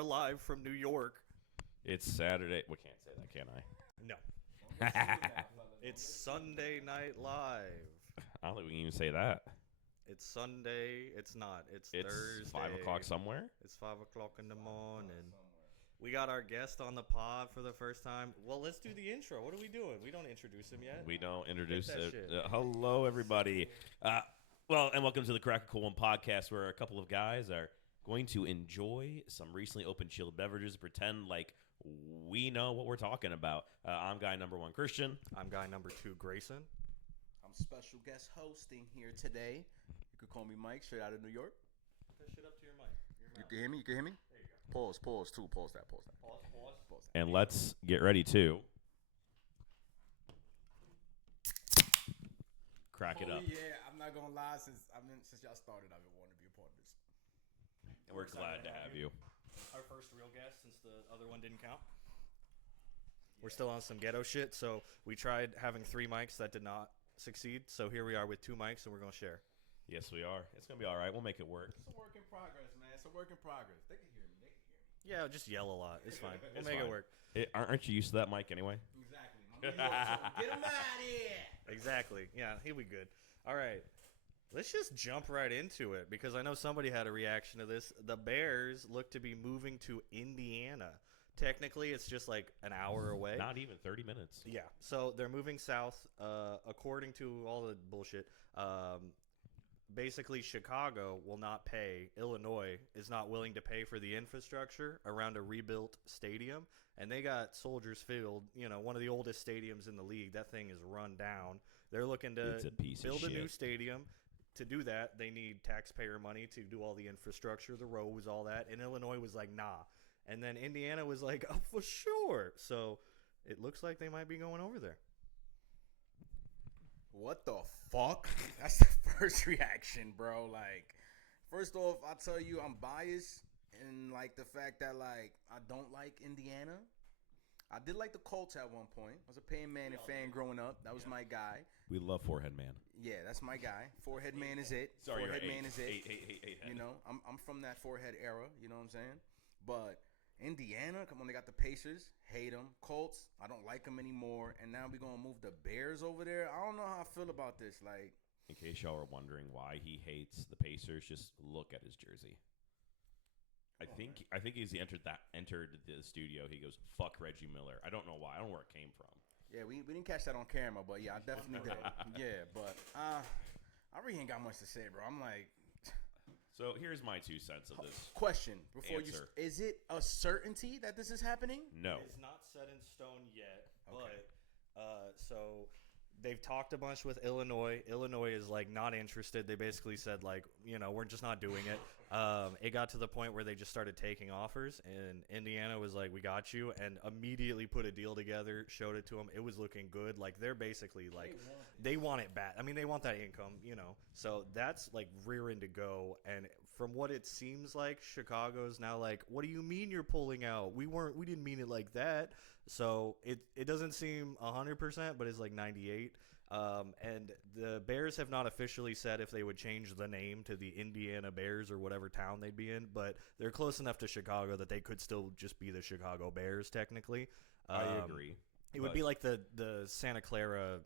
are live from New York. It's Saturday. We can't say that, can I? No. It's Sunday Night Live. I don't think we can even say that. It's Sunday. It's not. It's It's Thursday. 5 o'clock somewhere. It's 5 o'clock in the morning. We got our guest on the pod for the first time. Well, let's do the intro. What are we doing? We don't introduce him yet. We don't introduce that it. shit. Hello, everybody. And welcome to the Crack a Cool One podcast, where a couple of guys are going to enjoy some recently opened chilled beverages, pretend like we know what we're talking about. I'm guy number one, Christian. I'm guy number 2, Grayson. I'm special guest hosting here today. You could call me Mike, straight out of New York. Put that shit up to your mic. You can hear me? You can hear me? There you go. Pause that. Pause. Pause that. And let's get ready to crack it up. Yeah, I'm not gonna lie. Since y'all started, I've been wanting to be a part of this. And we're glad to have you. Our first real guest, since the other one didn't count. We're still on some ghetto shit, so we tried having 3 mics that did not succeed. So here we are with 2 mics, and we're gonna share. Yes, we are. It's going to be all right. We'll make it work. It's a work in progress, man. It's a work in progress. They can hear me. Yeah, just yell a lot. It's fine. We'll It's make fine. it work. Aren't you used to that mic anyway? Exactly. Get them out of here. Exactly. Yeah, he'll be good. All right. Let's just jump right into it because I know somebody had a reaction to this. The Bears look to be moving to Indiana. Technically, it's just like an hour away. Not even 30 minutes. Yeah. So they're moving south. According to all the bullshit, basically Chicago will not pay. Illinois is not willing to pay for the infrastructure around a rebuilt stadium. And they got Soldiers Field, one of the oldest stadiums in the league. That thing is run down. They're looking It's to a piece of build a new shit. stadium. To do that, they need taxpayer money to do all the infrastructure, the roads, all that. And Illinois was like, nah. And then Indiana was like, oh, for sure. So it looks like they might be going over there. What the fuck? That's the first reaction, bro. Like, first off, I'll tell you I'm biased in, like, the fact that, like, I don't like Indiana. I did like the Colts at one point. I was a Peyton Manning fan growing up. That was my guy. We love Forehead Man. Yeah, that's my guy. Forehead Man is it. Sorry, Forehead you're Man is it. Eight head. You know, I'm from that forehead era. You know what I'm saying? But Indiana, come on, they got the Pacers. Hate them. Colts, I don't like them anymore. And now we're going to move the Bears over there. I don't know how I feel about this. Like, In case y'all are wondering why he hates the Pacers, just look at his jersey. I think he's entered the studio. He goes, "Fuck Reggie Miller." I don't know why. I don't know where it came from. yeah, we didn't catch that on camera, but yeah, I definitely did. Yeah, but I really ain't got much to say, bro. I'm like, So here's my 2 cents of this. question before Answer. is it a certainty that this is happening? No. It's not set in stone yet, Okay. but so they've talked a bunch with Illinois. Illinois is like not interested. They basically said like, we're just not doing it. It got to the point where they just started taking offers, and Indiana was like, we got you, and immediately put a deal together, showed it to them. It was looking good. Like they're basically like they want it bad. I mean, they want that income, So that's like rearing to go. And from what it seems like, Chicago's now like, what do you mean you're pulling out? We didn't mean it like that. So it doesn't seem 100%, but it's like 98. And the Bears have not officially said if they would change the name to the Indiana Bears or whatever town they'd be in, but they're close enough to Chicago that they could still just be the Chicago Bears technically. I agree. It would be like the Santa Clara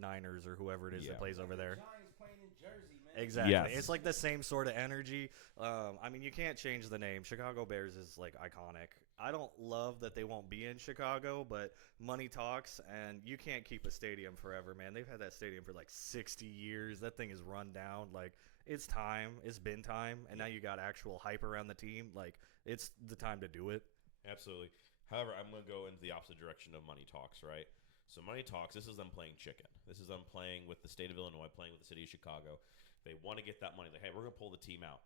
Niners or whoever it is that plays over there. Giants playing in Jersey, man. Exactly. Yes. It's like the same sort of energy. I mean, you can't change the name. Chicago Bears is like iconic. I don't love that they won't be in Chicago, but money talks, and you can't keep a stadium forever, man. They've had that stadium for like 60 years. That thing is run down. Like, it's time. It's been time. And now you got actual hype around the team. Like, it's the time to do it. Absolutely. However, I'm going to go into the opposite direction of Money Talks, right? So Money Talks, this is them playing chicken. This is them playing with the state of Illinois, playing with the city of Chicago. They want to get that money. Like, hey, we're going to pull the team out.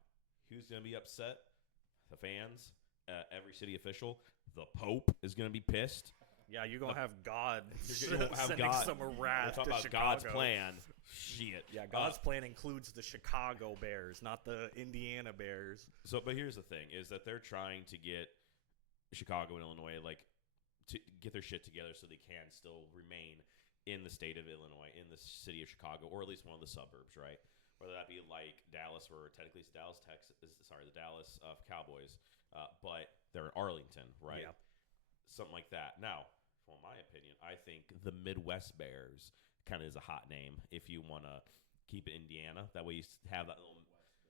Who's going to be upset? The fans. Every city official. The Pope is going to be pissed. Yeah, you're going to have God You're gonna have sending God. some We're wrath talking to about Chicago. God's plan. Shit. Yeah, God's plan includes the Chicago Bears, not the Indiana Bears. But here's the thing, is that they're trying to get Chicago and Illinois, like, to get their shit together so they can still remain in the state of Illinois, in the city of Chicago, or at least one of the suburbs, right? Whether that be like Dallas, where technically it's Dallas, Texas, the Dallas Cowboys, but they're Arlington, right? Yeah. Something like that. Now, from my opinion, I think the Midwest Bears kind of is a hot name if you want to keep it Indiana. That way you have that little,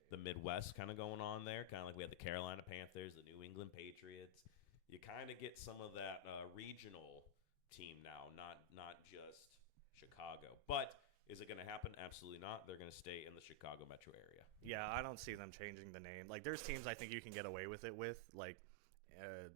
the Midwest kind of going on there, kind of like we had the Carolina Panthers, the New England Patriots. You kind of get some of that regional team now, not just Chicago. But is it going to happen? Absolutely not. They're going to stay in the Chicago metro area. Yeah, I don't see them changing the name. Like, there's teams I think you can get away with it with, like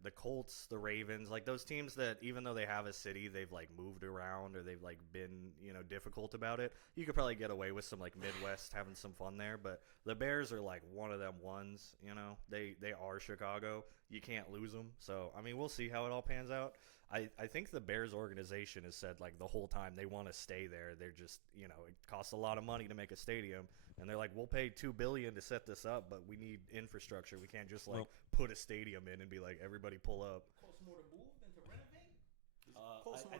the Colts, the Ravens, like those teams that even though they have a city, they've like moved around or they've like been, difficult about it. You could probably get away with some like Midwest having some fun there, but the Bears are like one of them ones, They are Chicago. You can't lose them. So, I mean, we'll see how it all pans out. I think the Bears organization has said like the whole time they want to stay there. They're just, it costs a lot of money to make a stadium, and they're like, we'll pay $2 billion to set this up, but we need infrastructure. We can't just put a stadium in and be like, everybody pull up. Costs more to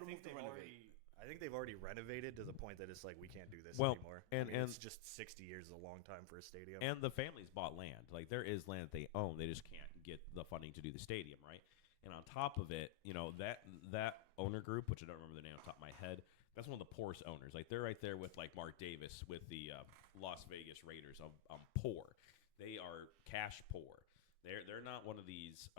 move than to renovate? I think they've already renovated to the point that it's like we can't do this Well, anymore. and it's just 60 years is a long time for a stadium. And the families bought land. Like, there is land that they own. They just can't get the funding to do the stadium, right? And on top of it, that owner group, which I don't remember the name off the top of my head, that's one of the poorest owners. Like, they're right there with, like, Mark Davis with the Las Vegas Raiders. I'm poor. They are cash poor. They're not one of these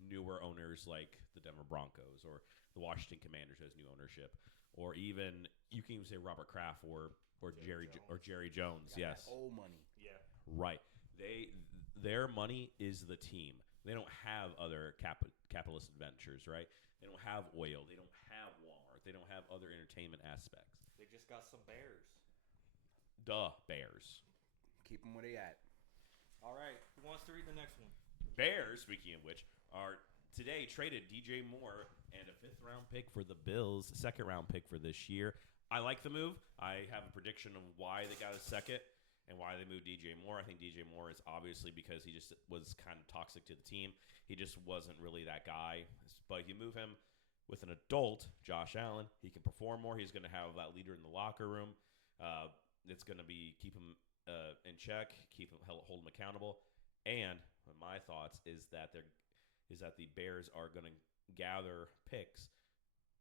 newer owners like the Denver Broncos or the Washington Commanders who has new ownership, or even you can even say Robert Kraft or Jerry Jones. Yes, old money. Yeah, right. Their money is the team. They don't have other capitalist ventures, right? They don't have oil. They don't have Walmart. They don't have other entertainment aspects. they just got some Bears. The Bears. Keep them where they at. All right, who wants to read the next one? Bears, speaking of which, are today traded DJ Moore and a 5th-round pick for the Bills, 2nd-round pick for this year. I like the move. I have a prediction of why they got a second and why they moved DJ Moore. I think DJ Moore is obviously because he just was kind of toxic to the team. He just wasn't really that guy. But you move him with an adult, Josh Allen, he can perform more. He's going to have that leader in the locker room. It's going to be keep him in check, hold him accountable. And my thoughts is that the Bears are going to gather picks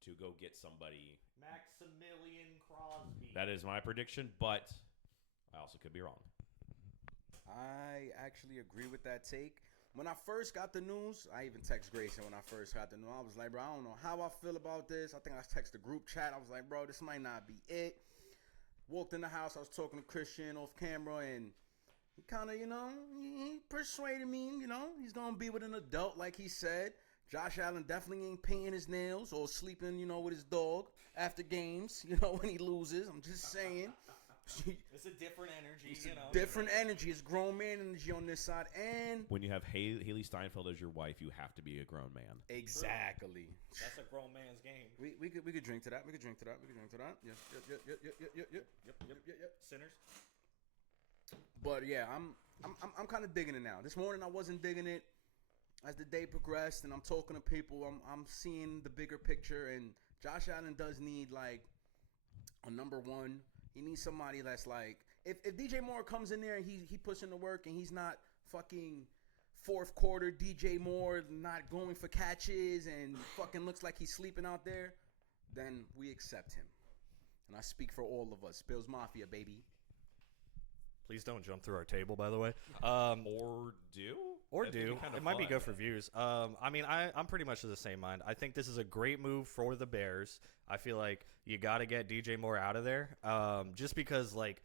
to go get somebody. Maximilian Crosby. That is my prediction, but I also could be wrong. I actually agree with that take. When I first got the news, I even text Grayson when I first got the news. I was like, bro, I don't know how I feel about this. I think I texted the group chat. I was like, bro, this might not be it. Walked in the house. I was talking to Christian off camera, and he kind of, he persuaded me, he's going to be with an adult, like he said. Josh Allen definitely ain't painting his nails or sleeping, with his dog after games, when he loses. I'm just saying. It's a different energy, Different energy. It's grown man energy on this side. And when you have Haley Steinfeld as your wife, you have to be a grown man. Exactly. That's a grown man's game. We could drink to that. We could drink to that. Yep. Sinners. But yeah, I'm kind of digging it now. This morning I wasn't digging it. As the day progressed and I'm talking to people, I'm seeing the bigger picture. And Josh Allen does need like a number one. He needs somebody that's like, if DJ Moore comes in there and he puts in the work and he's not fucking fourth quarter DJ Moore, not going for catches and fucking looks like he's sleeping out there, then we accept him. And I speak for all of us. Bills Mafia, baby. Please don't jump through our table, by the way. Or do. It might be good for views. I mean, I'm pretty much of the same mind. I think this is a great move for the Bears. I feel like you got to get DJ Moore out of there, just because like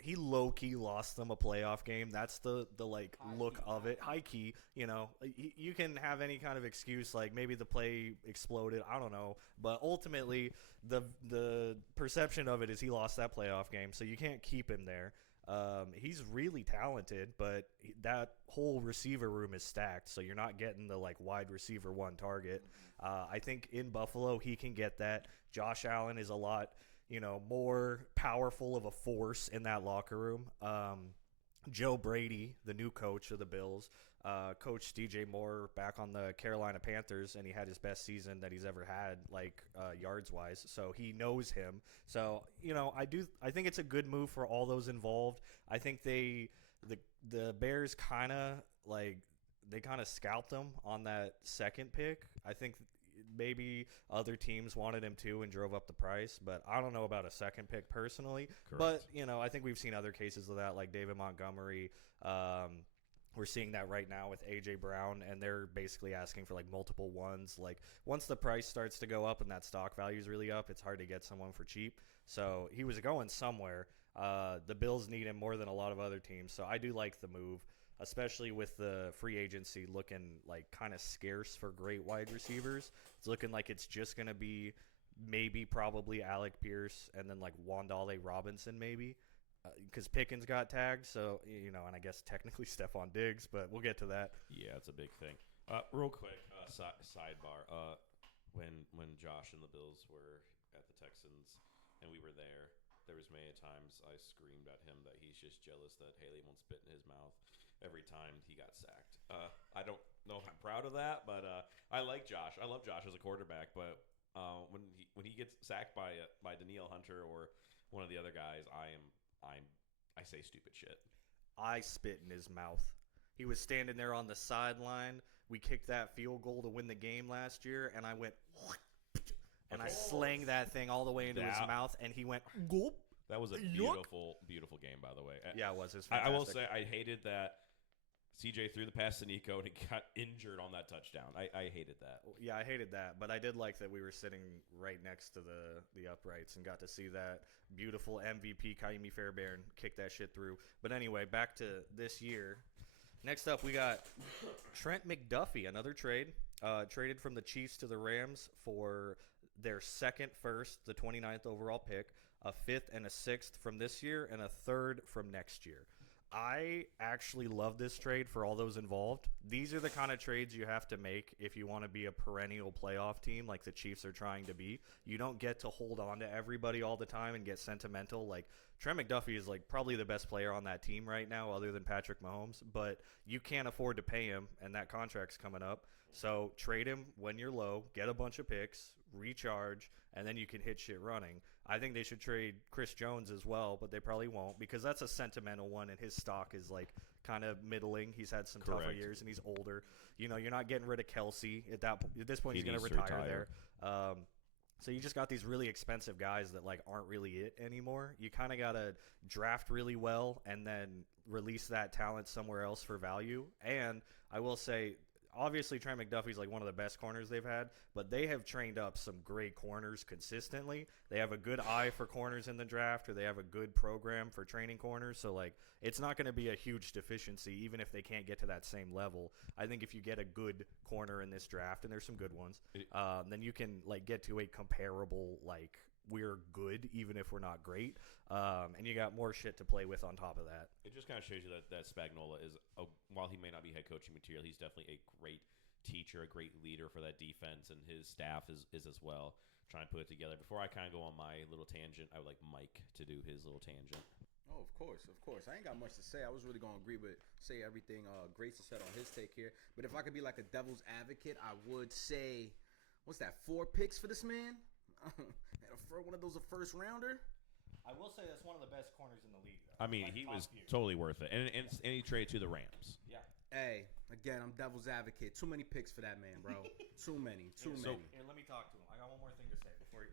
he low key lost them a playoff game. That's the like look of it. High key, you can have any kind of excuse, like maybe the play exploded. I don't know, but ultimately the perception of it is he lost that playoff game, so you can't keep him there. He's really talented, but that whole receiver room is stacked, so you're not getting the like wide receiver one target. I think in Buffalo he can get that. Josh Allen is a lot, more powerful of a force in that locker room. Joe Brady, the new coach of the Bills, coached DJ Moore back on the Carolina Panthers, and he had his best season that he's ever had, like yards-wise. So he knows him. So I think it's a good move for all those involved. I think the Bears kind of like they kind of scalped him on that second pick. I think maybe other teams wanted him too and drove up the price, but I don't know about a second pick personally. Correct. But, I think we've seen other cases of that, like David Montgomery. We're seeing that right now with A.J. Brown, and they're basically asking for, like, multiple ones. Like, once the price starts to go up and that stock value is really up, it's hard to get someone for cheap. So he was going somewhere. The Bills need him more than a lot of other teams, so I do like the move, especially with the free agency looking, like, kind of scarce for great wide receivers. It's looking like it's just going to be probably Alec Pierce and then, like, Wandale Robinson maybe. Because Pickens got tagged, so, and I guess technically Stephon Diggs, but we'll get to that. Yeah, it's a big thing. Real quick, sidebar. When Josh and the Bills were at the Texans and we were there was many times I screamed at him that he's just jealous that Haley won't spit in his mouth every time he got sacked. I don't know if I'm proud of that, but I like Josh. I love Josh as a quarterback, but when he gets sacked by Danielle Hunter or one of the other guys, I say stupid shit. I spit in his mouth. He was standing there on the sideline. We kicked that field goal to win the game last year, and I went, and I slang that thing all the way into his mouth, and he went, gulp. That was a beautiful, beautiful game, by the way. Yeah, it was. It was I will fantastic. say I hated that CJ threw the pass to Nico, and he got injured on that touchdown. I hated that. Yeah, I hated that, but I did like that we were sitting right next to the uprights and got to see that beautiful MVP Kaimi Fairbairn kick that shit through. But anyway, back to this year. Next up, we got Trent McDuffie, another trade. Traded from the Chiefs to the Rams for their second first, the 29th overall pick, a fifth and a sixth from this year, and a third from next year. I actually love this trade for all those involved. These are the kind of trades you have to make if you want to be a perennial playoff team like the Chiefs are trying to be. You don't get to hold on to everybody all the time and get sentimental. Like, Trent McDuffie is, like, probably the best player on that team right now other than Patrick Mahomes, but you can't afford to pay him, and that contract's coming up. So trade him when you're low, get a bunch of picks, recharge, and then you can hit shit running. I think they should trade Chris Jones as well, but they probably won't because that's a sentimental one, and his stock is, like, kind of middling. He's had some tougher years, and he's older. You're not getting rid of Kelsey. At this point, he's going to retire there. So you just got these really expensive guys that, like, aren't really it anymore. You kind of got to draft really well and then release that talent somewhere else for value. And I will say, obviously, Trent McDuffie's like one of the best corners they've had, but they have trained up some great corners consistently. They have a good eye for corners in the draft, or they have a good program for training corners. So, like, it's not going to be a huge deficiency, even if they can't get to that same level. I think if you get a good corner in this draft, and there's some good ones, then you can, like, get to a comparable, like, we're good even if we're not great, and you got more shit to play with on top of that. It just kind of shows you that Spagnuolo is, while he may not be head coaching material, he's definitely a great teacher, a great leader for that defense, and his staff is as well, trying to put it together. Before I kind of go on my little tangent, I would like Mike to do his little tangent. Oh, of course. I ain't got much to say. I was really going to agree with, say everything Grayson said on his take here. But if I could be like a devil's advocate, I would say, what's that, 4 picks for this man? For one of those, a first rounder. I will say that's one of the best corners in the league, though. I mean, he was totally worth it. And he traded to the Rams. Yeah. Hey, again, I'm devil's advocate. Too many picks for that man, bro. Too many. Here, let me talk to him. I got one more thing to say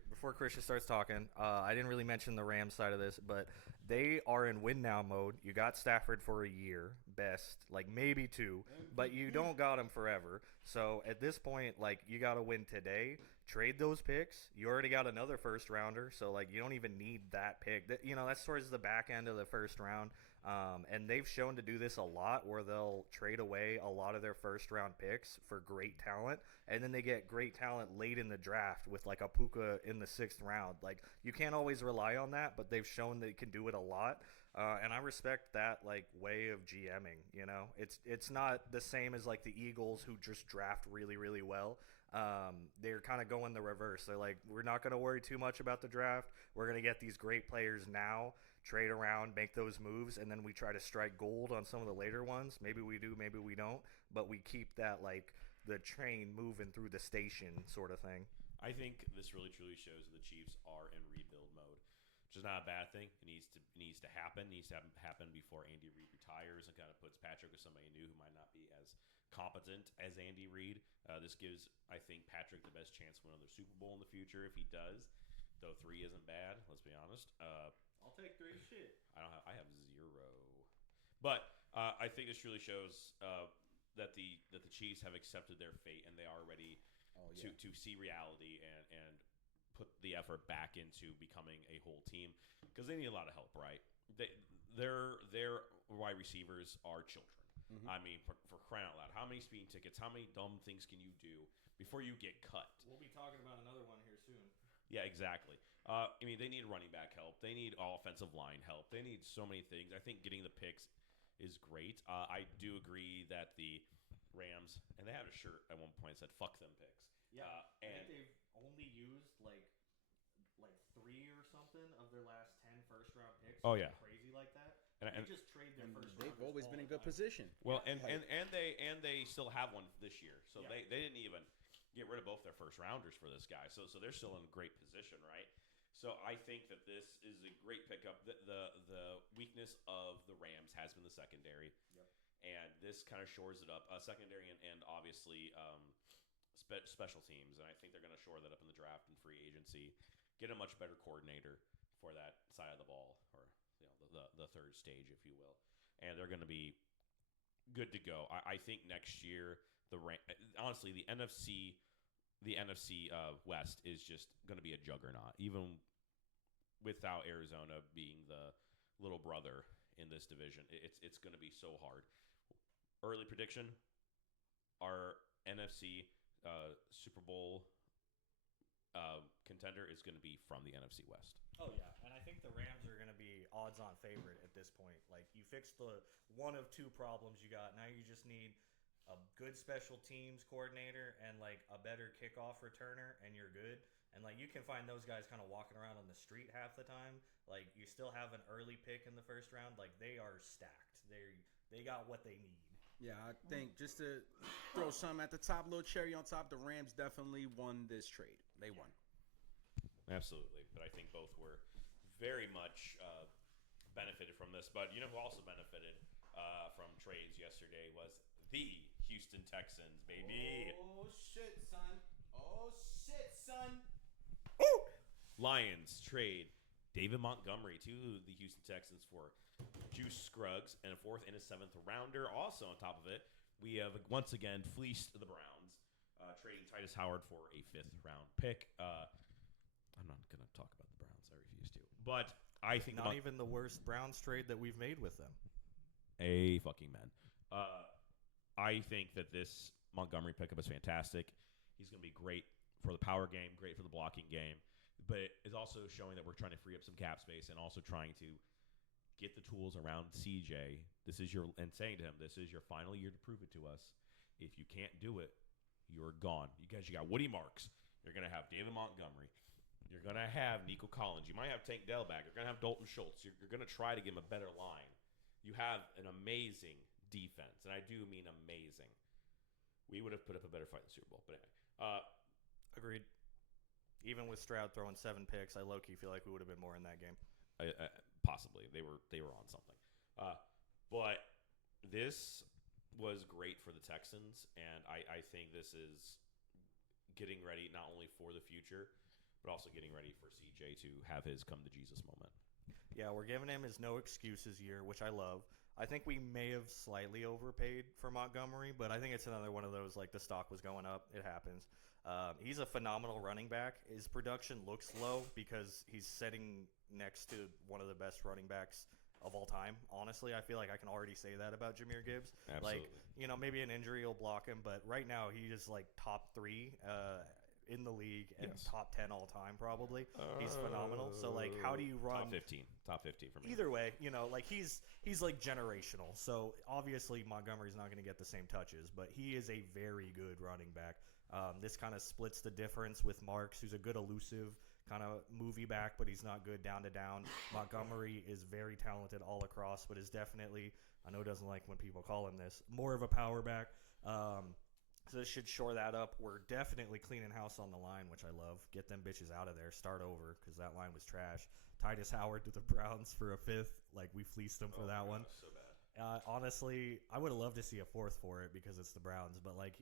before Christian starts talking. I didn't really mention the Rams side of this, but they are in win now mode. You got Stafford for a year, best, like maybe 2, but you don't got him forever. So at this point, like, you got to win today. Trade those picks. You already got another first rounder, so, like, you don't even need that pick. That's towards the back end of the first round. And they've shown to do this a lot, where they'll trade away a lot of their first round picks for great talent, and then they get great talent late in the draft with, like, a Puka in the 6th round. Like, you can't always rely on that, but they've shown they can do it a lot. And I respect that, like, way of GMing. It's not the same as, like, the Eagles, who just draft really, really well. They're kind of going the reverse. They're like, we're not going to worry too much about the draft. We're going to get these great players now, trade around, make those moves, and then we try to strike gold on some of the later ones. Maybe we do, maybe we don't, but we keep that, like, the train moving through the station sort of thing. I think this really truly shows that the Chiefs are in rebuild mode. which is not a bad thing. It needs to happen. It needs to happen before Andy Reid retires and kind of puts Patrick with somebody new who might not be as competent as Andy Reid. This gives, I think, Patrick the best chance to win another Super Bowl in the future if he does. Though 3 isn't bad, let's be honest. I'll take 3. Shit. I have 0, but I think this truly shows that the Chiefs have accepted their fate and they are ready to see reality and put the effort back into becoming a whole team because they need a lot of help, right? Their wide receivers are children. Mm-hmm. I mean, for crying out loud, how many speeding tickets, how many dumb things can you do before you get cut? We'll be talking about another one here soon. Yeah, exactly. I mean, they need running back help. They need offensive line help. They need so many things. I think getting the picks is great. I do agree that the Rams, and they had a shirt at one point that said, fuck them picks. Yeah, I think they've only used like 3 or something of their last 10 first-round picks. Oh, yeah. Crazy like that. And they just trade their first. They've always been in good position. Well, and they still have one this year, so they didn't even get rid of both their first rounders for this guy. So they're still in a great position, right? So I think that this is a great pickup. The weakness of the Rams has been the secondary, and this kind of shores it up. Secondary and obviously special teams, and I think they're going to shore that up in the draft and free agency. Get a much better coordinator for that side of the ball, or the third stage, if you will, and they're going to be good to go. I think next year honestly the NFC West is just going to be a juggernaut, even without Arizona being the little brother in this division. It's going to be so hard. Early prediction: our NFC Super Bowl contender is going to be from the NFC West. Oh yeah, and I think the Rams are going to be odds-on favorite at this point. Like, you fixed the one of 2 problems you got. Now you just need a good special teams coordinator and like a better kickoff returner, and you're good. And like, you can find those guys kind of walking around on the street half the time. Like, you still have an early pick in the first round. Like, they are stacked. They got what they need. Yeah, I think just to throw some at the top, little cherry on top, the Rams definitely won this trade. They won. Absolutely, but I think both were very much benefited from this. But you know who also benefited from trades yesterday was the Houston Texans, baby. Oh shit, son. Oh shit, son. Woo! Lions trade David Montgomery to the Houston Texans for Juice Scruggs and a 4th and a 7th rounder. Also on top of it, we have once again fleeced the Browns, trading Titus Howard for a 5th round pick. I'm not going to talk about the Browns. I refuse to. But I think not even the worst Browns trade that we've made with them. A fucking man. I think that this Montgomery pickup is fantastic. He's going to be great for the power game, great for the blocking game, but it's also showing that we're trying to free up some cap space and also trying to get the tools around CJ. And saying to him, this is your final year to prove it to us. If you can't do it, you're gone. You got Woody Marks. You're going to have David Montgomery. You're going to have Nico Collins. You might have Tank Dell back. You're going to have Dalton Schultz. You're going to try to give him a better line. You have an amazing defense, and I do mean amazing. We would have put up a better fight in the Super Bowl. But anyway. Agreed. Even with Stroud throwing 7 picks, I low-key feel like we would have been more in that game. Possibly. They were on something. But this was great for the Texans, and I think this is getting ready not only for the future, but also getting ready for CJ to have his come-to-Jesus moment. Yeah, we're giving him his no excuses year, which I love. I think we may have slightly overpaid for Montgomery, but I think it's another one of those, like, the stock was going up. It happens. He's a phenomenal running back. His production looks low because he's sitting next to one of the best running backs of all time. Honestly, I feel like I can already say that about Jahmyr Gibbs. Absolutely. Like, maybe an injury will block him, but right now he is, like, top 3 in the league and top 10 all time probably. He's phenomenal. So like, how do you run top 15 for me? Either way, like he's like generational. So obviously Montgomery's not going to get the same touches, but he is a very good running back. This kind of splits the difference with Marks, who's a good elusive kind of movie back, but he's not good down to down. Montgomery is very talented all across, but is definitely, I know doesn't like when people call him this, more of a power back. So this should shore that up. We're definitely cleaning house on the line, which I love. Get them bitches out of there. Start over because that line was trash. Titus Howard to the Browns for a 5th. Like, we fleeced them for that one. So bad. Honestly, I would have loved to see a 4th for it because it's the Browns. But, like,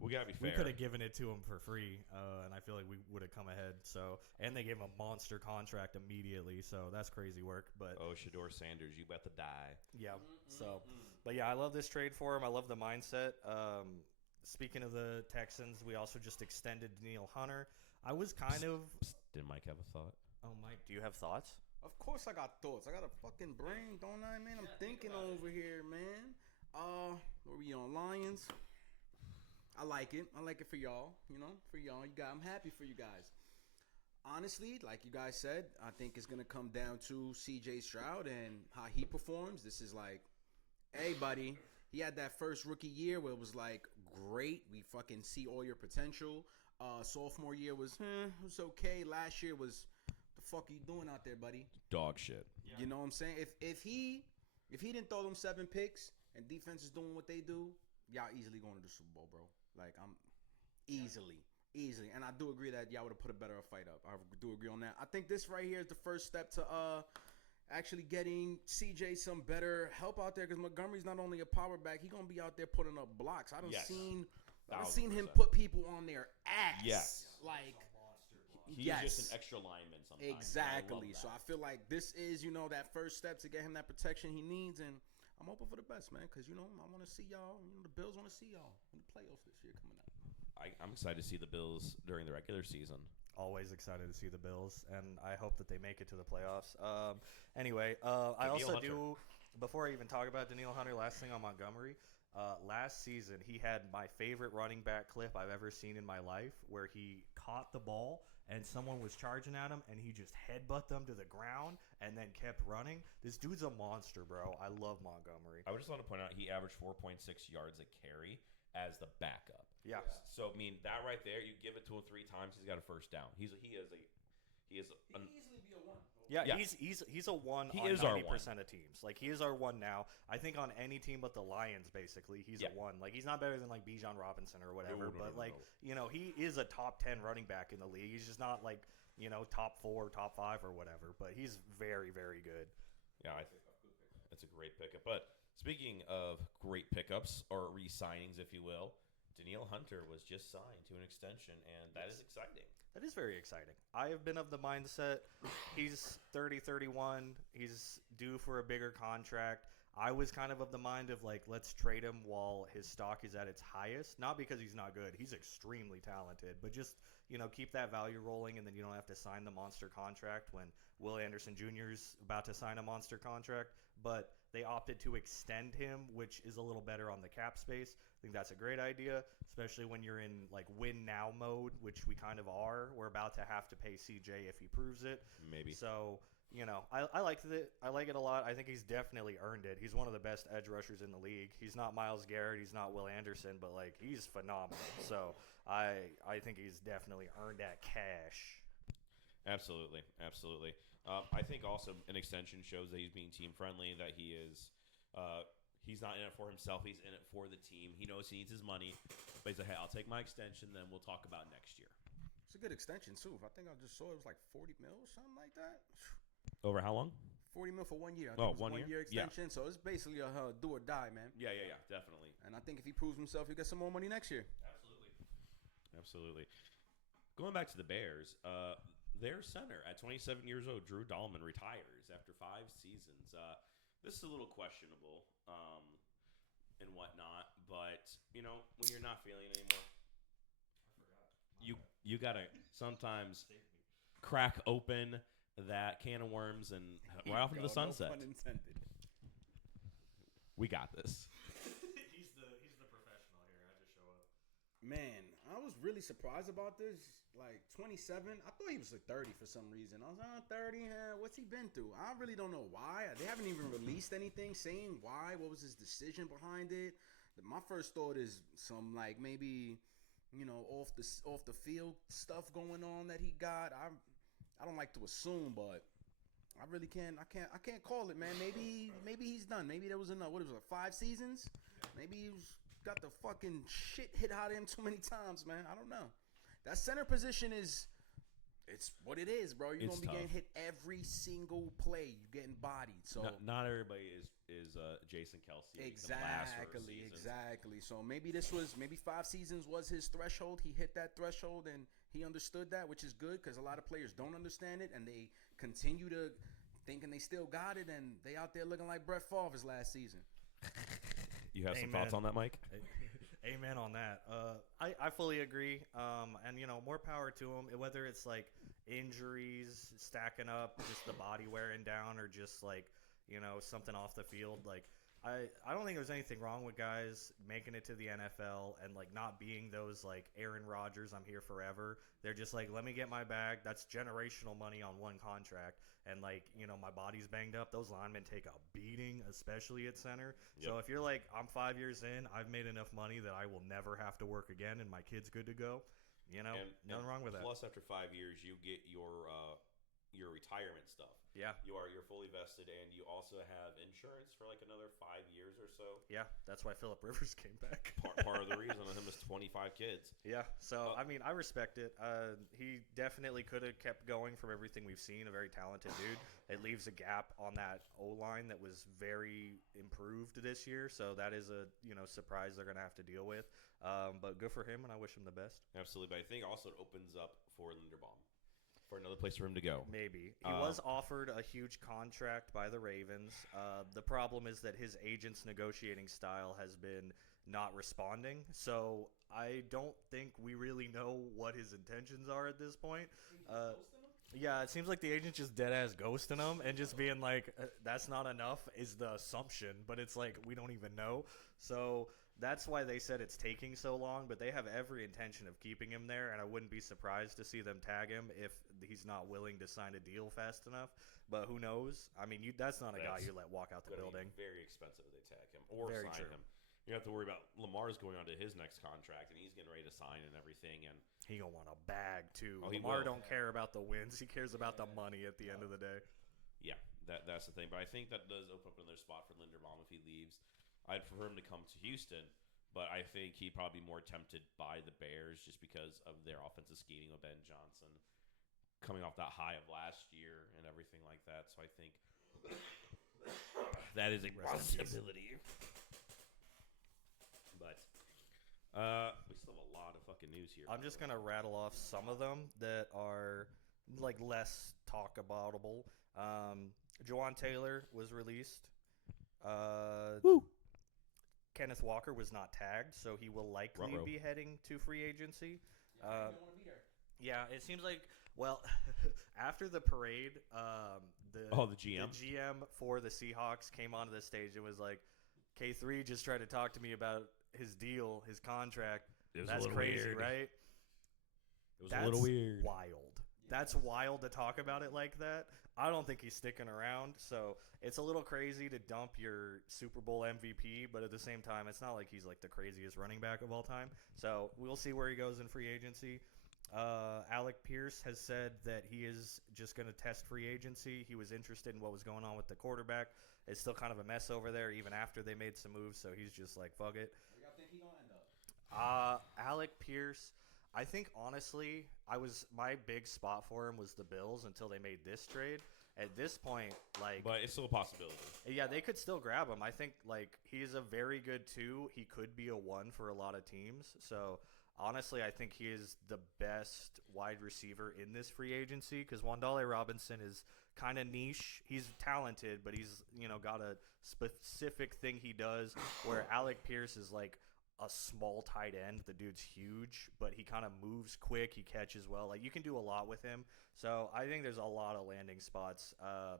we got to be fair. we could have given it to him for free, and I feel like we would have come ahead. So, and they gave him a monster contract immediately. So that's crazy work. But Shador Sanders, you about to die. yeah. So, but yeah, I love this trade for him. I love the mindset. Speaking of the Texans, we also just extended Danielle Hunter. I was kind of. Did Mike have a thought? Oh, Mike, do you have thoughts? Of course I got thoughts. I got a fucking brain, don't I, man? I'm thinking over here, man. Were we on Lions? I like it. I like it for y'all. You know, for y'all. I'm happy for you guys. Honestly, like you guys said, I think it's gonna come down to C.J. Stroud and how he performs. This is like, hey, buddy. He had that first rookie year where it was like, great. We fucking see all your potential. Sophomore year was, it was okay. Last year was, the fuck are you doing out there, buddy? Dog shit. Yeah. You know what I'm saying? If he didn't throw them 7 picks and defense is doing what they do, y'all easily going to the Super Bowl, bro. Like, I'm easily. And I do agree that y'all would have put a better fight up. I do agree on that. I think this right here is the first step to actually getting CJ some better help out there because Montgomery's not only a power back, he's gonna be out there putting up blocks. I've seen him put people on their ass. Yes. Like he's just an extra lineman sometimes. Exactly. I feel like this is, that first step to get him that protection he needs, and I'm hoping for the best, man, because I want to see y'all. The Bills want to see y'all in the playoffs this year coming up. I'm excited to see the Bills during the regular season. Always excited to see the Bills, and I hope that they make it to the playoffs. Anyway, I also do, before I even talk about Danielle Hunter, last thing on Montgomery, last season he had my favorite running back clip I've ever seen in my life where he caught the ball and someone was charging at him and he just headbutt them to the ground and then kept running. This dude's a monster, bro. I love Montgomery. I would just want to point out he averaged 4.6 yards a carry as the backup. Yeah. So I mean that right there, you give it to him 3 times, he's got a first down. He could easily be a 1. Yeah, yeah. He's a 1 He on is 90% our 1. of teams. Like, he is our 1 now. I think on any team but the Lions, basically, he's a 1. Like, he's not better than, like, Bijan Robinson or whatever. No. He is a top 10 running back in the league. He's just not, like, top 4, top 5 or whatever. But he's very, very good. Yeah, I think that's a great pickup. But speaking of great pickups, or re-signings, if you will, Danielle Hunter was just signed to an extension, and that is exciting. That is very exciting. I have been of the mindset he's 30, 31. He's due for a bigger contract. I was kind of the mind of, like, let's trade him while his stock is at its highest. Not because he's not good. He's extremely talented. But just, keep that value rolling, and then you don't have to sign the monster contract when Will Anderson Jr. is about to sign a monster contract. But they opted to extend him, which is a little better on the cap space. I think that's a great idea, especially when you're in, like, win now mode, which we kind of are. We're about to have to pay CJ if he proves it. Maybe. So, I liked it. I like it a lot. I think he's definitely earned it. He's one of the best edge rushers in the league. He's not Myles Garrett. He's not Will Anderson, but, like, he's phenomenal. So I think he's definitely earned that cash. Absolutely. I think also an extension shows that he's being team friendly, that he is he's not in it for himself, he's in it for the team. He knows he needs his money, but he's like, hey, I'll take my extension, then we'll talk about next year. It's a good extension too. I think I just saw it was like 40 mil or something like that. Over how long? 40 mil for 1 year. I Oh, think it was 1 1 year extension. Yeah. So it's basically a do or die, man. Yeah, definitely. And I think if he proves himself, he'll get some more money next year. Absolutely. Going back to the Bears, their center at 27 years old, Drew Dahlman, retires after 5 seasons. This is a little questionable and whatnot, but, when you're not feeling it anymore, you got to sometimes crack open that can of worms and right off into the sunset. No pun intended. We got this. He's the professional here. I just show up. Man, I was really surprised about this. Like 27, I thought he was like 30 for some reason. I was like, 30, what's he been through? I really don't know why. They haven't even released anything saying why. What was his decision behind it? My first thought is some, like, maybe, off the field stuff going on that he got. I don't like to assume, but I really can't. I can't call it, man. Maybe he's done. Maybe there was enough. What was it, 5 seasons? Maybe he was got the fucking shit hit out of him too many times, man. I don't know. That center position is, it's what it is, bro. You're It's gonna be getting tough. hit every single play. You're getting bodied. So Not everybody is Jason Kelsey. The last exactly, seasons. exactly. So maybe 5 seasons was his threshold. He hit that threshold and he understood that, which is good because a lot of players don't understand it and they continue to thinking they still got it and they out there looking like Brett Favre's last season. You have some Amen. thoughts on that, Mike? Amen on that. I fully agree. And more power to him. Whether it's like injuries stacking up, just the body wearing down, or just like something off the field. Like I don't think there's anything wrong with guys making it to the NFL and like not being those like Aaron Rodgers, I'm here forever. They're just like, let me get my bag. That's generational money on one contract. And like, my body's banged up. Those linemen take a beating, especially at center. Yep. So if you're like, I'm 5 years in, I've made enough money that I will never have to work again and my kid's good to go. Nothing wrong with that. Plus, after 5 years, you get your retirement stuff. Yeah. You're fully vested, and you also have insurance for like another 5 years or so. Yeah, that's why Phillip Rivers came back. Part of the reason of him is 25 kids. Yeah, so I respect it. He definitely could have kept going from everything we've seen. A very talented dude. It leaves a gap on that O-line that was very improved this year. So that is a surprise they're gonna have to deal with. But good for him, and I wish him the best. Absolutely, but I think also it opens up for Linderbaum. For another place for him to go. Maybe. He was offered a huge contract by the Ravens. The problem is that his agent's negotiating style has been not responding. So I don't think we really know what his intentions are at this point. Yeah, it seems like the agent just dead-ass ghosting him and just being like, that's not enough is the assumption. But it's like, we don't even know. So that's why they said it's taking so long, but they have every intention of keeping him there, and I wouldn't be surprised to see them tag him if he's not willing to sign a deal fast enough. But who knows? I mean, that's not a guy you let walk out the building. Very expensive if they tag him or Very sign true. him. You have to worry about Lamar's going on to his next contract, and he's getting ready to sign and everything. And He gonna want a bag too. He Lamar will. don't care about the wins; he cares about the money at the end of the day. yeah, that's the thing. But I think that does open up another spot for Linderbaum if he leaves. I'd prefer him to come to Houston. But I think he'd probably be more tempted by the Bears just because of their offensive scheming with Ben Johnson coming off that high of last year and everything like that. So I think that is a possibility. But we still have a lot of fucking news here. I'm just gonna rattle off some of them that are like less talk aboutable. Juwan Taylor was released. Woo. Kenneth Walker was not tagged, so he will likely Ruh-roh. be heading to free agency. You don't want to be there. Yeah, it seems like, after the parade, the GM? the GM for the Seahawks came onto the stage and was like, K3 just tried to talk to me about his deal, his contract. It was That's a little crazy, weird. right? It was a little weird. Wild. That's wild to talk about it like that. I don't think he's sticking around, so it's a little crazy to dump your Super Bowl MVP, but at the same time, it's not like he's like the craziest running back of all time. So we'll see where he goes in free agency. Alec Pierce has said that he is just going to test free agency. He was interested in what was going on with the quarterback. It's still kind of a mess over there, even after they made some moves, so he's just like, fuck it. Where y'all think he gonna end up? Alec Pierce, I think honestly, my big spot for him was the Bills until they made this trade. At this point, But it's still a possibility. yeah, they could still grab him. I think he's a very good 2. He could be a 1 for a lot of teams. So honestly, I think he is the best wide receiver in this free agency because Wandale Robinson is kind of niche. He's talented, but he's got a specific thing he does. Where Alec Pierce is like a small tight end. The dude's huge, but he kind of moves quick. He catches well. Like, you can do a lot with him. So I think there's a lot of landing spots.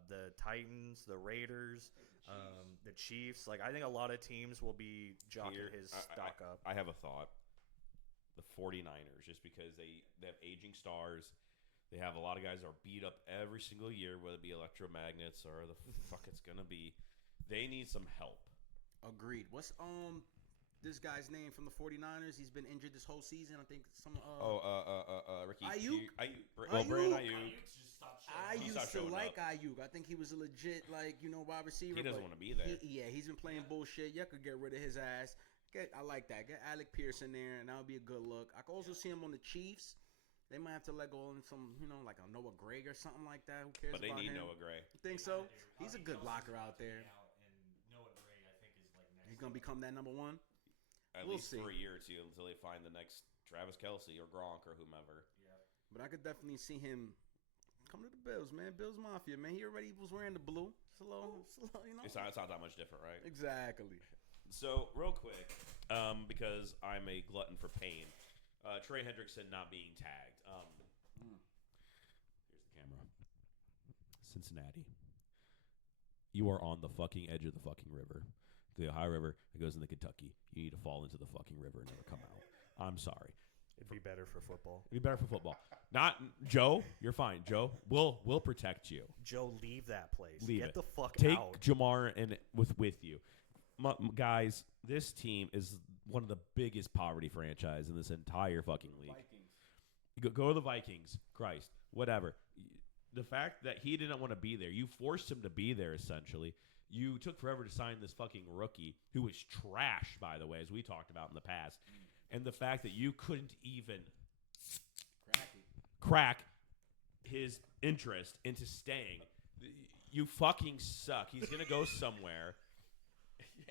The Titans, the Raiders, the Chiefs. Like, I think a lot of teams will be jockeying his stock up. I have a thought. The 49ers, just because they have aging stars. They have a lot of guys that are beat up every single year, whether it be electromagnets or the fuck it's going to be. They need some help. Agreed. What's this guy's name from the 49ers? He's been injured this whole season. I think some Ricky Ayuk? Brandon Ayuk. I He used stopped to showing like up. Ayuk. I think he was a legit wide receiver. He doesn't but want to be there. he's been playing bullshit. You could get rid of his ass. I like that. Get Alec Pierce in there, and that would be a good look. I could also see him on the Chiefs. They might have to let go on some, like a Noah Gray or something like that. Who cares But they about need him? Noah Gray. You think so? He's a good blocker out there. And Noah Gray, I think, is like next. He's gonna become that number one. At We'll least see. for a year or two until they find the next Travis Kelce or Gronk or whomever. But I could definitely see him come to the Bills, man. Bills Mafia, man. He already was wearing the blue. It's a little, you know. It's not that much different, right? Exactly. So, real quick, because I'm a glutton for pain, Trey Hendrickson not being tagged. Here's the camera. Cincinnati. You are on the fucking edge of the fucking river. The Ohio River that goes into Kentucky. You need to fall into the fucking river and never come out. I'm sorry. It'd be better for football. It'd be better for football. Not Joe. You're fine, Joe. We'll protect you. Joe, leave that place. Leave Get it. the fuck Take out. Jamar and with you. Guys, this team is one of the biggest poverty franchise in this entire fucking league. Go to the Vikings. Christ. Whatever. The fact that he didn't want to be there, you forced him to be there, essentially. You took forever to sign this fucking rookie, who is trash, by the way, as we talked about in the past. And the fact that you couldn't even crack his interest into staying. You fucking suck. He's going to go somewhere,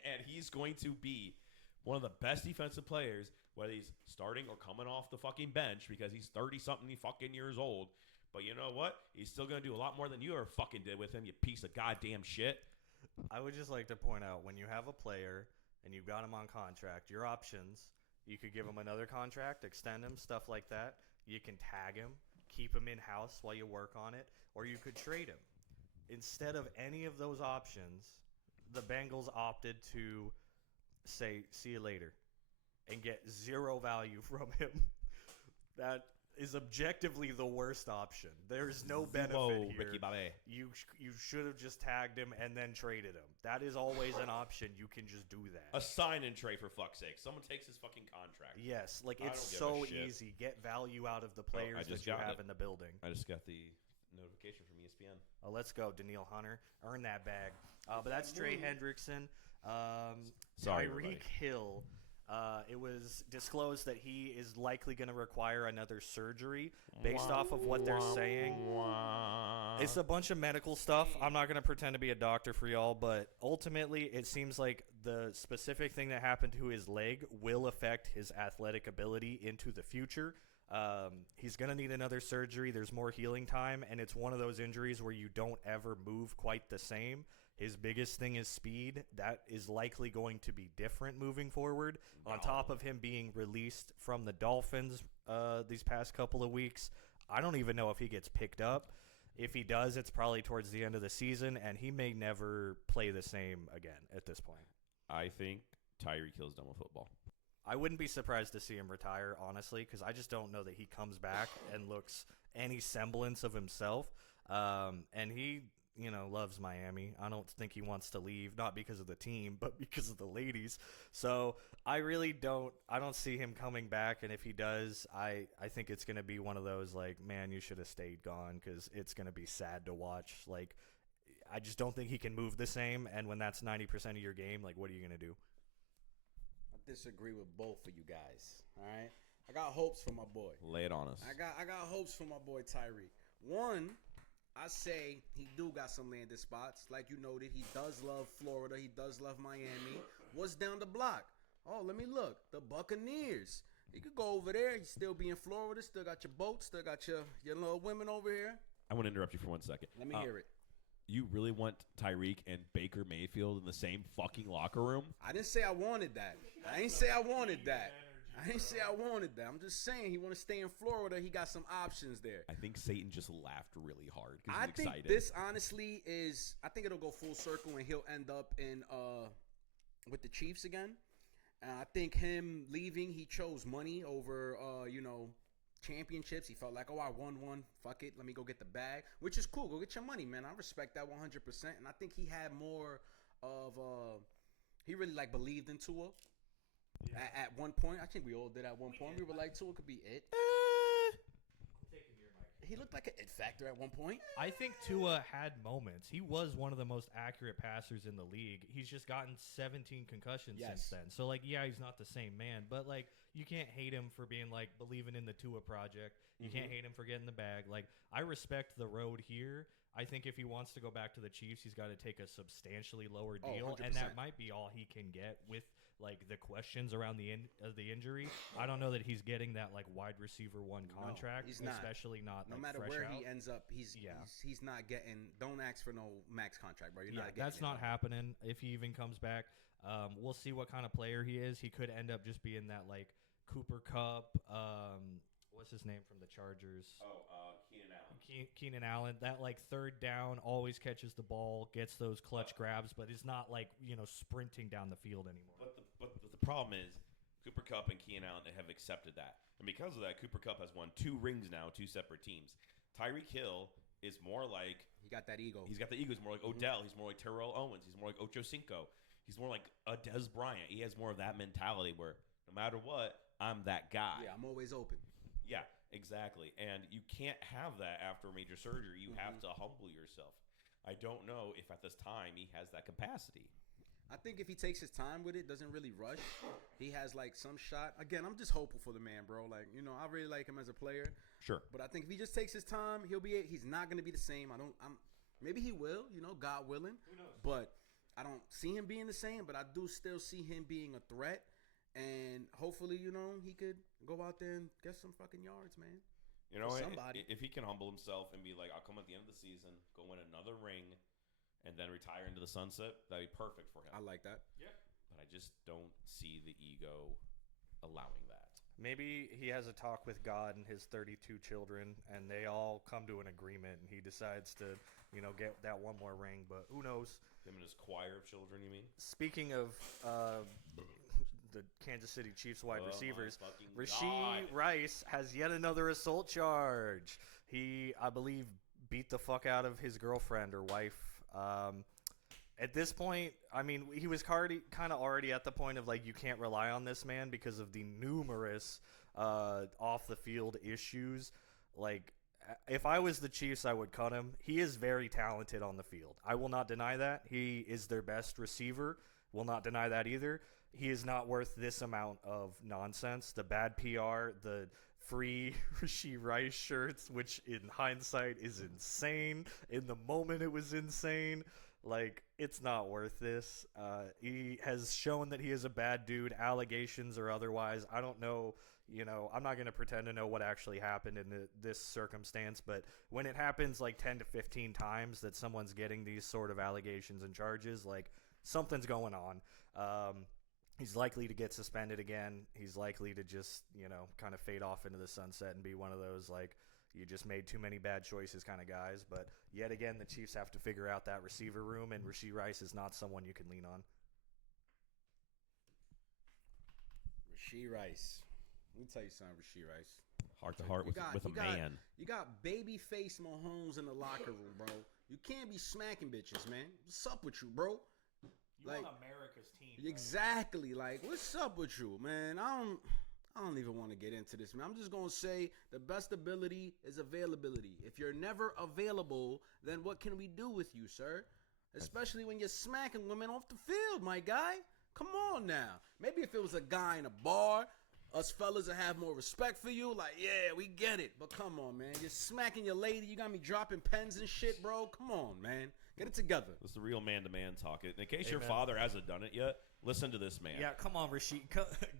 and he's going to be one of the best defensive players, whether he's starting or coming off the fucking bench because he's 30-something fucking years old. But you know what? He's still going to do a lot more than you ever fucking did with him, you piece of goddamn shit. I would just like to point out, when you have a player and you've got him on contract, your options, you could give him another contract, extend him, stuff like that. You can tag him, keep him in-house while you work on it, or you could trade him. Instead of any of those options, the Bengals opted to say, see you later, and get zero value from him. That is objectively the worst option. There's no benefit here. Ricky Bobby. You should have just tagged him and then traded him. That is always an option. You can just do that. A sign and trade, for fuck's sake. Someone takes his fucking contract. Yes, like I it's don't so give a shit. easy. Get value out of the players that you have in the building. I just got the notification from ESPN. Oh, let's go, Daniil Hunter. Earn that bag. But that's Trey Hendrickson. Sorry, Tyreek Hill. It was disclosed that he is likely going to require another surgery based off of what they're saying. It's a bunch of medical stuff. I'm not going to pretend to be a doctor for y'all, but ultimately it seems like the specific thing that happened to his leg will affect his athletic ability into the future. He's going to need another surgery. There's more healing time, and it's one of those injuries where you don't ever move quite the same. His biggest thing is speed. That is likely going to be different moving forward. On top of him being released from the Dolphins these past couple of weeks, I don't even know if he gets picked up. If he does, it's probably towards the end of the season, and he may never play the same again at this point. I think Tyreek Hill's done with football. I wouldn't be surprised to see him retire, honestly, because I just don't know that he comes back and looks any semblance of himself. And he, loves Miami. I don't think he wants to leave, not because of the team, but because of the ladies. So I really don't see him coming back. And if he does, I think it's going to be one of those, like, man, you should have stayed gone, because it's going to be sad to watch. Like, I just don't think he can move the same. And when that's 90% of your game, like, what are you going to do? Disagree with both of you guys. All right, I got hopes for my boy. Lay it on us. I got hopes for my boy Tyreek. One, I say he do got some landed spots. Like you noted, he does love Florida. He does love Miami. What's down the block? Oh, let me look. The Buccaneers. You could go over there. You still be in Florida. Still got your boat. Still got your little women over here. I want to interrupt you for 1 second. Let me hear it. You really want Tyreek and Baker Mayfield in the same fucking locker room? I didn't say I wanted that. I ain't say I wanted that. I'm just saying he want to stay in Florida. He got some options there. I think Satan just laughed really hard because I he's think excited. this honestly is. I think it'll go full circle and he'll end up in with the Chiefs again. I think him leaving, he chose money over championships. He felt like, oh, I won one. Fuck it. Let me go get the bag, which is cool. Go get your money, man. I respect that 100%. And I think he had more of he really believed in Tua. Yeah. At one point, I think we all did at one point. We were like, Tua could be it. he looked like an it factor at one point. I think Tua had moments. He was one of the most accurate passers in the league. He's just gotten 17 concussions since then. So, like, yeah, he's not the same man. But, like, you can't hate him for being, like, believing in the Tua project. You can't hate him for getting the bag. Like, I respect the road here. I think if he wants to go back to the Chiefs, he's got to take a substantially lower deal. 100%. And that might be all he can get with, like, the questions around the injury. I don't know that he's getting that, like, wide receiver one contract, he's not. especially not, No like, matter fresh where out. he ends up, he's not getting. Don't ask for no max contract, bro. You're not getting. That's not happening if he even comes back. We'll see what kind of player he is. He could end up just being that, like, Cooper Kupp. What's his name from the Chargers? Keenan Allen. Keenan Allen. That, like, third down, always catches the ball, gets those clutch grabs, but is not, like, sprinting down the field anymore. But the problem is Cooper Kupp and Keenan Allen have accepted that. And because of that, Cooper Kupp has won 2 rings now, 2 separate teams. Tyreek Hill is more like... He got that ego. He's got the ego. He's more like Odell. He's more like Terrell Owens. He's more like Ocho Cinco. He's more like a Dez Bryant. He has more of that mentality where no matter what, I'm that guy. Yeah, I'm always open. Yeah, exactly. And you can't have that after a major surgery. You have to humble yourself. I don't know if at this time he has that capacity. I think if he takes his time with it, doesn't really rush, he has like some shot. Again, I'm just hopeful for the man, bro. Like, I really like him as a player. Sure. But I think if he just takes his time, he's not going to be the same. Maybe he will, God willing. Who knows? But I don't see him being the same, but I do still see him being a threat. And hopefully, he could go out there and get some fucking yards, man. Somebody. If he can humble himself and be like, I'll come at the end of the season, go win another ring, and then retire into the sunset, that'd be perfect for him. I like that. Yeah. But I just don't see the ego allowing that. Maybe he has a talk with God and his 32 children, and they all come to an agreement, and he decides to, get that one more ring. But who knows? Him and his choir of children, you mean? Speaking of the Kansas City Chiefs wide receivers, my Rashee Rice has yet another assault charge. He, I believe, beat the fuck out of his girlfriend or wife. At this point, I mean, he was kind of already at the point of, like, you can't rely on this man because of the numerous off-the-field issues. Like, if I was the Chiefs, I would cut him. He is very talented on the field. I will not deny that. He is their best receiver. Will not deny that either. He is not worth this amount of nonsense. The bad PR, the free Rashee Rice shirts, which in hindsight is insane. In the moment, it was insane. Like, it's not worth this. He has shown that he is a bad dude, allegations or otherwise. I don't know, I'm not going to pretend to know what actually happened in this circumstance, but when it happens like 10 to 15 times that someone's getting these sort of allegations and charges, like, something's going on. He's likely to get suspended again. He's likely to just, kind of fade off into the sunset and be one of those, like, you just made too many bad choices kind of guys. But yet again, the Chiefs have to figure out that receiver room, and Rashee Rice is not someone you can lean on. Rashee Rice. Let me tell you something, Rashee Rice. Heart to heart with a man. You got baby face Mahomes in the locker room, bro. You can't be smacking bitches, man. What's up with you, bro? You want America's team. Exactly. Like, what's up with you, man? I don't even want to get into this, man. I'm just going to say the best ability is availability. If you're never available, then what can we do with you, sir? Especially when you're smacking women off the field, my guy. Come on now. Maybe if it was a guy in a bar, us fellas would have more respect for you. Like, yeah, we get it. But come on, man. You're smacking your lady. You got me dropping pens and shit, bro. Come on, man. Get it together. This is the real man-to-man talk. In case your father hasn't done it yet, listen to this man. Yeah, come on, Rashee.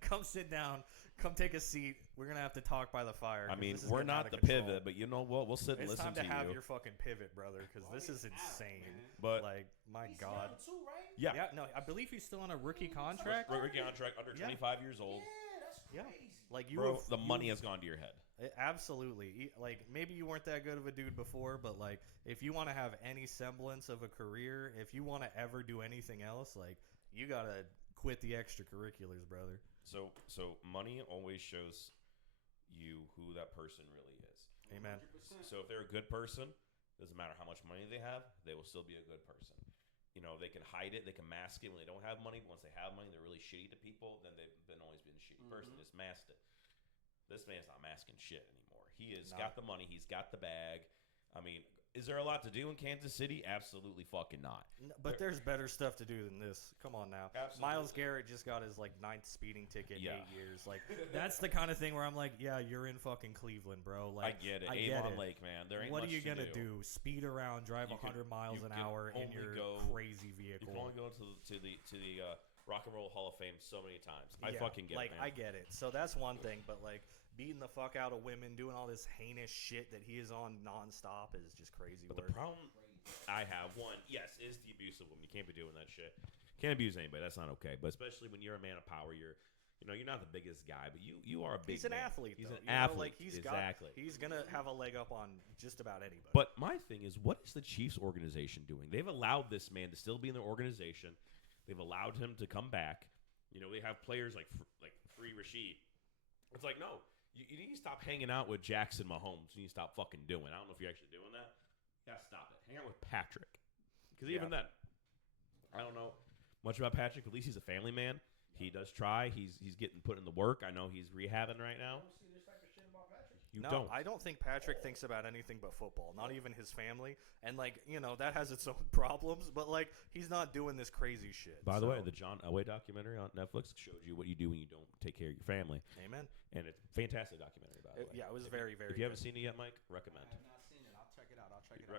Come sit down. Come take a seat. We're going to have to talk by the fire. I mean, we're not the pivot, but you know what? We'll sit and listen to you. It's time to have your fucking pivot, brother, because this is insane. But, like, my God. He's young too, right? Yeah. Yeah, no, I believe he's still on a rookie contract. Rookie contract, under 25 years old. Yeah, that's crazy. Like, The money has gone to your head. Absolutely. Like, maybe you weren't that good of a dude before, but, like, if you want to have any semblance of a career, if you want to ever do anything else, like, you got to quit the extracurriculars, brother. So money always shows you who that person really is. Amen. 100%. So if they're a good person, doesn't matter how much money they have, they will still be a good person. They can hide it, they can mask it when they don't have money. But once they have money, they're really shitty to people. Then they've always been a shitty person. Just masked it. This man's not masking shit anymore. He has got the money. He's got the bag. I mean, is there a lot to do in Kansas City? Absolutely fucking not. But there's better stuff to do than this. Come on now. Absolutely. Myles Garrett just got his like 9th speeding ticket in Yeah. 8 years. Like that's the kind of thing where I'm like, yeah, you're in fucking Cleveland, bro. Like I get it. I get Avon it. Lake, man. There ain't What much are you to gonna do? Speed around, drive You can- 100 miles you an can hour in only your go- crazy You vehicle? can only go to the Rock and Roll Hall of Fame so many times. I Yeah, fucking get like it, man. I get it. So that's one thing, but like beating the fuck out of women, doing all this heinous shit that he is on nonstop is just crazy But work. the problem I have, one, yes, is the abuse of women. You can't be doing that shit. Can't abuse anybody. That's not okay. But especially when you're a man of power, you're not the biggest guy, but you are a big He's an man. athlete. He's though. an You know, athlete. like he's exactly. he's gonna have a leg up on just about anybody. But my thing is, what is the Chiefs organization doing? They've allowed this man to still be in their organization. They've allowed him to come back. They have players like Free Rashid. It's like, no, you need to stop hanging out with Jackson Mahomes. You need to stop fucking doing. I don't know if you're actually doing that. Yeah, stop it. Hang out with Patrick. Because even then, I don't know much about Patrick. But at least he's a family man. He does try. He's getting put in the work. I know he's rehabbing right now. see this type of shit about Patrick. You no, don't. I don't think Patrick thinks about anything but football. Not even his family, and that has its own problems. But like, he's not doing this crazy shit. By the way, so- the John Elway documentary on Netflix showed you what you do when you don't take care of your family, amen. and it's a fantastic documentary. By the way, Yeah, it was very, very. If you haven't good. seen it yet, Mike, recommend. I have not seen it. I'll check it out.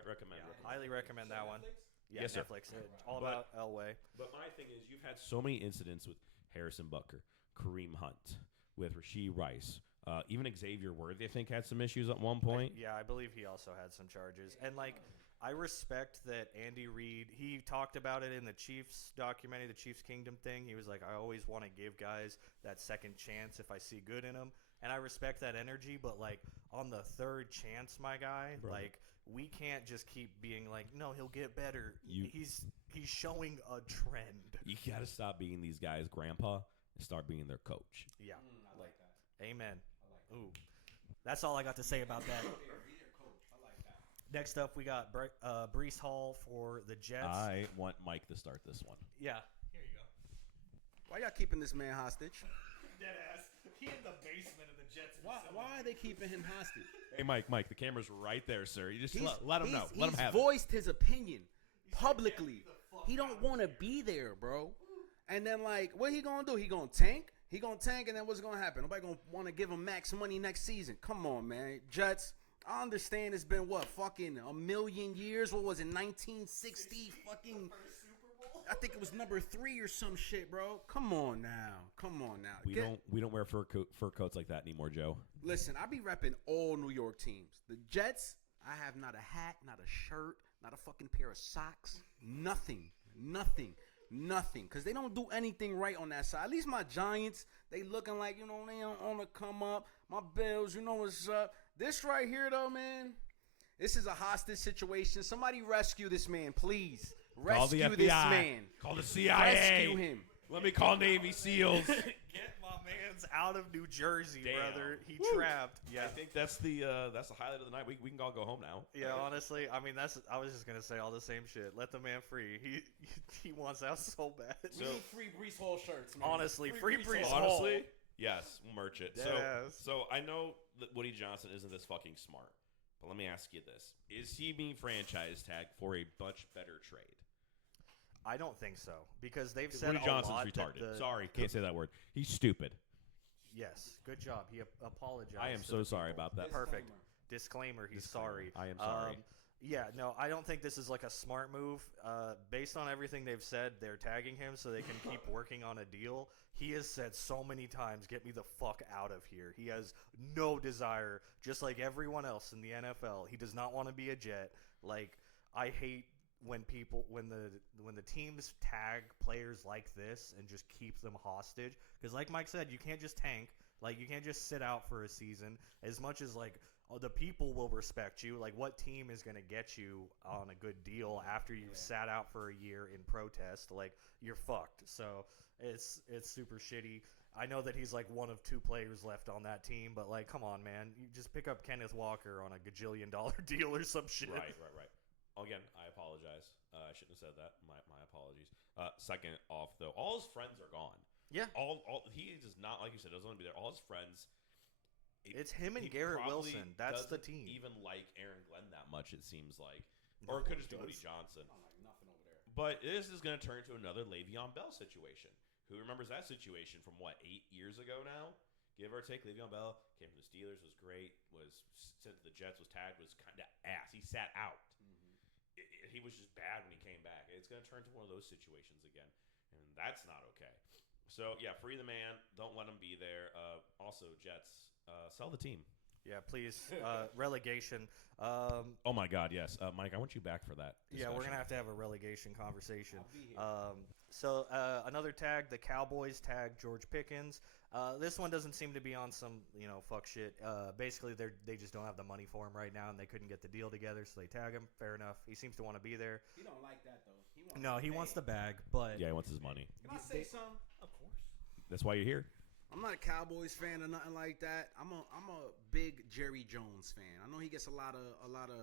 Recommend. Yeah, recommend. highly recommend that one. Yeah, Yes, sir. Netflix. All But- about Elway. But my thing is, you've had so many incidents with Harrison Butker, Kareem Hunt, with Rasheed Rice, even Xavier Worthy. I think had some issues at one point. Yeah, I believe he also had some charges. And like, I respect that Andy Reid, he talked about it in the Chiefs documentary, the Chiefs Kingdom thing. He was like, I always want to give guys that second chance if I see good in them. And I respect that energy, but like on the third chance, my guy, Brother. like we can't just keep being like, no, he'll get better. He's showing a trend. You got to stop being these guys' grandpa and start being their coach. Yeah. I like that. Amen. I like that. Ooh. That's all I got to say about that. Be their coach. I like that. Next up, we got Brees Hall for the Jets. I want Mike to start this one. Yeah. Here you go. Why y'all keeping this man hostage? Dead ass. He in the basement of the Jets. Why are they keeping him hostage? Hey, Mike, the camera's right there, sir. You just let him know. Let him He's have it. voiced his opinion publicly. He don't want to be there, bro. And then, like, what he gonna do? He gonna tank? He gonna tank, and then what's gonna happen? Nobody gonna want to give him max money next season. Come on, man. Jets, I understand it's been, fucking a million years? What was it, 1960? Fucking, I think it was number 3 or some shit, bro. Come on now. We don't wear fur coats like that anymore, Joe. Listen, I be repping all New York teams. The Jets, I have not a hat, not a shirt, not a fucking pair of socks. Nothing. Because they don't do anything right on that side. At least my Giants, they looking like, they on the come up. My Bills, you know what's up. This right here, though, man, this is a hostage situation. Somebody rescue this man, please. Call the Rescue FBI. this man. Call the CIA. Rescue him. Let me call Navy SEALs. Get my man's out of New Jersey, Damn. brother. He Woo. trapped. Yeah. I think that's the highlight of the night. We can all go home now. Yeah, honestly, I mean I was just gonna say all the same shit. Let the man free. He wants out so bad. We need free Brees Hall shirts, man. Honestly, free Brees Hall. Honestly, yes, we'll merch it. Deadass. So I know that Woody Johnson isn't this fucking smart, but let me ask you this: is he being franchise tagged for a much better trade? I don't think so because they've said Woody a Johnson's lot retarded. that Sorry, can't say that word. He's stupid. Yes, good job. He apologized. I am to so the sorry people. about that. Perfect. Disclaimer. He's sorry. I am sorry. Yeah, no, I don't think this is like a smart move. Based on everything they've said, they're tagging him so they can keep working on a deal. He has said so many times, "Get me the fuck out of here." He has no desire, just like everyone else in the NFL. He does not want to be a Jet. Like, I hate when the teams tag players like this and just keep them hostage. Because like Mike said, you can't just tank. Like, you can't just sit out for a season. As much as like the people will respect you, like what team is going to get you on a good deal after you've sat out for a year in protest? Like, you're fucked. So it's super shitty. I know that he's like one of 2 players left on that team, but like, come on, man, you just pick up Kenneth Walker on a gajillion-dollar deal or some shit. Right. Again, I apologize. I shouldn't have said that. My apologies. Second off, though, all his friends are gone. Yeah. All he does not, like you said, doesn't want to be there. All his friends, It's him and he Garrett probably Wilson. That's the doesn't team. Even like Aaron Glenn that much, it seems like, or it could just be Woody Johnson. I don't like nothing over there. But this is going to turn into another Le'Veon Bell situation. Who remembers that situation from 8 years ago now? Give or take, Le'Veon Bell came from the Steelers, was great, was sent to the Jets, was tagged, was kind of ass. He sat out. He was just bad when he came back. It's going to turn to one of those situations again, and that's not okay. So, yeah, free the man. Don't let him be there. Also, Jets, sell the team. Yeah, please. Relegation. Oh, my God, yes. Mike, I want you back for that discussion. Yeah, we're going to have a relegation conversation. I'll be here. So another tag, the Cowboys tag George Pickens. This one doesn't seem to be on some, fuck shit. Basically, they just don't have the money for him right now, and they couldn't get the deal together, so they tag him. Fair enough. He seems to want to be there. He don't like that though. He wants the bag, but Yeah, he wants his money. Can I say something? of course. That's why you're here. I'm not a Cowboys fan or nothing like that. I'm a big Jerry Jones fan. I know he gets a lot of.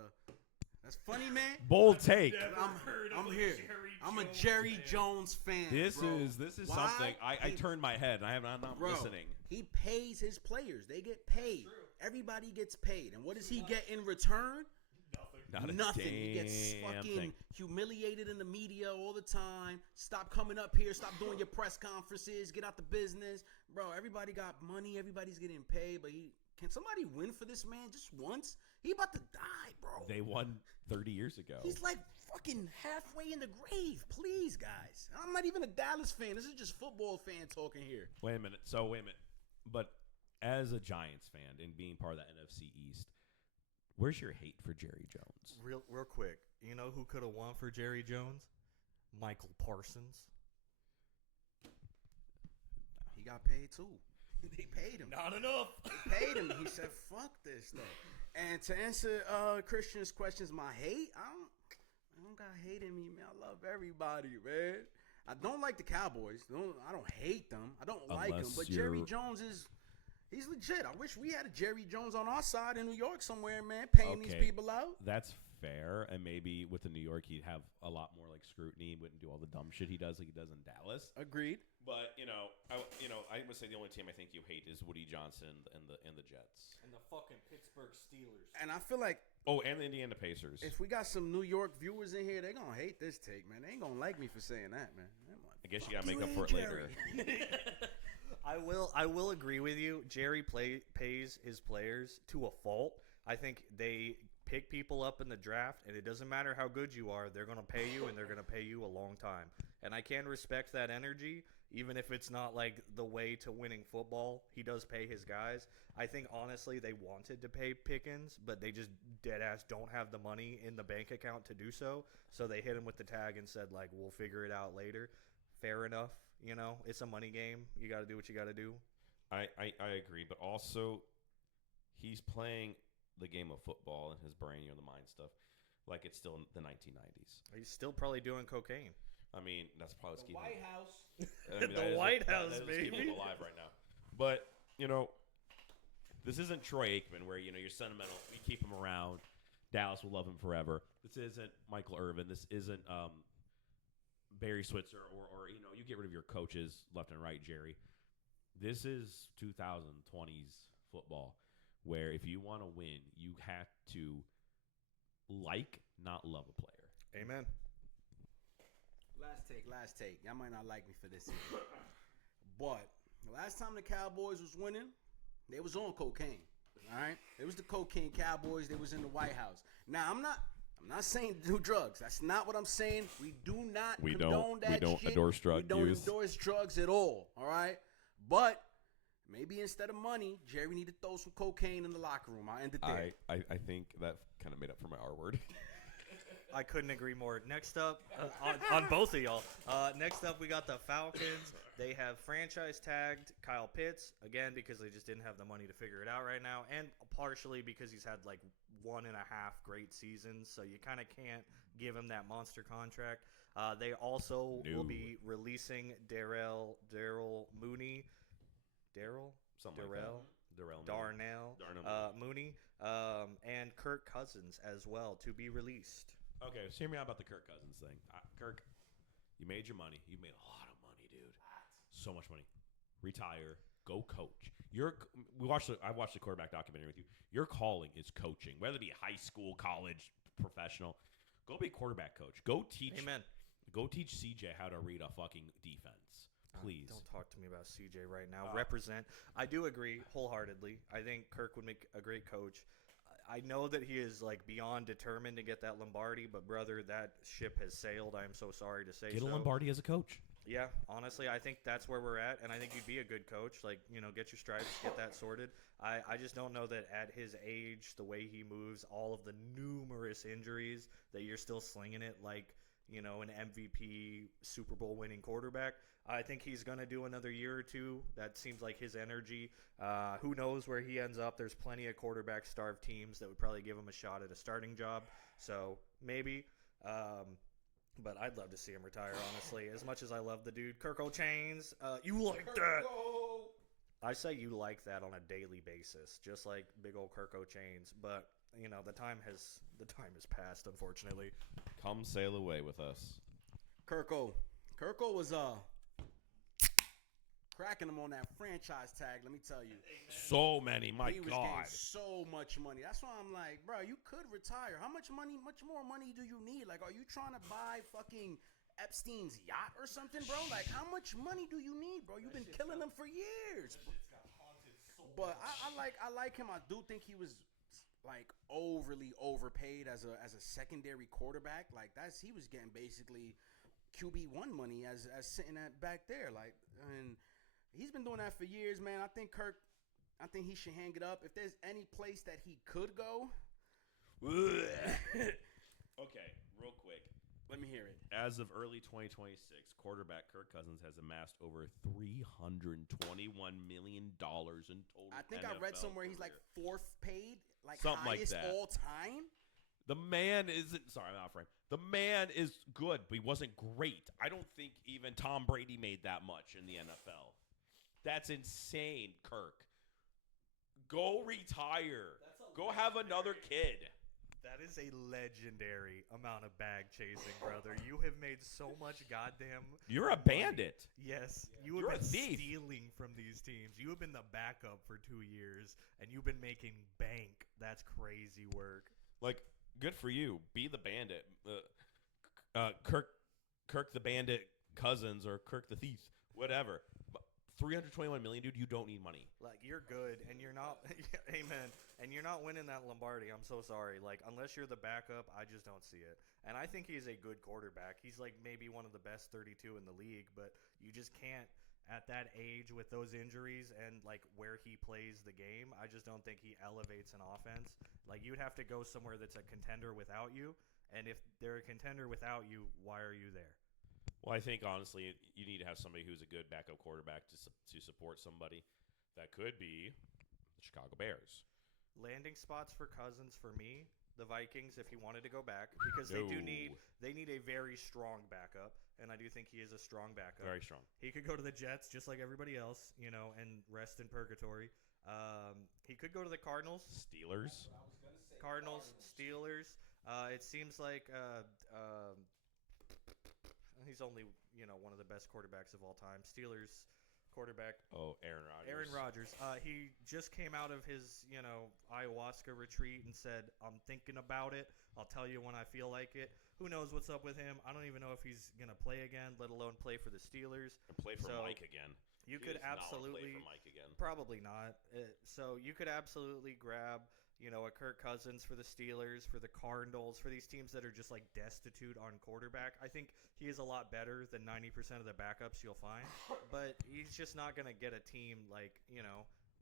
That's funny, man. Bold take. I'm here. I'm a Jerry Jones fan. This bro. is Why? something. I turned my head, and I'm not Bro, listening. he pays his players. They get paid. Everybody gets paid. And what does he get in return? Not a Nothing. damn He gets fucking thing. humiliated in the media all the time. Stop coming up here. Stop doing your press conferences. Get out the business. Bro, everybody got money. Everybody's getting paid. But can somebody win for this man just once? He about to die, bro. They won 30 years ago. He's like fucking halfway in the grave. Please, guys. I'm not even a Dallas fan. This is just football fan talking here. Wait a minute. But as a Giants fan and being part of the NFC East, where's your hate for Jerry Jones? Real quick. You know who could have won for Jerry Jones? Michael Parsons. He got paid too. They paid him. Not enough. They paid him. He said, "Fuck this stuff." And to answer Christian's questions, my hate, I don't got hate in me, man. I love everybody, man. I don't like the Cowboys. I don't hate them. I don't like them. Unless But you're- Jerry Jones he's legit. I wish we had a Jerry Jones on our side in New York somewhere, man, paying these Okay. people out. That's fair, and maybe with the New York, he'd have a lot more like scrutiny. He wouldn't do all the dumb shit he does like he does in Dallas. Agreed. But I would say the only team I think you hate is Woody Johnson and the Jets. And the fucking Pittsburgh Steelers. And I feel like Oh, and the Indiana Pacers. if we got some New York viewers in here, they're going to hate this take, man. They ain't going to like me for saying that, man. I guess you gotta make up for it later. I will agree with you. Jerry pays his players to a fault. I think they pick people up in the draft, and it doesn't matter how good you are. They're going to pay you, and they're going to pay you a long time. And I can respect that energy, even if it's not like the way to winning football. He does pay his guys. I think, honestly, they wanted to pay Pickens, but they just dead-ass don't have the money in the bank account to do so. So they hit him with the tag and said, like, we'll figure it out later. Fair enough. It's a money game. You got to do what you got to do. I agree, but also he's playing the game of football in his brain, the mind stuff, like it's still in the 1990s. He's still probably doing cocaine. I mean, that's probably what's The keeping White him. House. I mean, The White House, that is keeping baby. him alive right now. But this isn't Troy Aikman, where you're sentimental. We keep him around. Dallas will love him forever. This isn't Michael Irvin. This isn't Barry Switzer, or you get rid of your coaches left and right, Jerry. This is 2020s football, where if you want to win, you have to not love a player. Amen. Last take. Y'all might not like me for this, but the last time the Cowboys was winning, they was on cocaine. All right, it was the cocaine Cowboys. They was in the White House. Now I'm not saying do drugs. That's not what I'm saying. We do not condone that shit. We don't endorse drug We don't use. endorse drugs at all. All right, but maybe instead of money, Jerry need to throw some cocaine in the locker room. I'll end it there. I think that kind of made up for my R word. I couldn't agree more. Next up, on both of y'all. Next up, we got the Falcons. They have franchise tagged Kyle Pitts, again, because they just didn't have the money to figure it out right now, and partially because he's had like 1.5 great seasons, so you kind of can't give him that monster contract. They also will be releasing Darrell Mooney. Something like that. Darnell Mooney, and Kirk Cousins as well to be released. Okay, so hear me out about the Kirk Cousins thing. Kirk, you made your money. You made a lot of money, dude. So much money. Retire. Go coach. I watched the quarterback documentary with you. Your calling is coaching, whether it be high school, college, professional. Go be a quarterback coach. Go teach. Amen. Go teach CJ how to read a fucking defense, please. Don't talk to me about CJ right now. Represent. I do agree wholeheartedly. I think Kirk would make a great coach. I know that he is like beyond determined to get that Lombardi, but brother, that ship has sailed. I am so sorry to say. Get a Lombardi as a coach. Yeah, honestly, I think that's where we're at, and I think you'd be a good coach. Like, get your stripes, get that sorted. I just don't know that at his age, the way he moves, all of the numerous injuries, that you're still slinging it like, an MVP Super Bowl winning quarterback. I think he's going to do another year or two. That seems like his energy. Who knows where he ends up? There's plenty of quarterback-starved teams that would probably give him a shot at a starting job. So maybe. But I'd love to see him retire, honestly. As much as I love the dude. Kirko Chains, you like that. I say you like that on a daily basis, just like big old Kirko Chains. But, the time has passed, unfortunately. Come sail away with us. Kirko was cracking him on that franchise tag, let me tell you. So many, my he was God. getting so much money. That's why I'm like, bro, you could retire. How much more money do you need? Like, are you trying to buy fucking Epstein's yacht or something, bro? Like, how much money do you need, bro? You've been killing them for years. But I like him. I do think he was like overly overpaid as a secondary quarterback. Like he was getting basically QB1 money as sitting at back there. Like, and he's been doing that for years, man. I think he should hang it up. If there's any place that he could go. Okay, real quick. Let me hear it. As of early 2026, quarterback Kirk Cousins has amassed over $321 million in total. I think I NFL read somewhere career. he's like fourth paid, like Something like highest that. all time. The man isn't. Sorry, I'm not frame. The man is good, but he wasn't great. I don't think even Tom Brady made that much in the NFL. That's insane, Kirk. Go retire. Go have another kid. That is a legendary amount of bag chasing, brother. You have made so much goddamn. You're a money. bandit. Yes, you You're have a been thief. stealing from these teams. You have been the backup for 2 years, and you've been making bank. That's crazy work. Like, good for you. Be the bandit. Kirk the bandit Cousins or Kirk the thief, whatever. But $321 million, dude. You don't need money. Like, you're good, and you're not. Amen. And you're not winning that Lombardi. I'm so sorry. Like, unless you're the backup, I just don't see it. And I think he's a good quarterback. He's like maybe one of the best 32 in the league, but you just can't at that age with those injuries and like where he plays the game. I just don't think he elevates an offense. Like, you'd have to go somewhere that's a contender without you. And if they're a contender without you, why are you there? Well, I think, honestly, you need to have somebody who's a good backup quarterback to support somebody. That could be the Chicago Bears. Landing spots for Cousins for me, the Vikings, if he wanted to go back, because they need a very strong backup, and I do think he is a strong backup. Very strong. He could go to the Jets just like everybody else, and rest in purgatory. He could go to the Cardinals. Steelers. Cardinals, Steelers. It seems like he's only one of the best quarterbacks of all time. Steelers quarterback. Oh, Aaron Rodgers. Aaron Rodgers. He just came out of his ayahuasca retreat and said, "I'm thinking about it. I'll tell you when I feel like it." Who knows what's up with him? I don't even know if he's gonna play again, let alone play for the Steelers. And play for Mike again. You He could does not wanna absolutely play for Mike again. Probably not. So you could absolutely grab a Kirk Cousins for the Steelers, for the Cardinals, for these teams that are just like destitute on quarterback. I think he is a lot better than 90% of the backups you'll find, but he's just not going to get a team like,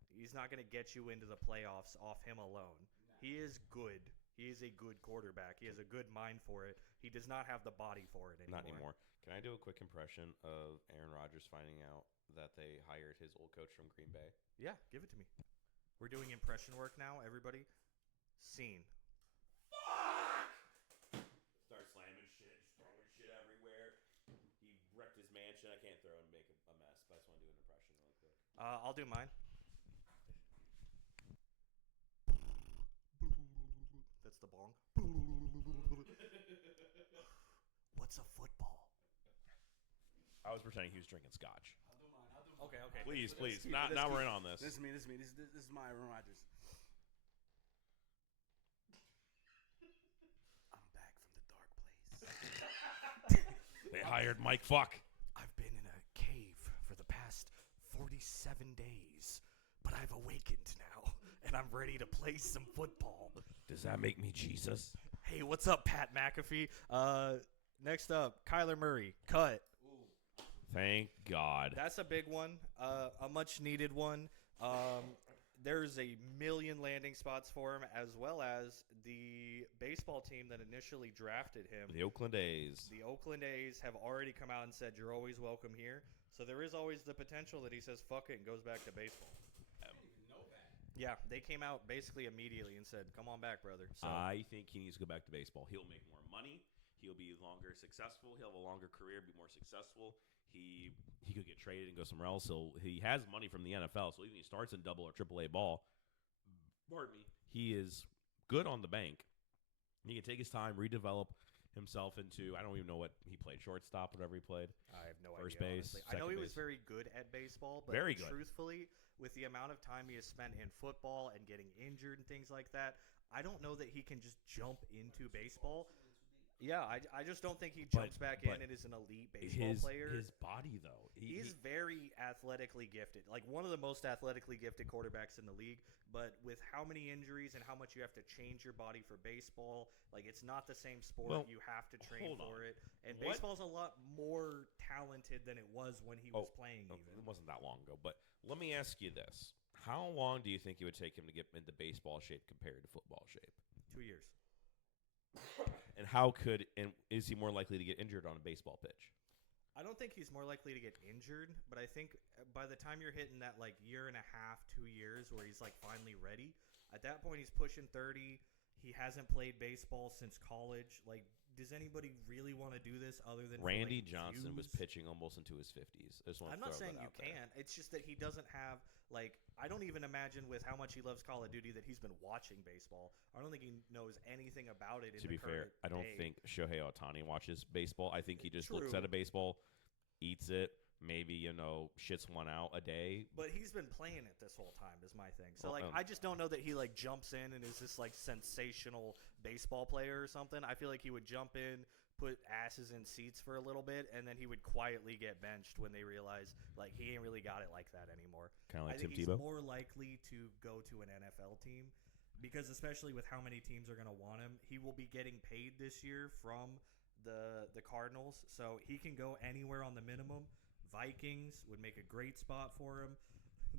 he's not going to get you into the playoffs off him alone. He is good. He is a good quarterback. He has a good mind for it. He does not have the body for it anymore. Not anymore. Can I do a quick impression of Aaron Rodgers finding out that they hired his old coach from Green Bay? Yeah, give it to me. We're doing impression work now, everybody. Scene. Start slamming shit, just throwing shit everywhere. He wrecked his mansion. I can't throw and make a mess, but I just want to do an impression really quick. I'll do mine. That's the bong. What's a football? I was pretending he was drinking scotch. I'll do Okay. Please. Let's keep it, Now let's we're keep in it. on this. This is me. This is my Aaron Rodgers. I'm back from the dark place. They hired Mike Fuck. I've been in a cave for the past 47 days, but I've awakened now, and I'm ready to play some football. Does that make me Jesus? Hey, what's up, Pat McAfee? Next up, Kyler Murray, cut. Thank God. That's a big one, a much-needed one. There's a million landing spots for him, as well as the baseball team that initially drafted him. The Oakland A's. The Oakland A's have already come out and said, you're always welcome here. So there is always the potential that he says, fuck it, and goes back to baseball. Yeah, they came out basically immediately and said, come on back, brother. So, I think he needs to go back to baseball. He'll make more money. He'll be longer successful. He'll have a longer career, be more successful. He could get traded and go somewhere else. So he has money from the NFL. So even if he starts in double or triple A ball, pardon me, he is good on the bank. He can take his time, redevelop himself into, I don't even know what he played, shortstop, whatever he played. I have no First idea. base, Honestly. I know he second was base. very good at baseball, but Very good. truthfully, with the amount of time he has spent in football and getting injured and things like that, I don't know that he can just jump into baseball. Yeah, I just don't think he jumps back in and is an elite baseball player. His body, though. He's very athletically gifted, like one of the most athletically gifted quarterbacks in the league. But with how many injuries and how much you have to change your body for baseball, like it's not the same sport. Well, you have to train hold on. for it. And What- baseball's a lot more talented than it was when he was playing. Okay, Even it wasn't that long ago. But let me ask you this. How long do you think it would take him to get into baseball shape compared to football shape? 2 years. And is he more likely to get injured on a baseball pitch? I don't think he's more likely to get injured, but I think by the time you're hitting that like year and a half, 2 years where he's like finally ready, at that point he's pushing 30. He hasn't played baseball since college. Like, does anybody really want to do this other than Randy for, like, Johnson was views? pitching almost into his 50s. I'm not saying you can. It's just that he doesn't have, like, I don't even imagine with how much he loves Call of Duty that he's been watching baseball. I don't think he knows anything about it. To be fair, I don't think Shohei Ohtani watches baseball. I think he just looks True. at a baseball, eats it, maybe, shits one out a day. But he's been playing it this whole time is my thing. So, Well, I just don't know that he, like, jumps in and is this, like, sensational baseball player or something. I feel like he would jump in, put asses in seats for a little bit, and then he would quietly get benched when they realize, like, he ain't really got it like that anymore. Kind of like I think Tim he's Tebow. more likely to go to an NFL team because especially with how many teams are going to want him, he will be getting paid this year from the Cardinals. So he can go anywhere on the minimum. Vikings would make a great spot for him.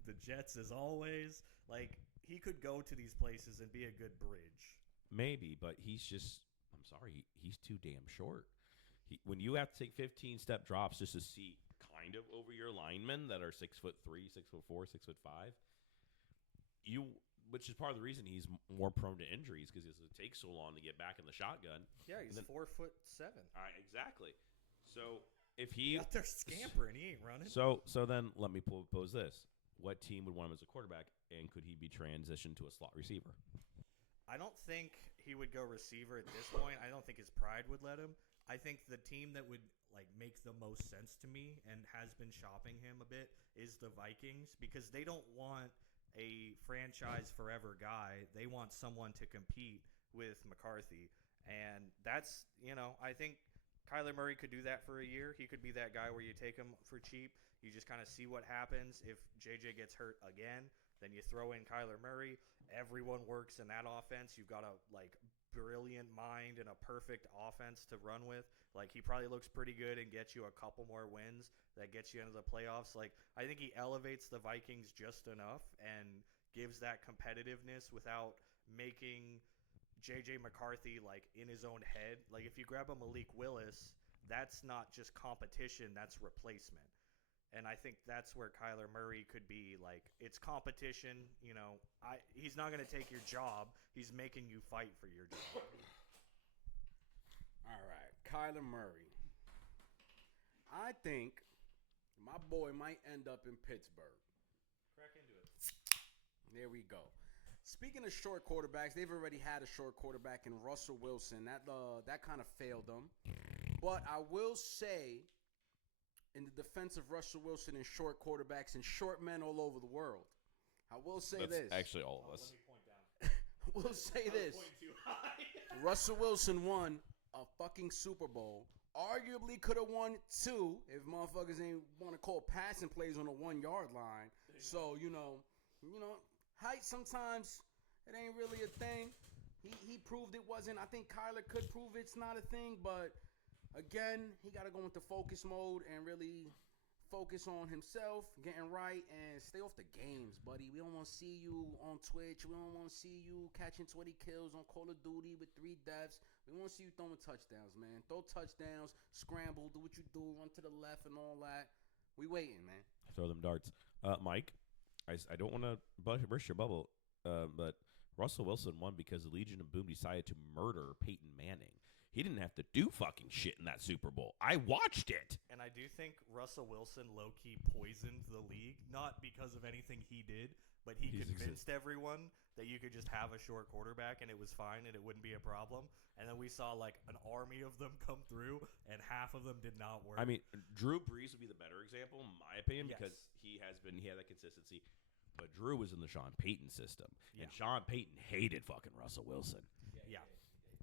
The Jets, as always. Like, he could go to these places and be a good bridge. Maybe, but he's just, I'm sorry, he's too damn short. When you have to take 15-step drops just to see kind of over your linemen that are 6'3", 6'4", 6'5", which is part of the reason he's more prone to injuries because it takes so long to get back in the shotgun. Yeah, he's 4'7". Exactly. So if he Out there scampering, he ain't running. So then let me pose this: what team would want him as a quarterback, and could he be transitioned to a slot receiver? I don't think he would go receiver at this point. I don't think his pride would let him. I think the team that would like make the most sense to me and has been shopping him a bit is the Vikings because they don't want a franchise forever guy. They want someone to compete with McCarthy. And that's, I think Kyler Murray could do that for a year. He could be that guy where you take him for cheap. You just kind of see what happens. If JJ gets hurt again, then you throw in Kyler Murray. Everyone works in that offense. You've got a brilliant mind and a perfect offense to run with. Like, he probably looks pretty good and gets you a couple more wins that gets you into the playoffs. Like, I think he elevates the Vikings just enough and gives that competitiveness without making JJ McCarthy like in his own head. Like, if you grab a Malik Willis, that's not just competition, that's replacement. And I think that's where Kyler Murray could be. Like, it's competition. He's not going to take your job. He's making you fight for your job. All right, Kyler Murray. I think my boy might end up in Pittsburgh. Crack into it. There we go. Speaking of short quarterbacks, they've already had a short quarterback in Russell Wilson. That kind of failed them. But I will say in the defense of Russell Wilson and short quarterbacks and short men all over the world. I will say That's this. actually all of us. Let me point down. We'll say this. Point too high. Russell Wilson won a fucking Super Bowl. Arguably could have won 2 if motherfuckers ain't want to call passing plays on the 1 yard line. So, height sometimes it ain't really a thing. He proved it wasn't. I think Kyler could prove it's not a thing, but again, he got to go into focus mode and really focus on himself, getting right, and stay off the games, buddy. We don't want to see you on Twitch. We don't want to see you catching 20 kills on Call of Duty with 3 deaths. We want to see you throwing touchdowns, man. Throw touchdowns, scramble, do what you do, run to the left and all that. We waiting, man. Throw them darts. Mike, I don't want to burst your bubble, but Russell Wilson won because the Legion of Boom decided to murder Peyton Manning. He didn't have to do fucking shit in that Super Bowl. I watched it. And I do think Russell Wilson low-key poisoned the league, not because of anything he did, but he convinced everyone that you could just have a short quarterback and it was fine and it wouldn't be a problem. And then we saw like an army of them come through and half of them did not work. I mean, Drew Brees would be the better example, in my opinion, Yes. because he had that consistency. But Drew was in the Sean Payton system, and Yeah. Sean Payton hated fucking Russell Wilson. Yeah.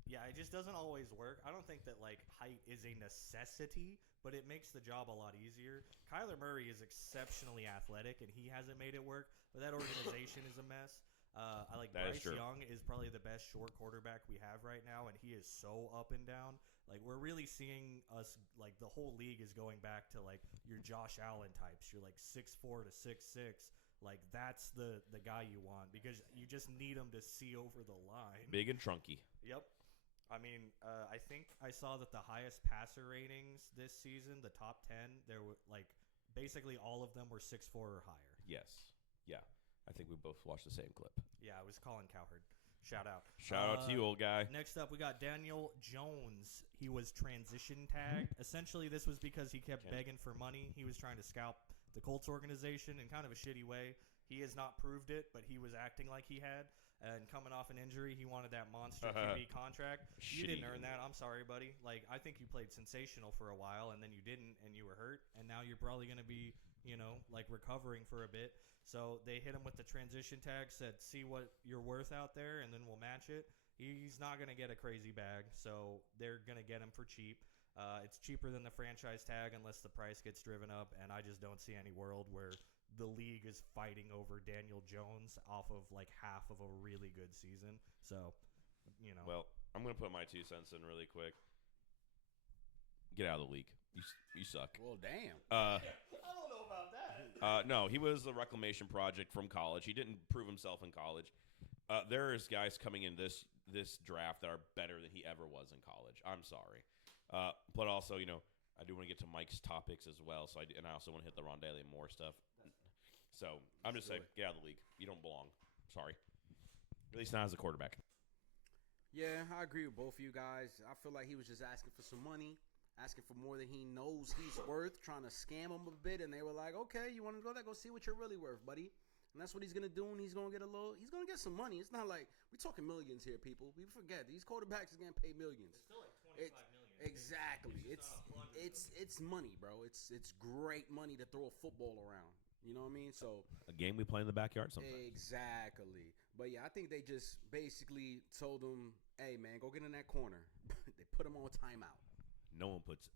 Yeah, it just doesn't always work. I don't think that, like, height is a necessity, but it makes the job a lot easier. Kyler Murray is exceptionally athletic, and he hasn't made it work, but that organization is a mess. I like That is Bryce true. Young is probably the best short quarterback we have right now, and he is so up and down. Like, we're really seeing us, like, the whole league is going back to, like, your Josh Allen types. You're, like, 6'4" to 6'6". Like, that's the guy you want because you just need him to see over the line. Big and trunky. Yep. I mean, I think I saw that the highest passer ratings this season, the top 10, there were like basically all of them were 6'4" or higher. Yes. Yeah. I think we both watched the same clip. Yeah, it was Colin Cowherd. Shout out. Shout out to you, old guy. Next up, we got Daniel Jones. He was transition tagged. Essentially, this was because he kept begging for money. He was trying to scalp the Colts organization in kind of a shitty way. He has not proved it, but he was acting like he had. And coming off an injury, he wanted that monster QB contract. You didn't earn that. I'm sorry, buddy. Like, I think you played sensational for a while, and then you didn't, and you were hurt. And now you're probably going to be, like recovering for a bit. So they hit him with the transition tag, said, see what you're worth out there, and then we'll match it. He's not going to get a crazy bag, so they're going to get him for cheap. It's cheaper than the franchise tag unless the price gets driven up, and I just don't see any world where the league is fighting over Daniel Jones off of like half of a really good season. So, Well, I'm going to put my 2 cents in really quick. Get out of the league. You suck. Well, damn. I don't know about that. No, he was the reclamation project from college. He didn't prove himself in college. There's guys coming in this draft that are better than he ever was in college. I'm sorry. But also, I do want to get to Mike's topics as well. So I also want to hit the Rondale Moore stuff. So I'm just saying, get out of the league. You don't belong. Sorry. At least not as a quarterback. Yeah, I agree with both of you guys. I feel like he was just asking for some money, asking for more than he knows he's worth, trying to scam him a bit. And they were like, okay, you want to go there? Go see what you're really worth, buddy. And that's what he's going to do, and he's going to get some money. It's not like, we're talking millions here, people. We forget, these quarterbacks are getting paid millions. It's still like 25 million. Exactly. It's It's money, bro. It's great money to throw a football around. You know what I mean? So A game we play in the backyard sometimes. exactly. But yeah, I think they just basically told him, hey man, go get in that corner. They put him on timeout. No one puts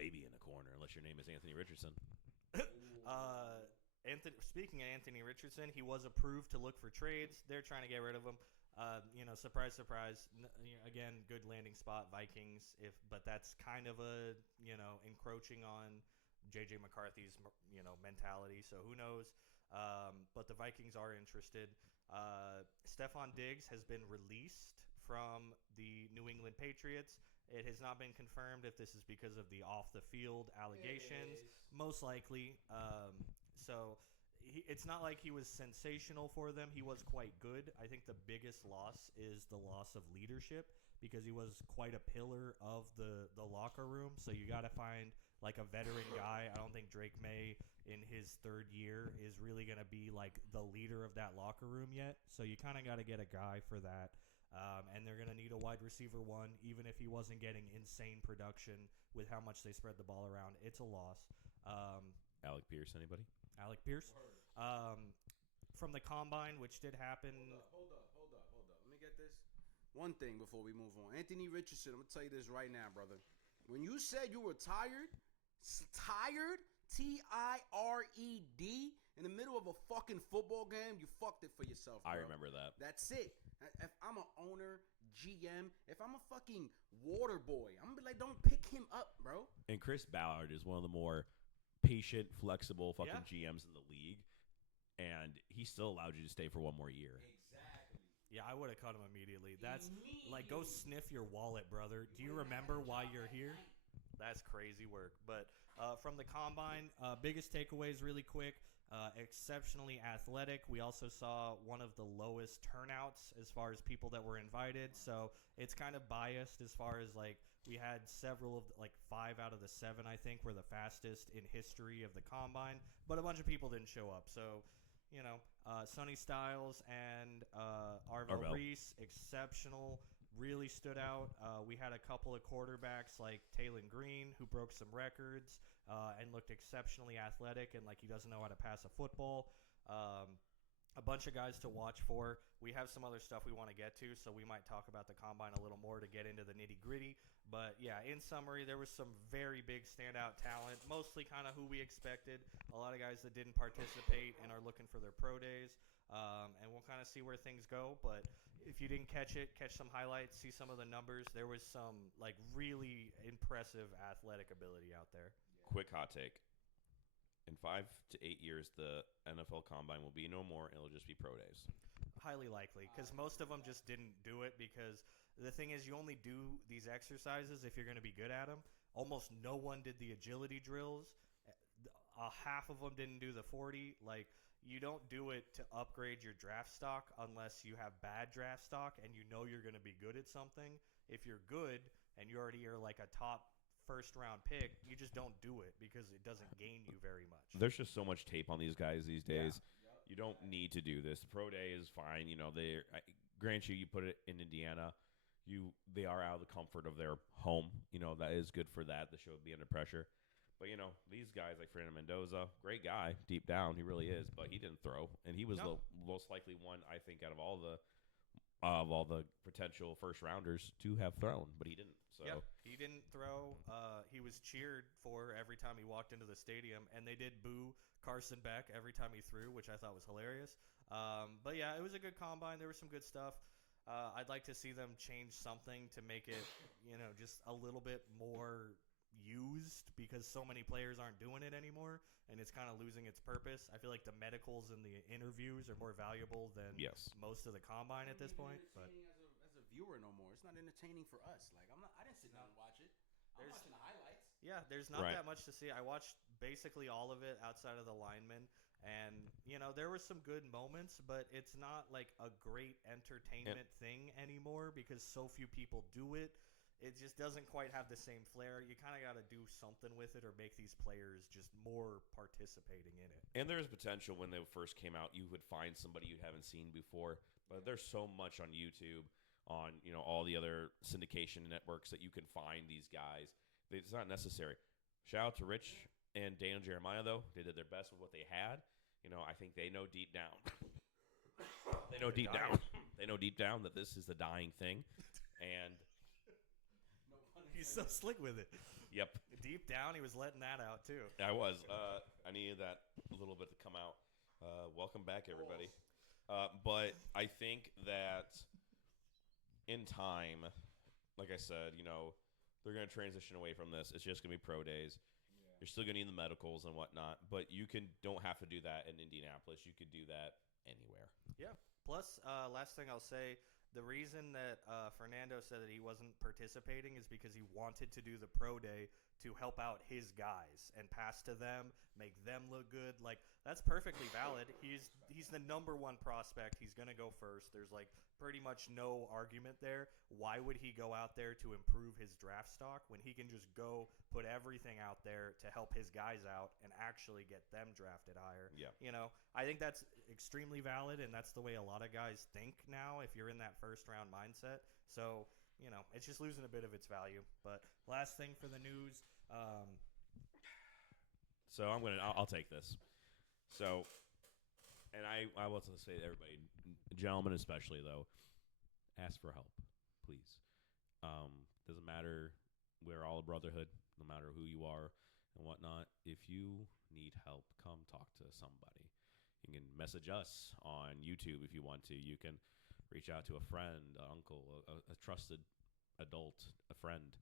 baby in a corner unless your name is Anthony Richardson. Speaking of Anthony Richardson, he was approved to look for trades. They're trying to get rid of him. Surprise, surprise. Again, good landing spot, Vikings. But that's kind of a encroaching on J.J. McCarthy's mentality. So who knows? But the Vikings are interested. Stephon Diggs has been released from the New England Patriots. It has not been confirmed if this is because of the off-the-field allegations. Most likely. It's not like he was sensational for them. He was quite good. I think the biggest loss is the loss of leadership because he was quite a pillar of the locker room. So you got to find like a veteran guy. I don't think Drake May in his 3rd year is really going to be like the leader of that locker room yet. So you kind of got to get a guy for that. And they're going to need a wide receiver one, even if he wasn't getting insane production with how much they spread the ball around. It's a loss. Alec Pierce, anybody? Alec Pierce. From the combine, which did happen. Hold up. Let me get this. One thing before we move on. Anthony Richardson, I'm going to tell you this right now, brother. When you said you were tired, Tired, in the middle of a fucking football game, you fucked it for yourself, bro. I remember that. That's it. If I'm an owner, GM, if I'm a fucking water boy, I'm going to be like, don't pick him up, bro. And Chris Ballard is one of the more patient, flexible fucking GMs in the league. And he still allowed you to stay for one more year. Exactly. Yeah, I would have cut him immediately. That's like, go sniff your wallet, brother. Do you remember why you're here? That's crazy work. But from the combine, biggest takeaways really quick. Exceptionally athletic. We also saw one of the lowest turnouts as far as people that were invited. So it's kind of biased as far as like we had several of like 5 out of the 7 I think were the fastest in history of the combine. But a bunch of people didn't show up. So Sonny Styles and Arvell Reese, exceptional, really stood out. We had a couple of quarterbacks like Taylon Green who broke some records and looked exceptionally athletic and like he doesn't know how to pass a football. A bunch of guys to watch for. We have some other stuff we want to get to, so we might talk about the combine a little more to get into the nitty-gritty. But, yeah, in summary, there was some very big standout talent, mostly kind of who we expected. A lot of guys that didn't participate and are looking for their pro days. And we'll kind of see where things go. But if you didn't catch it, catch some highlights, see some of the numbers. There was some, like, really impressive athletic ability out there. Quick hot take. In 5 to 8 years, the NFL Combine will be no more, and it'll just be pro days. Highly likely, because most of them just didn't do it because the thing is you only do these exercises if you're going to be good at them. Almost no one did the agility drills. Half of them didn't do the 40. Like, you don't do it to upgrade your draft stock unless you have bad draft stock and you know you're going to be good at something. If you're good and you already are like a top first-round pick, you just don't do it because it doesn't gain you very much. There's just so much tape on these guys these days. Yeah. You don't need to do this. The pro day is fine. They grant you put it in Indiana. They are out of the comfort of their home. That is good for that. The show would be under pressure. But, these guys like Fernando Mendoza, great guy deep down. He really is. But he didn't throw. And he was the most likely one, I think, out of all the potential first-rounders to have thrown. But he didn't. So yep, he didn't throw. He was cheered for every time he walked into the stadium, and they did boo Carson Beck every time he threw, which I thought was hilarious. But, yeah, it was a good combine. There was some good stuff. I'd like to see them change something to make it, just a little bit more used because so many players aren't doing it anymore, and it's kind of losing its purpose. I feel like the medicals and the interviews are more valuable than most of the combine at this point. But as a viewer no more. It's not entertaining for us. Like I didn't sit down and watch it. I'm watching the highlights. Yeah, there's not that much to see. I watched basically all of it outside of the linemen, and there were some good moments, but it's not like a great entertainment thing anymore because so few people do it. It just doesn't quite have the same flair. You kind of got to do something with it or make these players just more participating in it. And there's potential when they first came out, you would find somebody you haven't seen before. But there's so much on YouTube, on all the other syndication networks that you can find these guys. It's not necessary. Shout out to Rich and Daniel Jeremiah, though. They did their best with what they had. I think they know deep down. They know deep down that this is the dying thing. And he's so slick with it. Yep. Deep down, he was letting that out, too. I was. I needed that a little bit to come out. Welcome back, everybody. But I think that in time, like I said, they're going to transition away from this. It's just going to be pro days. Yeah. You're still going to need the medicals and whatnot, but you don't have to do that in Indianapolis. You could do that anywhere. Yeah. Plus, last thing I'll say, the reason that Fernando said that he wasn't participating is because he wanted to do the pro day to help out his guys and pass to them, make them look good. Like, that's perfectly valid. He's the number one prospect. He's going to go first. There's, like, pretty much no argument there. Why would he go out there to improve his draft stock when he can just go put everything out there to help his guys out and actually get them drafted higher? Yeah. You know, I think that's extremely valid, and that's the way a lot of guys think now if you're in that first-round mindset. So, you know, it's just losing a bit of its value. But last thing for the news. So I'll take this. So, and I will say to everybody, gentlemen especially though, ask for help, please. Doesn't matter. We're all a brotherhood, no matter who you are and whatnot. If you need help, come talk to somebody. You can message us on YouTube if you want to. You can reach out to a friend, an uncle, a trusted adult, a friend.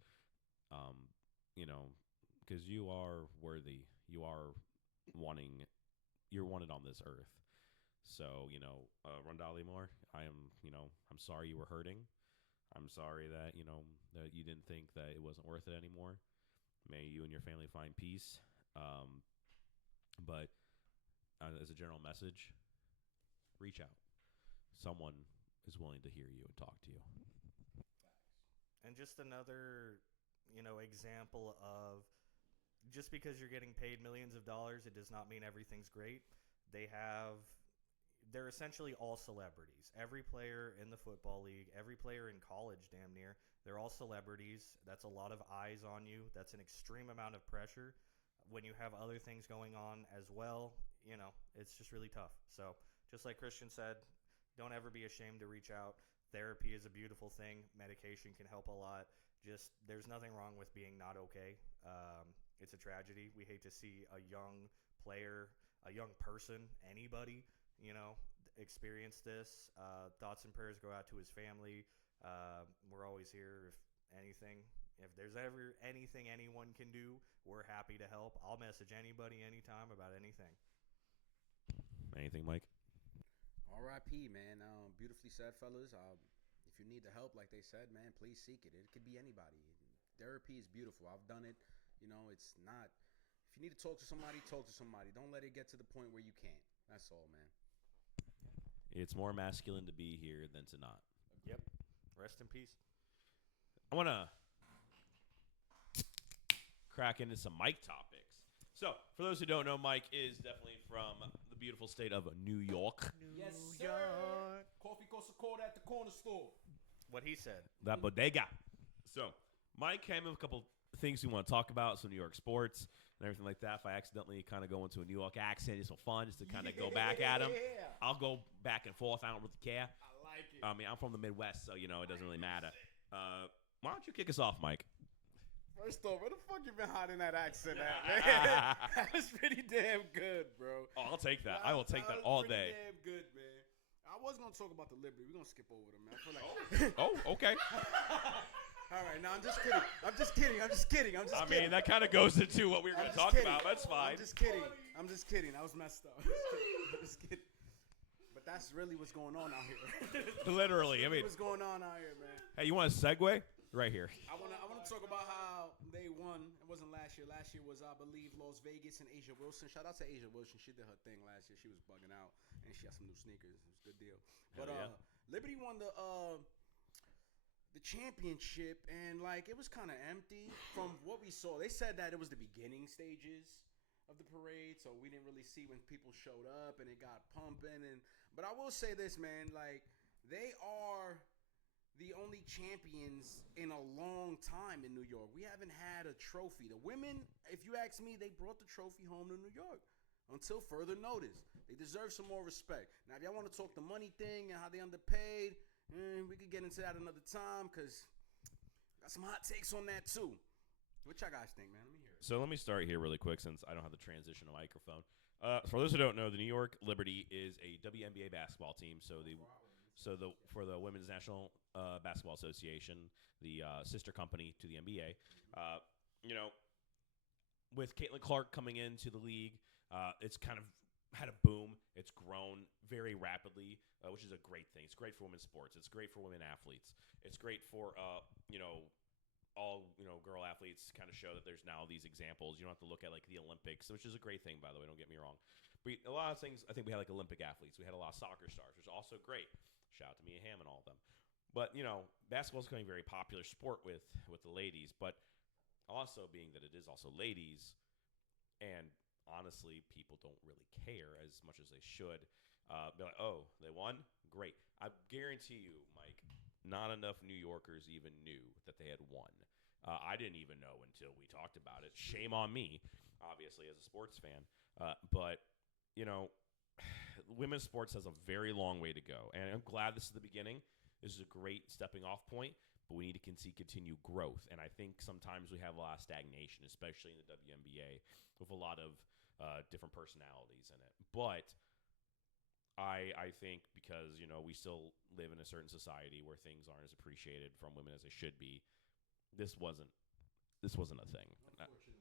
You know, because you are worthy. You are you're wanted on this earth. So, you know, Rondale Moore, I'm sorry you were hurting. I'm sorry that, that you didn't think that it wasn't worth it anymore. May you and your family find peace. But as a general message, reach out. Someone is willing to hear you and talk to you. And just another, example of just because you're getting paid millions of dollars, it does not mean everything's great. They're essentially all celebrities. Every player in the football league, every player in college, damn near, they're all celebrities. That's a lot of eyes on you. That's an extreme amount of pressure. When you have other things going on as well, it's just really tough. So just like Christian said, don't ever be ashamed to reach out. Therapy is a beautiful thing. Medication can help a lot. Just there's nothing wrong with being not okay. It's a tragedy. We hate to see a young player, a young person, anybody, experience this. Thoughts and prayers go out to his family. We're always here if anything. If there's ever anything anyone can do, we're happy to help. I'll message anybody anytime about anything. Anything, Mike? R.I.P., man. Beautifully said, fellas. If you need the help, like they said, man, please seek it. It could be anybody. Therapy is beautiful. I've done it. It's not. If you need to talk to somebody, talk to somebody. Don't let it get to the point where you can't. That's all, man. It's more masculine to be here than to not. Yep. Rest in peace. I want to crack into some Mike topics. So, for those who don't know, Mike is definitely from the beautiful state of New York. Yes, sir. Coffee costs a quarter at the corner store. What he said. That bodega. So, Mike came with a couple things we want to talk about, some New York sports and everything like that. If I accidentally kind of go into a New York accent, it's so fun just to kind of go back at him. I'll go back and forth. I don't really care. I like it. I mean, I'm from the Midwest, so, it doesn't really matter. Why don't you kick us off, Mike? First off, where the fuck you been hiding that accent at, man? That was pretty damn good, bro. Oh, I'll take that. I will take that all day. Damn good, man. I was gonna talk about the Liberty. We're gonna skip over them, man. I feel like. Oh, okay. All right, no, I'm just kidding. I mean, that kind of goes into what we were going to talk about. That's fine. I'm just kidding. I was messed up. I'm just kidding. But that's really what's going on out here. Literally, I mean, what's going on out here, man? Hey, you want a segue? Right here. I wanna talk about how they won. It wasn't last year. Last year was, I believe, Las Vegas and Asia Wilson. Shout out to Asia Wilson. She did her thing last year. She was bugging out, and she got some new sneakers. It was a good deal. But yeah. Liberty won the championship, and it was kind of empty from what we saw. They said that it was the beginning stages of the parade, so we didn't really see when people showed up and it got pumping. But I will say this, man, they are the only champions in a long time in New York. We haven't had a trophy. The women, if you ask me, they brought the trophy home to New York until further notice. They deserve some more respect. Now, if y'all want to talk the money thing and how they underpaid, we could get into that another time because got some hot takes on that too. What y'all guys think, man? Let me hear it. So let me start here really quick since I don't have the transition microphone. For those who don't know, the New York Liberty is a WNBA basketball team. For the Women's National Basketball Association, the sister company to the NBA, with Caitlin Clark coming into the league, it's kind of had a boom. It's grown very rapidly, which is a great thing. It's great for women's sports. It's great for women athletes. It's great for all girl athletes. Kind of show that there's now these examples. You don't have to look at the Olympics, which is a great thing, by the way. Don't get me wrong. But a lot of things, I think we had Olympic athletes. We had a lot of soccer stars, which is also great. Shout out to Mia Hamm and all of them. But, basketball is becoming a very popular sport with the ladies, but also being that it is also ladies, and honestly, people don't really care as much as they should. Be like, oh, they won? Great. I guarantee you, Mike, not enough New Yorkers even knew that they had won. I didn't even know until we talked about it. Shame on me, obviously, as a sports fan. But, women's sports has a very long way to go. And I'm glad this is the beginning. This is a great stepping off point, but we need to see continued growth. And I think sometimes we have a lot of stagnation, especially in the WNBA, with a lot of different personalities in it. But I think because, we still live in a certain society where things aren't as appreciated from women as they should be, this wasn't a thing. Unfortunately.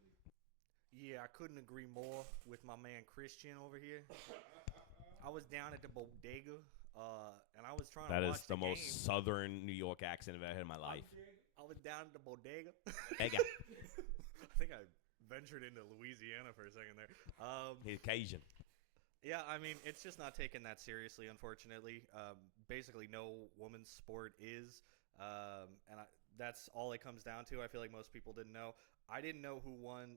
Yeah, I couldn't agree more with my man Christian over here. I was down at the bodega, and I was trying That to is watch the game. most southern New York accent I've ever had in my life. I was down at the bodega. Bodega. I think I ventured into Louisiana for a second there. He's Cajun. Yeah, I mean, it's just not taken that seriously, unfortunately. Basically, no women's sport is, and that's all it comes down to. I feel like most people didn't know. I didn't know who won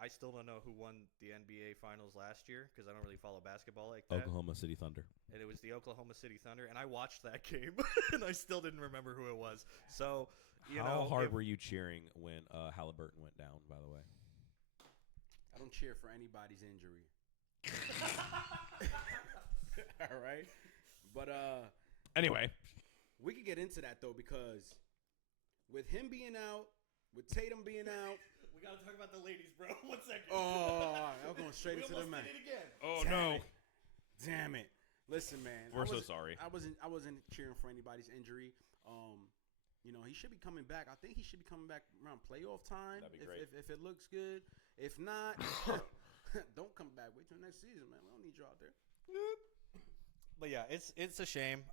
I still don't know who won the NBA Finals last year because I don't really follow basketball like that. Oklahoma City Thunder. And it was the Oklahoma City Thunder, and I watched that game, and I still didn't remember who it was. So, How hard were you cheering when Halliburton went down, by the way? I don't cheer for anybody's injury. All right. But Anyway. we could get into that though because with him being out, with Tatum being out, we got to talk about the ladies, bro. 1 second. I'm going straight into the man. Did it again. Oh, Damn it. Listen, man. We're so sorry. I wasn't cheering for anybody's injury. He should be coming back. I think he should be coming back around playoff time. That'd be great. If it looks good. If not, don't come back. Wait till next season, man. We don't need you out there. But yeah, it's a shame.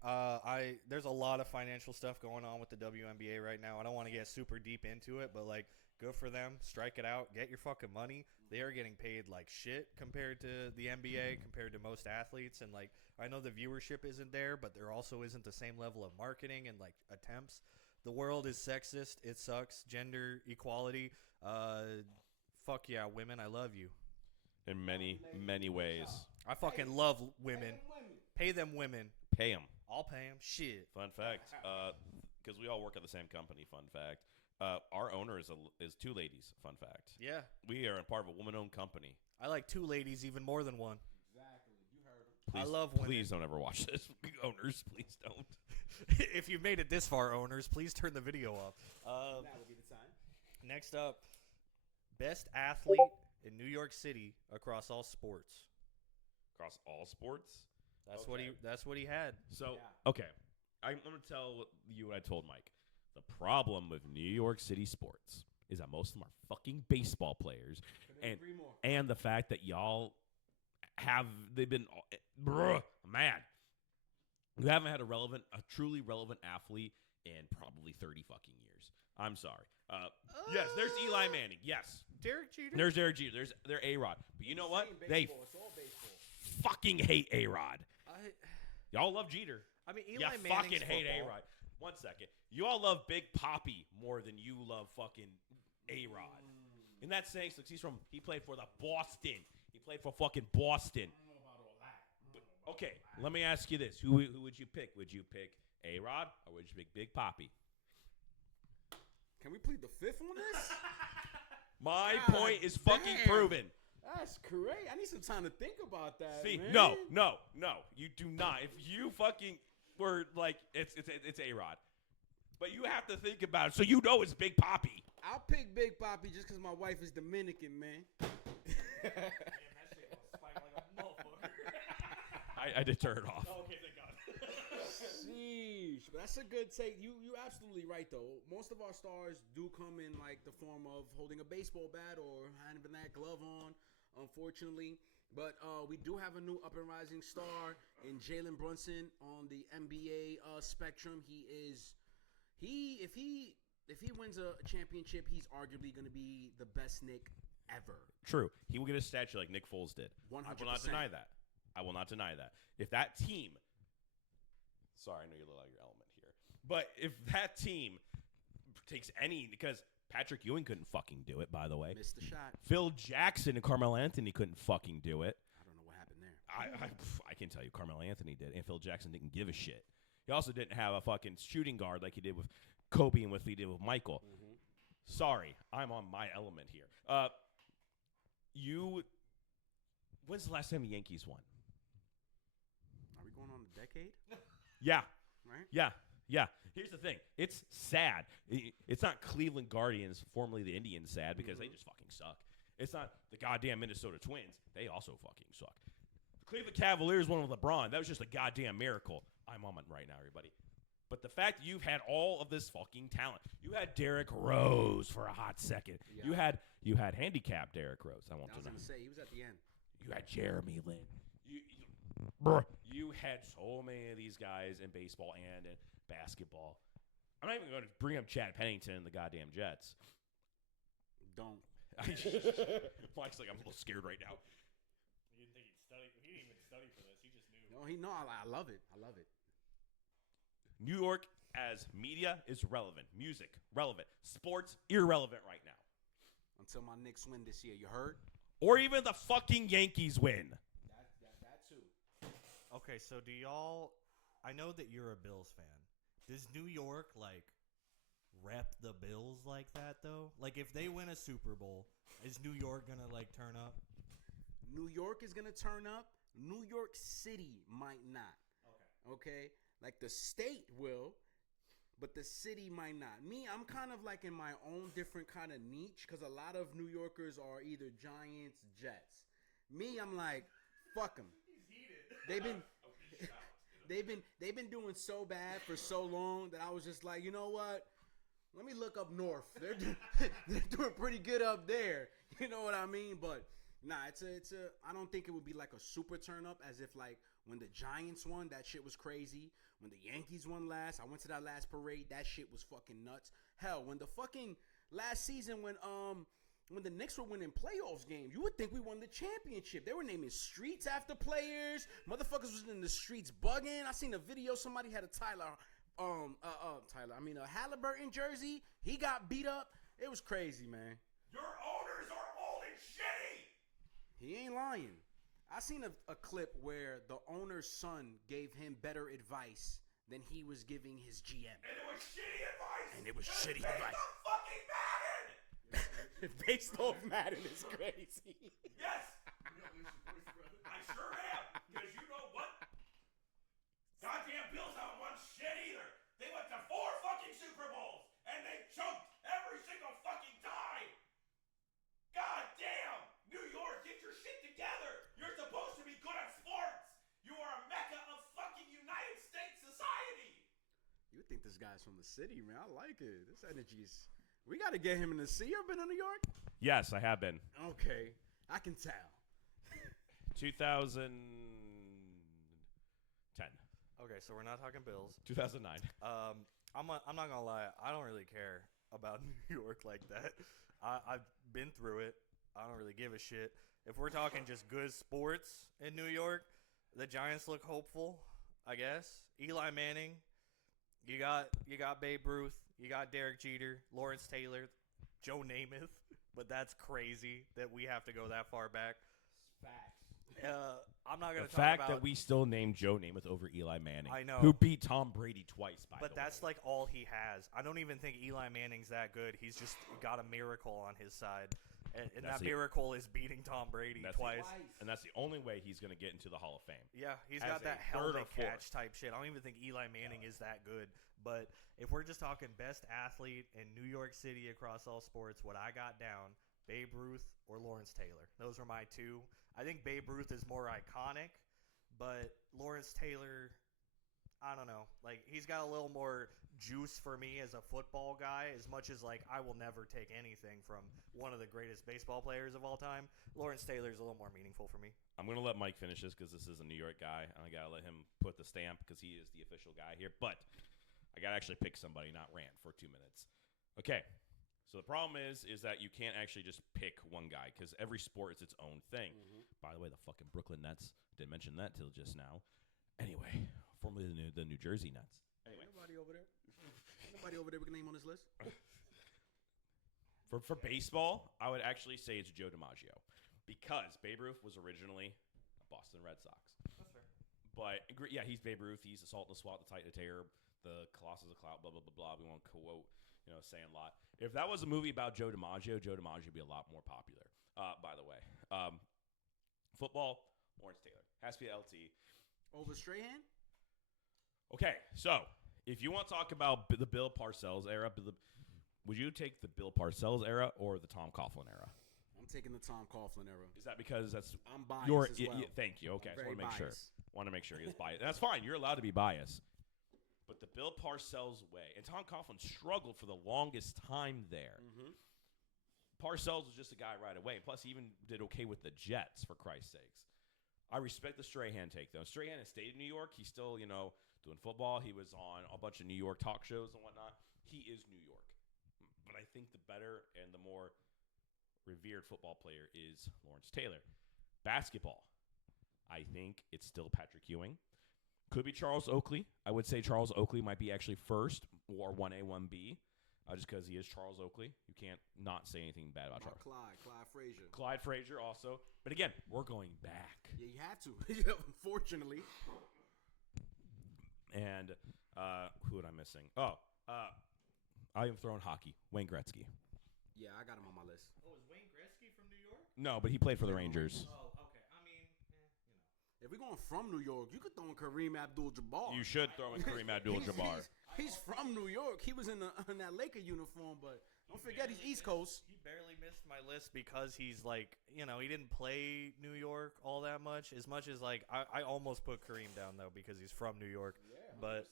There's a lot of financial stuff going on with the WNBA right now. I don't want to get super deep into it, but like, good for them. Strike it out. Get your fucking money. They are getting paid like shit compared to the NBA, compared to most athletes. And like, I know the viewership isn't there, but there also isn't the same level of marketing and like attempts. The world is sexist. It sucks. Gender equality. Fuck yeah, women. I love you. In many, many ways. I fucking love women. Pay them women. Pay them. I'll pay them. Shit. Fun fact. Because we all work at the same company. Fun fact. Our owner is two ladies. Fun fact. Yeah. We are a part of a woman-owned company. I like two ladies even more than one. Exactly. You heard him. Please, I love women. Please don't ever watch this. Owners, please don't. If you've made it this far, owners, please turn the video off. That would be the time. Next up, best athlete in New York City across all sports. Across all sports? That's Okay. what he had. So, Yeah. okay. I'm going to tell you what I told Mike. The problem with New York City sports is that most of them are fucking baseball players. Couldn't agree more. And the fact that y'all they've been, man. You haven't had a truly relevant athlete in probably 30 fucking years. I'm sorry. Yes, there's Eli Manning. Yes. Derek Jeter. There's Derek Jeter. There's A-Rod. But you know what? They It's all baseball. fucking hate A-Rod. Y'all love Jeter. I mean, You Eli Manning's fucking hate football. A-Rod. 1 second. You all love Big Papi more than you love fucking A-Rod. And that's saying so 'cause he played for the Boston. He played for fucking Boston. Okay, let me ask you this. Who would you pick? Would you pick A-Rod or would you pick Big Papi? Can we plead the fifth on this? My God point is fucking damn. proven. That's great. I need some time to think about that. See, man. no. You do not. If you fucking were like, it's A-Rod. But you have to think about it so you know it's Big Papi. I'll pick Big Papi just because my wife is Dominican, man. I did turn it off. Okay, thank God. Sheesh. But that's a good take. You absolutely right though. Most of our stars do come in like the form of holding a baseball bat or having that glove on, unfortunately. But we do have a new up and rising star in Jalen Brunson on the NBA spectrum. If he wins a championship, he's arguably going to be the best Knick ever. True. He will get a statue like Nick Foles did. 100%. I will not deny that. If that team Sorry, I know you're a little out of your element here. But if that team takes any, because Patrick Ewing couldn't fucking do it, by the way. Missed the shot. Phil Jackson and Carmelo Anthony couldn't fucking do it. I don't know what happened there. I can tell you Carmelo Anthony did, and Phil Jackson didn't give a shit. He also didn't have a fucking shooting guard like he did with Kobe and what he did with Michael. Mm-hmm. Sorry, I'm on my element here. When's the last time the Yankees won? Are we going on a decade? Yeah. Right? Yeah. Here's the thing. It's sad. It's not Cleveland Guardians, formerly the Indians, sad because they just fucking suck. It's not the goddamn Minnesota Twins. They also fucking suck. The Cleveland Cavaliers won with LeBron. That was just a goddamn miracle. I'm on it right now, everybody. But the fact that you've had all of this fucking talent. You had Derrick Rose for a hot second. Yeah. You had handicapped Derrick Rose. I I was going to say, he was at the end. You had Jeremy Lin. You had so many of these guys in baseball and in basketball. I'm not even going to bring up Chad Pennington and the goddamn Jets. Don't. Mike's like, I'm a little scared right now. You didn't think he'd study? He didn't even study for this. He just knew. No, I love it. I love it. New York as media is relevant. Music, relevant. Sports, irrelevant right now. Until my Knicks win this year. You heard? Or even the fucking Yankees win. That too. Okay, so do y'all? I know that you're a Bills fan. Does New York rep the Bills like that though? Like if they win a Super Bowl, is New York gonna turn up? New York is going to turn up. New York City might not. Okay? Like the state will, but the city might not. Me, I'm kind of like in my own different kind of niche because a lot of New Yorkers are either Giants, Jets. Me, I'm like, fuck them. They've been doing so bad for so long that I was just like, you know what? Let me look up north. They're doing pretty good up there. You know what I mean? But nah, I don't think it would be like a super turn up as if like when the Giants won, that shit was crazy. When the Yankees won last, I went to that last parade. That shit was fucking nuts. Hell, when the fucking last season when the Knicks were winning playoffs games, you would think we won the championship. They were naming streets after players. Motherfuckers was in the streets bugging. I seen a video. Somebody had a Halliburton jersey. He got beat up. It was crazy, man. Your owners are old and shitty. He ain't lying. I seen a clip where the owner's son gave him better advice than he was giving his GM. And it was shitty advice. Fucking Madden. Based off Madden is crazy. Yes. I sure am. Because you know what? Goddamn Bills haven't won shit either. They went to 4 fucking Super Bowls. And they choked every single fucking time. Goddamn. New York, get your shit together. You're supposed to be good at sports. You are a mecca of fucking United States society. You would think this guy's from the city, man. I like it. This energy is... We got to get him in the city. You ever been to New York? Yes, I have been. Okay. I can tell. 2010. Okay, so we're not talking Bills. 2009. I'm not gonna lie. I don't really care about New York like that. I've been through it. I don't really give a shit. If we're talking just good sports in New York, the Giants look hopeful, I guess. Eli Manning, you got Babe Ruth, you got Derek Jeter, Lawrence Taylor, Joe Namath, but that's crazy that we have to go that far back. Facts. I'm not gonna The talk fact about that we still name Joe Namath over Eli Manning, I know. who beat Tom Brady twice. But that's like all he has. I don't even think Eli Manning's that good. He's just got a miracle on his side. And that miracle is beating Tom Brady twice. And that's the only way he's going to get into the Hall of Fame. Yeah, he's As got that a third helmet or fourth. catch type shit. I don't even think Eli Manning is that good. But if we're just talking best athlete in New York City across all sports, what I got down, Babe Ruth or Lawrence Taylor. Those are my two. I think Babe Ruth is more iconic, but Lawrence Taylor, I don't know. Like, he's got a little more juice for me as a football guy, as much as, like, I will never take anything from one of the greatest baseball players of all time. Lawrence Taylor is a little more meaningful for me. I'm going to let Mike finish this because this is a New York guy. And I got to let him put the stamp because he is the official guy here. But I got to actually pick somebody, not rant for 2 minutes. Okay. So the problem is that you can't actually just pick one guy because every sport is its own thing. Mm-hmm. By the way, the fucking Brooklyn Nets, didn't mention that till just now. Anyway, formerly the New Jersey Nets. Anyway, Nobody over there. Nobody over there with a name on this list. for baseball, I would actually say it's Joe DiMaggio because Babe Ruth was originally a Boston Red Sox. That's fair. But yeah, he's Babe Ruth. He's the salt and the swat, the tight and the tear, the Colossus of Clout, blah blah blah blah. We won't quote, saying a lot. If that was a movie about Joe DiMaggio would be a lot more popular. By the way, football, Lawrence Taylor has to be LT Over Strahan? Okay, so if you want to talk about the Bill Parcells era, would you take the Bill Parcells era or the Tom Coughlin era? I'm taking the Tom Coughlin era. Is that because that's I'm biased as well. thank you. Okay, I'm I very biased. Want to make sure he is biased. That's fine. You're allowed to be biased. But the Bill Parcells way, and Tom Coughlin struggled for the longest time there. Mm-hmm. Parcells was just a guy right away. Plus, he even did okay with the Jets, for Christ's sakes. I respect the Strahan take, though. Strahan has stayed in New York. He's still, doing football. He was on a bunch of New York talk shows and whatnot. He is New York. But I think the better and the more revered football player is Lawrence Taylor. Basketball, I think it's still Patrick Ewing. Could be Charles Oakley. I would say Charles Oakley might be actually first or 1A, 1B. Just because he is Charles Oakley. You can't not say anything bad about Charles. Clyde Frazier. Clyde Frazier also. But again, we're going back. Yeah, you have to. Unfortunately. And who am I missing? I am throwing hockey. Wayne Gretzky. Yeah, I got him on my list. Oh, is Wayne Gretzky from New York? No, but he played for the Rangers. Oh, okay. I mean, If we're going from New York, you could throw in Kareem Abdul-Jabbar. You should throw in Kareem Abdul-Jabbar. He's from New York. He was in that Laker uniform, but don't forget he's East Coast. He barely missed my list because he's like, he didn't play New York all that much. As much as like, I almost put Kareem down though because he's from New York. Yeah, 100%. But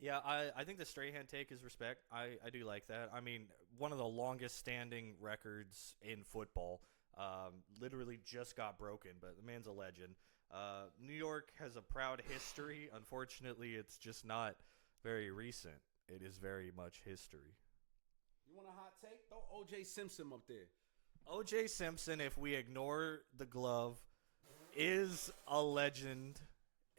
yeah, I think the Strahan take is respect. I do like that. I mean, one of the longest standing records in football. Literally just got broken, but the man's a legend. New York has a proud history. Unfortunately, it's just not very recent. It is very much history. You want a hot take? Throw O.J. Simpson up there. O.J. Simpson, if we ignore the glove, is a legend,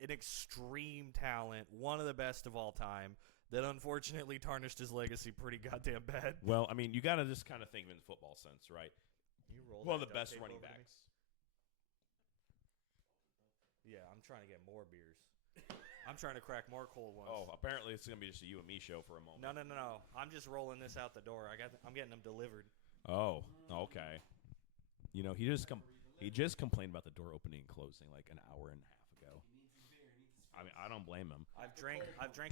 an extreme talent, one of the best of all time, that unfortunately tarnished his legacy pretty goddamn bad. Well, I mean, you got to just kind of think of it in the football sense, right? You roll One of that the duct best tape running over to me? backs. Yeah, I'm trying to get more beers. I'm trying to crack more cold ones. Oh, apparently it's going to be just a you and me show for a moment. No. I'm just rolling this out the door. I'm getting them delivered. Oh, okay. He just complained about the door opening and closing like an hour and a half ago. I mean, I don't blame him. I've drank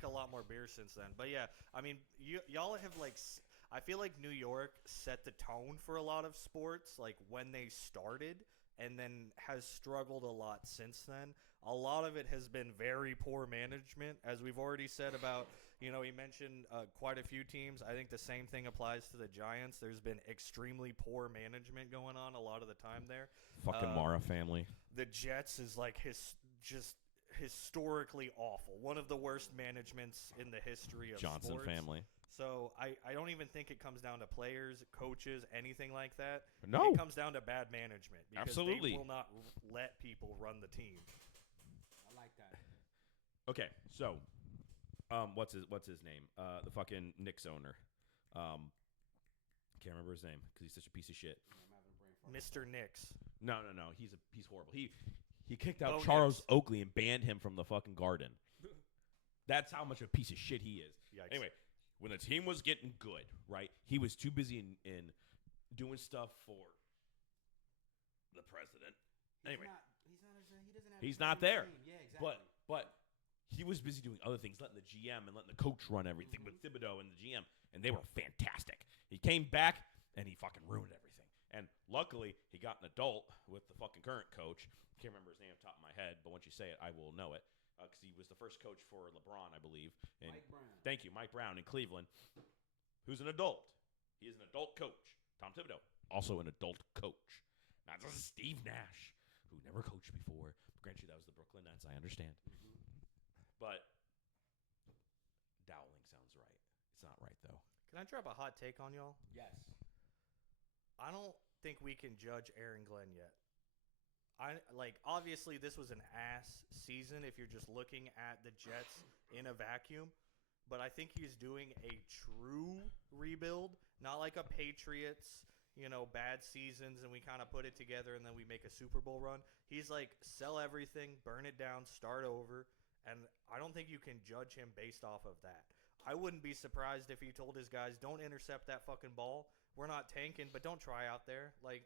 a lot more beer since then. But yeah, I mean, y'all have like, I feel like New York set the tone for a lot of sports, like when they started, and then has struggled a lot since then. A lot of it has been very poor management, as we've already said about, he mentioned quite a few teams. I think the same thing applies to the Giants. There's been extremely poor management going on a lot of the time there. Fucking Mara family. The Jets is like just historically awful. One of the worst managements in the history of Johnson sports. family. So I don't even think it comes down to players, coaches, anything like that. No. It comes down to bad management. Because Absolutely. they will not let people run the team. I like that. Okay, so what's his name? The fucking Knicks owner. Can't remember his name because he's such a piece of shit. Mr. Knicks. No. He's horrible. He kicked out Bo Charles Nix. Oakley and banned him from the fucking Garden. That's how much of a piece of shit he is. Yikes. Anyway, when the team was getting good, right, he was too busy in doing stuff for the president. Anyway, he's not there. Yeah, exactly. But he was busy doing other things, letting the GM and letting the coach run everything with Thibodeau and the GM, and they were fantastic. He came back, and he fucking ruined everything. And luckily, he got an adult with the fucking current coach. Can't remember his name off the top of my head, but once you say it, I will know it. Because he was the first coach for LeBron, I believe. And Mike Brown. Thank you, Mike Brown in Cleveland, who's an adult. He is an adult coach. Tom Thibodeau, also an adult coach. Not just Steve Nash, who never coached before. Granted, that was the Brooklyn Nets, I understand. But Dowling sounds right. It's not right, though. Can I drop a hot take on y'all? Yes. I don't think we can judge Aaron Glenn yet. obviously this was an ass season if you're just looking at the Jets in a vacuum, but I think he's doing a true rebuild, not like a Patriots, bad seasons and we kind of put it together and then we make a Super Bowl run. He's like, sell everything, burn it down, start over, and I don't think you can judge him based off of that. I wouldn't be surprised if he told his guys, don't intercept that fucking ball. We're not tanking, but don't try out there. Like,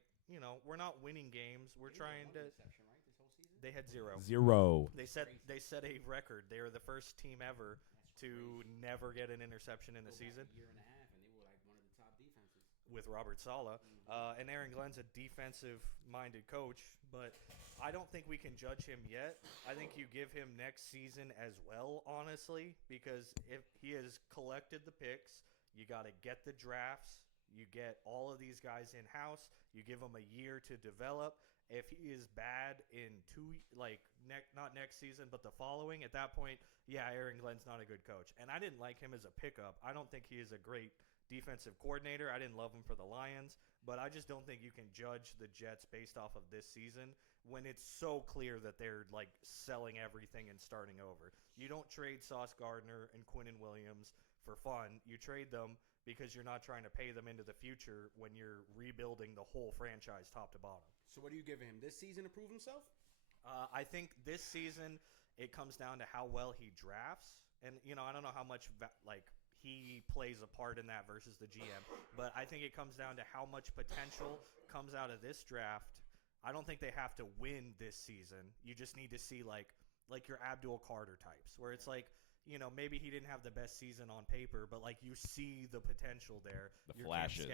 we're not winning games. We're trying to. Interception, right? This whole season. They had 0. 0. They set a record. They are the first team ever to never get an interception in the season. A year and a half, and they were like one of the top defenses. With Robert Saleh. And Aaron Glenn's a defensive-minded coach, but I don't think we can judge him yet. I think you give him next season as well, honestly, because if he has collected the picks, you got to get the drafts. You get all of these guys in-house. You give him a year to develop. If he is bad in not next season, but the following, at that point, yeah, Aaron Glenn's not a good coach. And I didn't like him as a pickup. I don't think he is a great defensive coordinator. I didn't love him for the Lions, but I just don't think you can judge the Jets based off of this season when it's so clear that they're like selling everything and starting over. You don't trade Sauce Gardner and Quinnen Williams for fun. You trade them because you're not trying to pay them into the future when you're rebuilding the whole franchise top to bottom. So what are you giving him this season to prove himself? I think this season it comes down to how well he drafts, and I don't know how much he plays a part in that versus the GM, but I think it comes down to how much potential comes out of this draft. I don't think they have to win this season. You just need to see like your Abdul Carter types, where it's like, maybe he didn't have the best season on paper, but like you see the potential there. The flashes.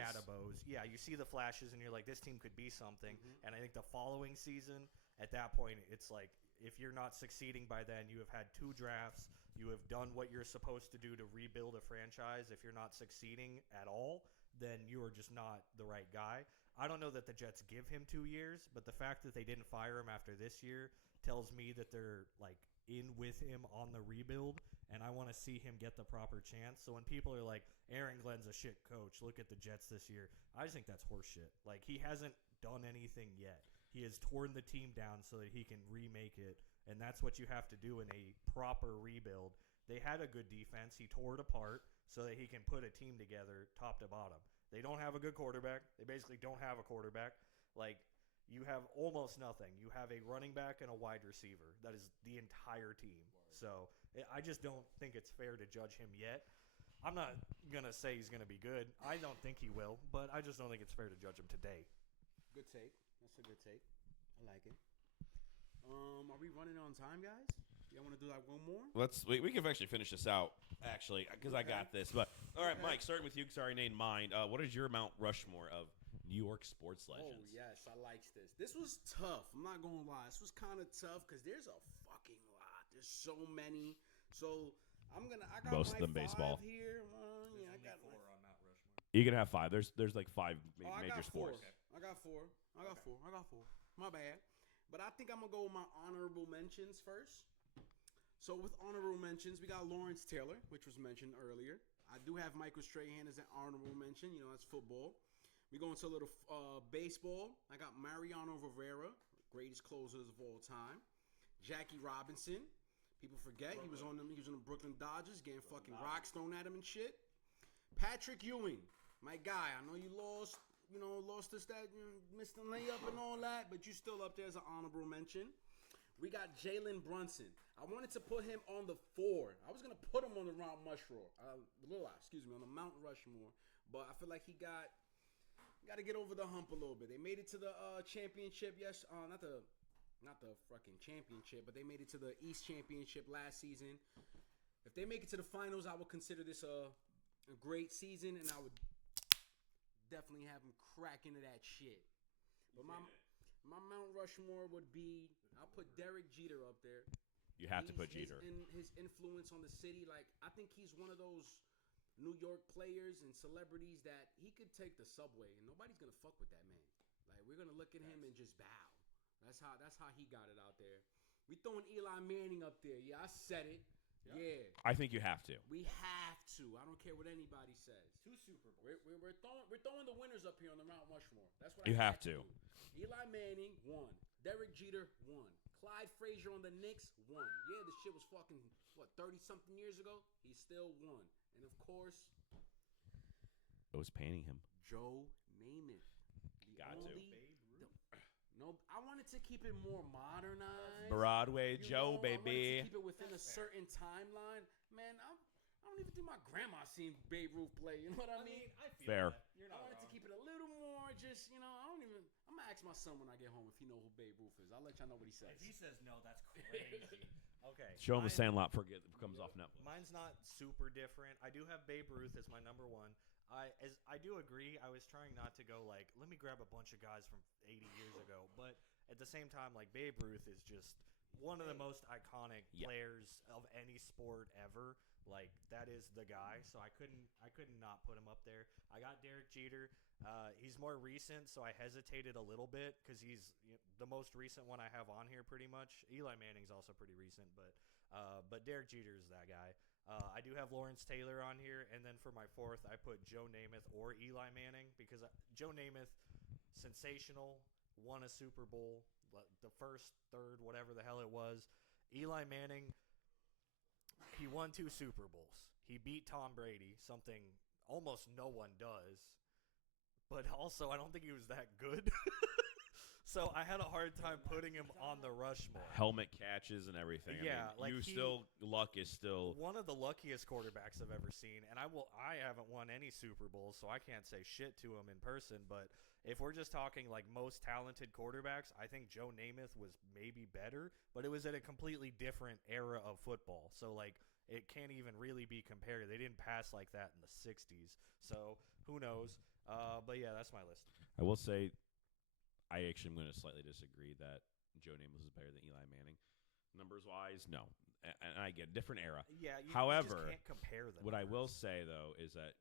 Yeah, you see the flashes, and you're like, this team could be something. And I think the following season, at that point, it's like, if you're not succeeding by then, you have had 2 drafts. You have done what you're supposed to do to rebuild a franchise. If you're not succeeding at all, then you are just not the right guy. I don't know that the Jets give him 2 years, but the fact that they didn't fire him after this year tells me that they're like in with him on the rebuild, and I want to see him get the proper chance. So when people are like, Aaron Glenn's a shit coach, look at the Jets this year, I just think that's horseshit. Like, he hasn't done anything yet. He has torn the team down so that he can remake it, and that's what you have to do in a proper rebuild. They had a good defense. He tore it apart so that he can put a team together top to bottom. They don't have a good quarterback. They basically don't have a quarterback. Like, you have almost nothing. You have a running back and a wide receiver. That is the entire team. So I just don't think it's fair to judge him yet. I'm not going to say he's going to be good. I don't think he will, but I just don't think it's fair to judge him today. Good take. That's a good take. I like it. Are we running on time, guys? Y'all want to do like one more? We can actually finish this out, actually, because I got this. But all right, Mike, starting with you, because I already named mine. What is your Mount Rushmore of New York sports legends? Oh yes, I like this. This was tough. I'm not gonna lie. This was kind of tough because there's a fucking lot. There's so many. So I got Most of my them baseball. 5 here. Yeah, I got 4 on Mount Rushmore. You can have 5. There's like 5 major sports. I got four. My bad. But I think I'm going to go with my honorable mentions first. So with honorable mentions, we got Lawrence Taylor, which was mentioned earlier. I do have Michael Strahan as an honorable mention. That's football. We go into a little baseball. I got Mariano Rivera, greatest closers of all time. Jackie Robinson. People forget he was on the Brooklyn Dodgers getting fucking rocks thrown at him and shit. Patrick Ewing, my guy. I know you lost us that, missed the layup and all that, but you still up there as an honorable mention. We got Jalen Brunson. I wanted to put him on the 4. I was gonna put him on the Mount Rushmore. On the Mount Rushmore, but I feel like he got to get over the hump a little bit. They made it to the championship. Yes, not the fucking championship, but they made it to the East Championship last season. If they make it to the finals, I would consider this a great season, and I would definitely have him crack into that shit. But my Mount Rushmore would be, I'll put Derek Jeter up there. You have to put Jeter. His influence on the city, like, I think he's one of those New York players and celebrities that he could take the subway and nobody's gonna fuck with that man. Like, we're gonna look at him and just bow. That's how he got it out there. We throwing Eli Manning up there. Yeah, I said it. Yeah. I think you have to. We have to. I don't care what anybody says. 2 Super Bowls. We're throwing the winners up here on the Mount Rushmore. That's what You I have to. do. Eli Manning, 1. Derek Jeter won. Clyde Frazier on the Knicks won. Yeah, this shit was fucking 30-something years ago. He still won. And of course, It was painting him. Joe Namath. No, I wanted to keep it more modernized. Broadway You Joe, know, I wanted baby. to keep it within a certain timeline. Man, I don't even think my grandma seen Babe Ruth play. You know what I mean? I feel Fair. that. You're I not wanted to wrong. keep it a little more just, I'm going to ask my son when I get home if he know who Babe Ruth is. I'll let y'all know what he says. If he says no, that's crazy. Okay. Show him the mine- Sandlot comes off Netflix. Mine's not super different. I do have Babe Ruth as my number one. I do agree. I was trying not to go like, let me grab a bunch of guys from 80 years ago, but at the same time, like Babe Ruth is just one of the most iconic players of any sport ever. Like that is the guy. So I couldn't not put him up there. I got Derek Jeter. He's more recent, so I hesitated a little bit because he's the most recent one I have on here, pretty much. Eli Manning's also pretty recent, but Derek Jeter is that guy. I do have Lawrence Taylor on here, and then for my fourth, I put Joe Namath or Eli Manning because Joe Namath, sensational, won a Super Bowl, the first, third, whatever the hell it was. Eli Manning, he won 2 Super Bowls. He beat Tom Brady, something almost no one does. But also, I don't think he was that good. So I had a hard time putting him on the Rushmore. Helmet catches and everything. Yeah, like luck is still. One of the luckiest quarterbacks I've ever seen, and I haven't won any Super Bowls, so I can't say shit to him in person. But if we're just talking like most talented quarterbacks, I think Joe Namath was maybe better, but it was at a completely different era of football. So like it can't even really be compared. They didn't pass like that in the '60s, so who knows? But yeah, that's my list. I will say, I actually am going to slightly disagree that Joe Namath is better than Eli Manning. Numbers wise, no. And I get different era. Yeah, you However, just can't compare them. What I will say though is that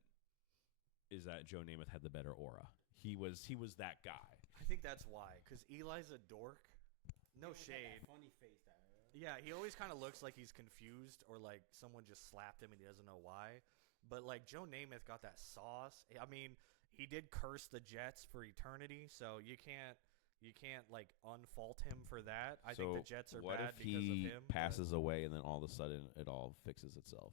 Joe Namath had the better aura. He was that guy. I think that's why, because Eli's a dork. No shade. Funny face. Yeah, he always kind of looks like he's confused or like someone just slapped him and he doesn't know why. But like Joe Namath got that sauce. I mean, he did curse the Jets for eternity, so you can't like unfault him for that. I think the Jets are bad because of him. What if he passes away and then all of a sudden it all fixes itself?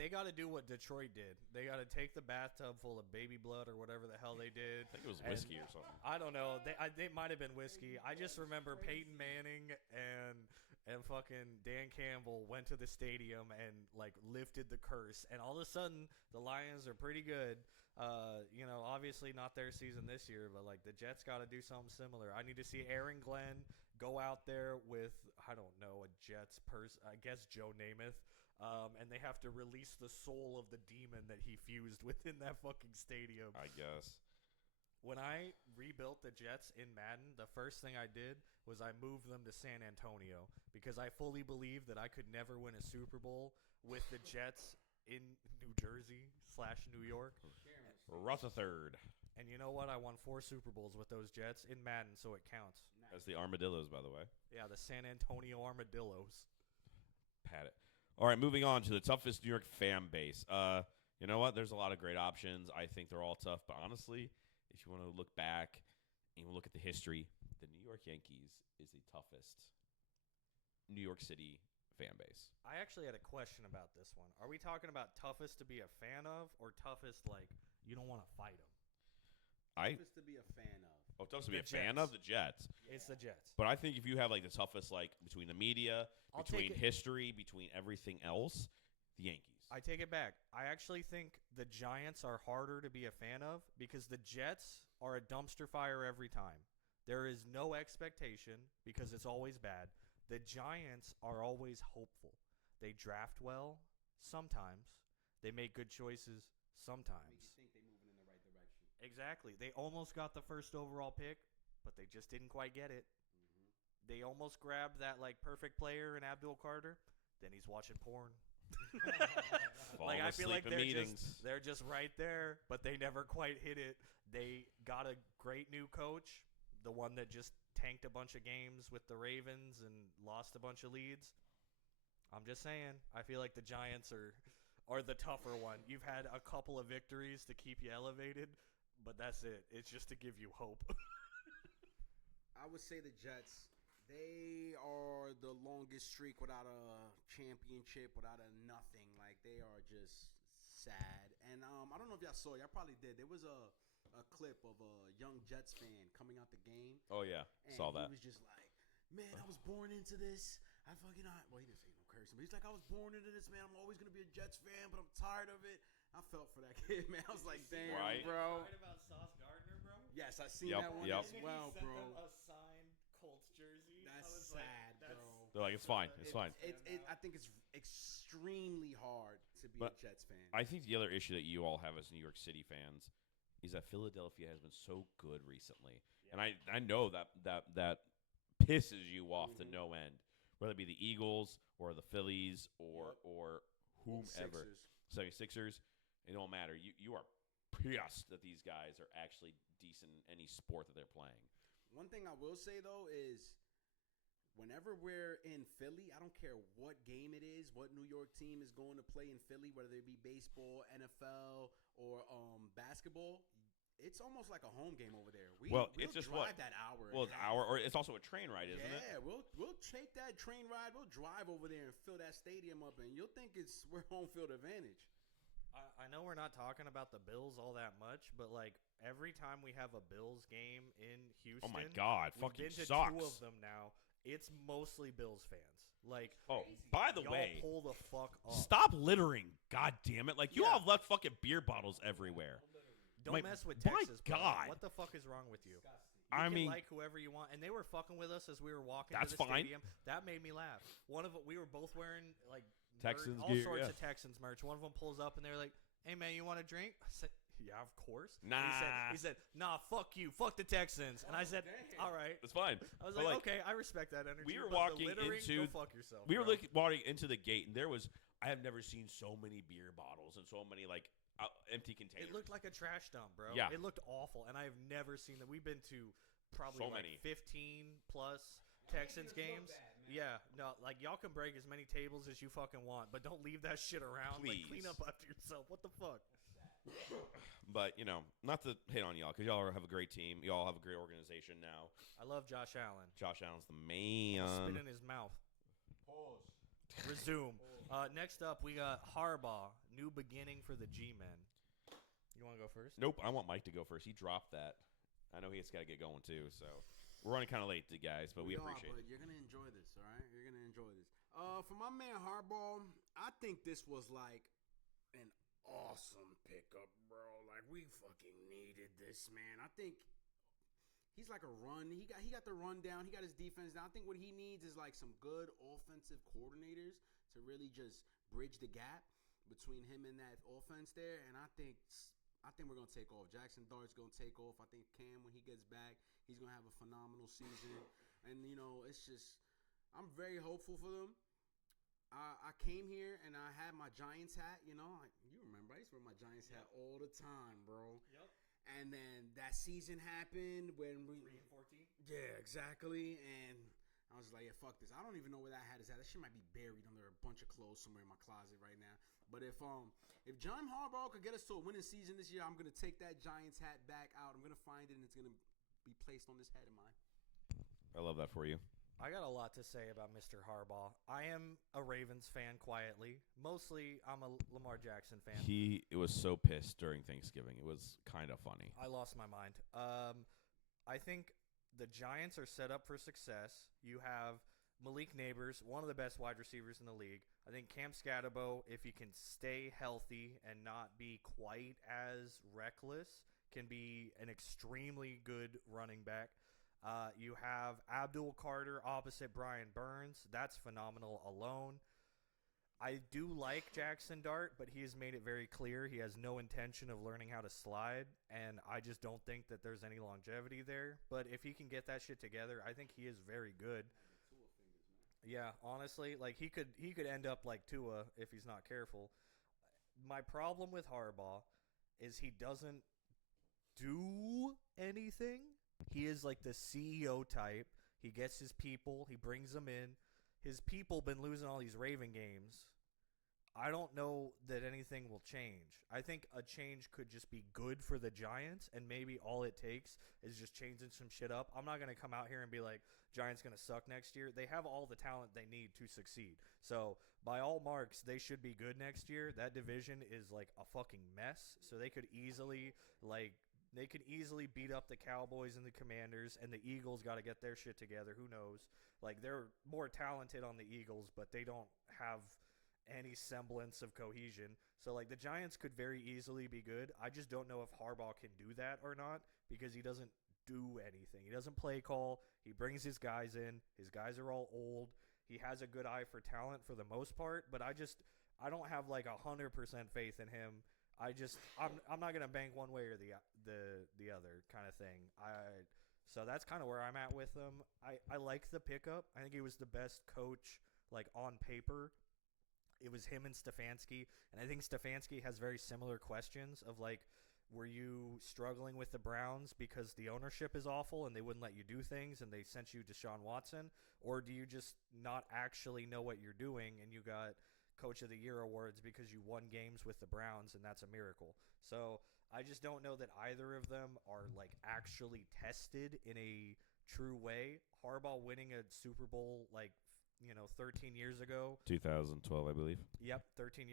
They got to do what Detroit did. They got to take the bathtub full of baby blood or whatever the hell they did. I think it was whiskey or something. I don't know. They might have been whiskey. I just remember Peyton Manning and fucking Dan Campbell went to the stadium and like lifted the curse, and all of a sudden the Lions are pretty good. Obviously not their season this year, but like the Jets got to do something similar. I need to see Aaron Glenn go out there with, I don't know, a Jets person, I guess Joe Namath, and they have to release the soul of the demon that he fused within that fucking stadium. I guess. When I rebuilt the Jets in Madden, the first thing I did was I moved them to San Antonio because I fully believed that I could never win a Super Bowl with the Jets in New Jersey / New York. Rutherford. And you know what? I won 4 Super Bowls with those Jets in Madden, so it counts. That's the Armadillos, by the way. Yeah, the San Antonio Armadillos. Pat it. All right, moving on to the toughest New York fan base. You know what? There's a lot of great options. I think they're all tough, but honestly, if you want to look back and you look at the history, the New York Yankees is the toughest New York City fan base. I actually had a question about this one. Are we talking about toughest to be a fan of or toughest like you don't want to fight them? Toughest to be a fan of. Toughest to be The a fan Jets. of the Jets. It's the Jets. But I think if you have like the toughest, like between the media, I'll between take it. history, between everything else, the Yankees. I take it back. I actually think the Giants are harder to be a fan of because the Jets are a dumpster fire every time. There is no expectation because it's always bad. The Giants are always hopeful. They draft well sometimes. They make good choices sometimes. Make you think they're moving in the right direction. Exactly. They almost got the first overall pick, but they just didn't quite get it. They almost grabbed that like perfect player in Abdul Carter. Then he's watching porn. Falling I feel like asleep in meetings. they're just right there, but they never quite hit it. They got a great new coach, the one that just tanked a bunch of games with the Ravens and lost a bunch of leads. I'm just saying, I feel like the Giants are the tougher one. You've had a couple of victories to keep you elevated, but that's it. It's just to give you hope. I would say the Jets. They are the longest streak without a championship, without a nothing. Like, they are just sad. And I don't know if y'all saw. Y'all probably did. There was a clip of a young Jets fan coming out the game. Oh yeah, And saw that. He was just like, man, I was born into this. I fucking well, he didn't say no cursing, but he's like, I was born into this, man. I'm always gonna be a Jets fan, but I'm tired of it. I felt for that kid, man. I was like, damn, Right. bro. Right about Sauce Gardner, bro. Yes, I seen Yep, that one yep. as well, He sent bro. them a signed Colts jersey. That's I was sad, like, bro. They're like, it's fine, it's fine. I think it's extremely hard to be But a Jets fan. I think the other issue that you all have as New York City fans is that Philadelphia has been so good recently, and I know that pisses you off to no end, whether it be the Eagles or the Phillies or whomever. 76ers, it don't matter. You are pissed that these guys are actually decent in any sport that they're playing. One thing I will say though is, whenever we're in Philly, I don't care what game it is, what New York team is going to play in Philly, whether it be baseball, NFL, or basketball. It's almost like a home game over there. We'll it's just drive what? that hour. Well, it's an hour, or it's also a train ride, isn't it? Yeah, we'll take that train ride. We'll drive over there and fill that stadium up, and you'll think we're home field advantage. I know we're not talking about the Bills all that much, but like every time we have a Bills game in Houston, Oh my God, we've fucking been to sucks. 2 of them now. It's mostly Bills fans. Like, Oh, by the y'all way, pull the fuck up. stop littering. God damn it. Like, you Yeah. all have left fucking beer bottles everywhere. Don't My- mess with my Texas, bro. God. What the fuck is wrong with you? You I can mean- like whoever you want, and they were fucking with us as we were walking That's to the fine. stadium. That made me laugh. One of them, we were both wearing like Texans all gear, sorts yeah. of Texans merch. One of them pulls up and they're like, "Hey man, you want a drink?" I said, "Yeah, of course." And Nah. he said, "Nah, fuck you, fuck the Texans." And I said, "All right." It's fine. I was But, like, "Okay, I respect that energy." we were but walking the littering, into- go fuck yourself. We were bro. walking into the gate, and there was, I have never seen so many beer bottles and so many, like, empty containers. It looked like a trash dump, bro. Yeah. It looked awful, and I have never seen that. We've been to probably So like many. 15 plus Texans games. Yeah, no, like y'all can break as many tables as you fucking want, but don't leave that shit around. Like, clean Please. up after yourself. What the fuck? But, not to hit on y'all, because y'all have a great team. Y'all have a great organization now. I love Josh Allen. Josh Allen's the Spit man. in his mouth. Pause. Resume. Next up, we got Harbaugh. New beginning for the G-Men. You want to go first? Nope, I want Mike to go first. He dropped that. I know he's got to get going, too, so. We're running kind of late, guys, but we appreciate But it. you're gonna enjoy this, all right? You're gonna enjoy this. For my man Harbaugh, I think this was like an awesome pickup, bro. Like, we fucking needed this, man. I think he's like a run. He got the run down. He got his defense down. I think what he needs is like some good offensive coordinators to really just bridge the gap between him and that offense there. And I think we're gonna take off. Jackson Dart's gonna take off. I think Cam, when he gets back, he's gonna have a phenomenal season. And it's just, I'm very hopeful for them. I came here and I had my Giants hat. You remember I used to wear my Giants hat all the time, bro. Yep. And then that season happened when 3 and 14. yeah, exactly. And I was like, yeah, fuck this. I don't even know where that hat is at. That shit might be buried under a bunch of clothes somewhere in my closet right now. But if John Harbaugh could get us to a winning season this year, I'm gonna take that Giants hat back out. I'm gonna find it and it's gonna be placed on this head of mine. I love that for you. I got a lot to say about Mr. Harbaugh. I am a Ravens fan quietly. Mostly, I'm a Lamar Jackson fan. He was so pissed during Thanksgiving. It was kind of funny. I lost my mind. I think the Giants are set up for success. You have Malik Neighbors, one of the best wide receivers in the league. I think Cam Scatterbo, if he can stay healthy and not be quite as reckless, can be an extremely good running back. You have Abdul Carter opposite Brian Burns. That's phenomenal alone. I do like Jackson Dart, but he has made it very clear he has no intention of learning how to slide, and I just don't think that there's any longevity there. But if he can get that shit together, I think he is very good. Yeah, honestly, like he could end up like Tua if he's not careful. My problem with Harbaugh is he doesn't do anything. He is like the CEO type. He gets his people. He brings them in. His people been losing all these Raven games. I don't know that anything will change. I think a change could just be good for the Giants, and maybe all it takes is just changing some shit up. I'm not going to come out here and be like, Giants going to suck next year. They have all the talent they need to succeed. So, by all marks, they should be good next year. That division is like a fucking mess. So they could easily beat up the Cowboys and the Commanders, and the Eagles got to get their shit together. Who knows? Like, they're more talented on the Eagles, but they don't have any semblance of cohesion. So, like, the Giants could very easily be good. I just don't know if Harbaugh can do that or not because he doesn't do anything. He doesn't play call. He brings his guys in. His guys are all old. He has a good eye for talent for the most part, but I don't have like 100% faith in him. I'm not gonna bank one way or the other kind of thing. So that's kind of where I'm at with him. I like the pickup. I think he was the best coach like on paper. It was him and Stefanski, and I think Stefanski has very similar questions of like, were you struggling with the Browns because the ownership is awful and they wouldn't let you do things and they sent you Deshaun Watson, or do you just not actually know what you're doing and you got Coach of the Year awards because you won games with the Browns and that's a miracle? So I just don't know that either of them are like actually tested in a true way. Harbaugh winning a Super Bowl 13 years ago. 2012, I believe. Yep, 13,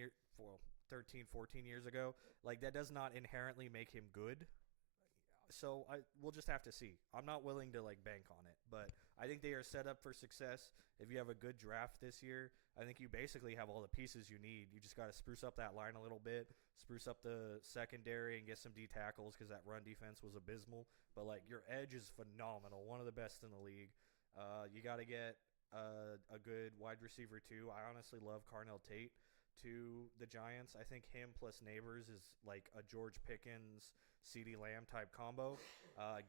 14 years ago. Like, that does not inherently make him good. So we'll just have to see. I'm not willing to like bank on it, but I think they are set up for success. If you have a good draft this year, I think you basically have all the pieces you need. You just got to spruce up that line a little bit, spruce up the secondary, and get some D tackles because that run defense was abysmal. But like, your edge is phenomenal, one of the best in the league. You got to get a good wide receiver too. I honestly love Carnell Tate to the Giants. I think him plus Neighbors is like a George Pickens, CeeDee Lamb type combo.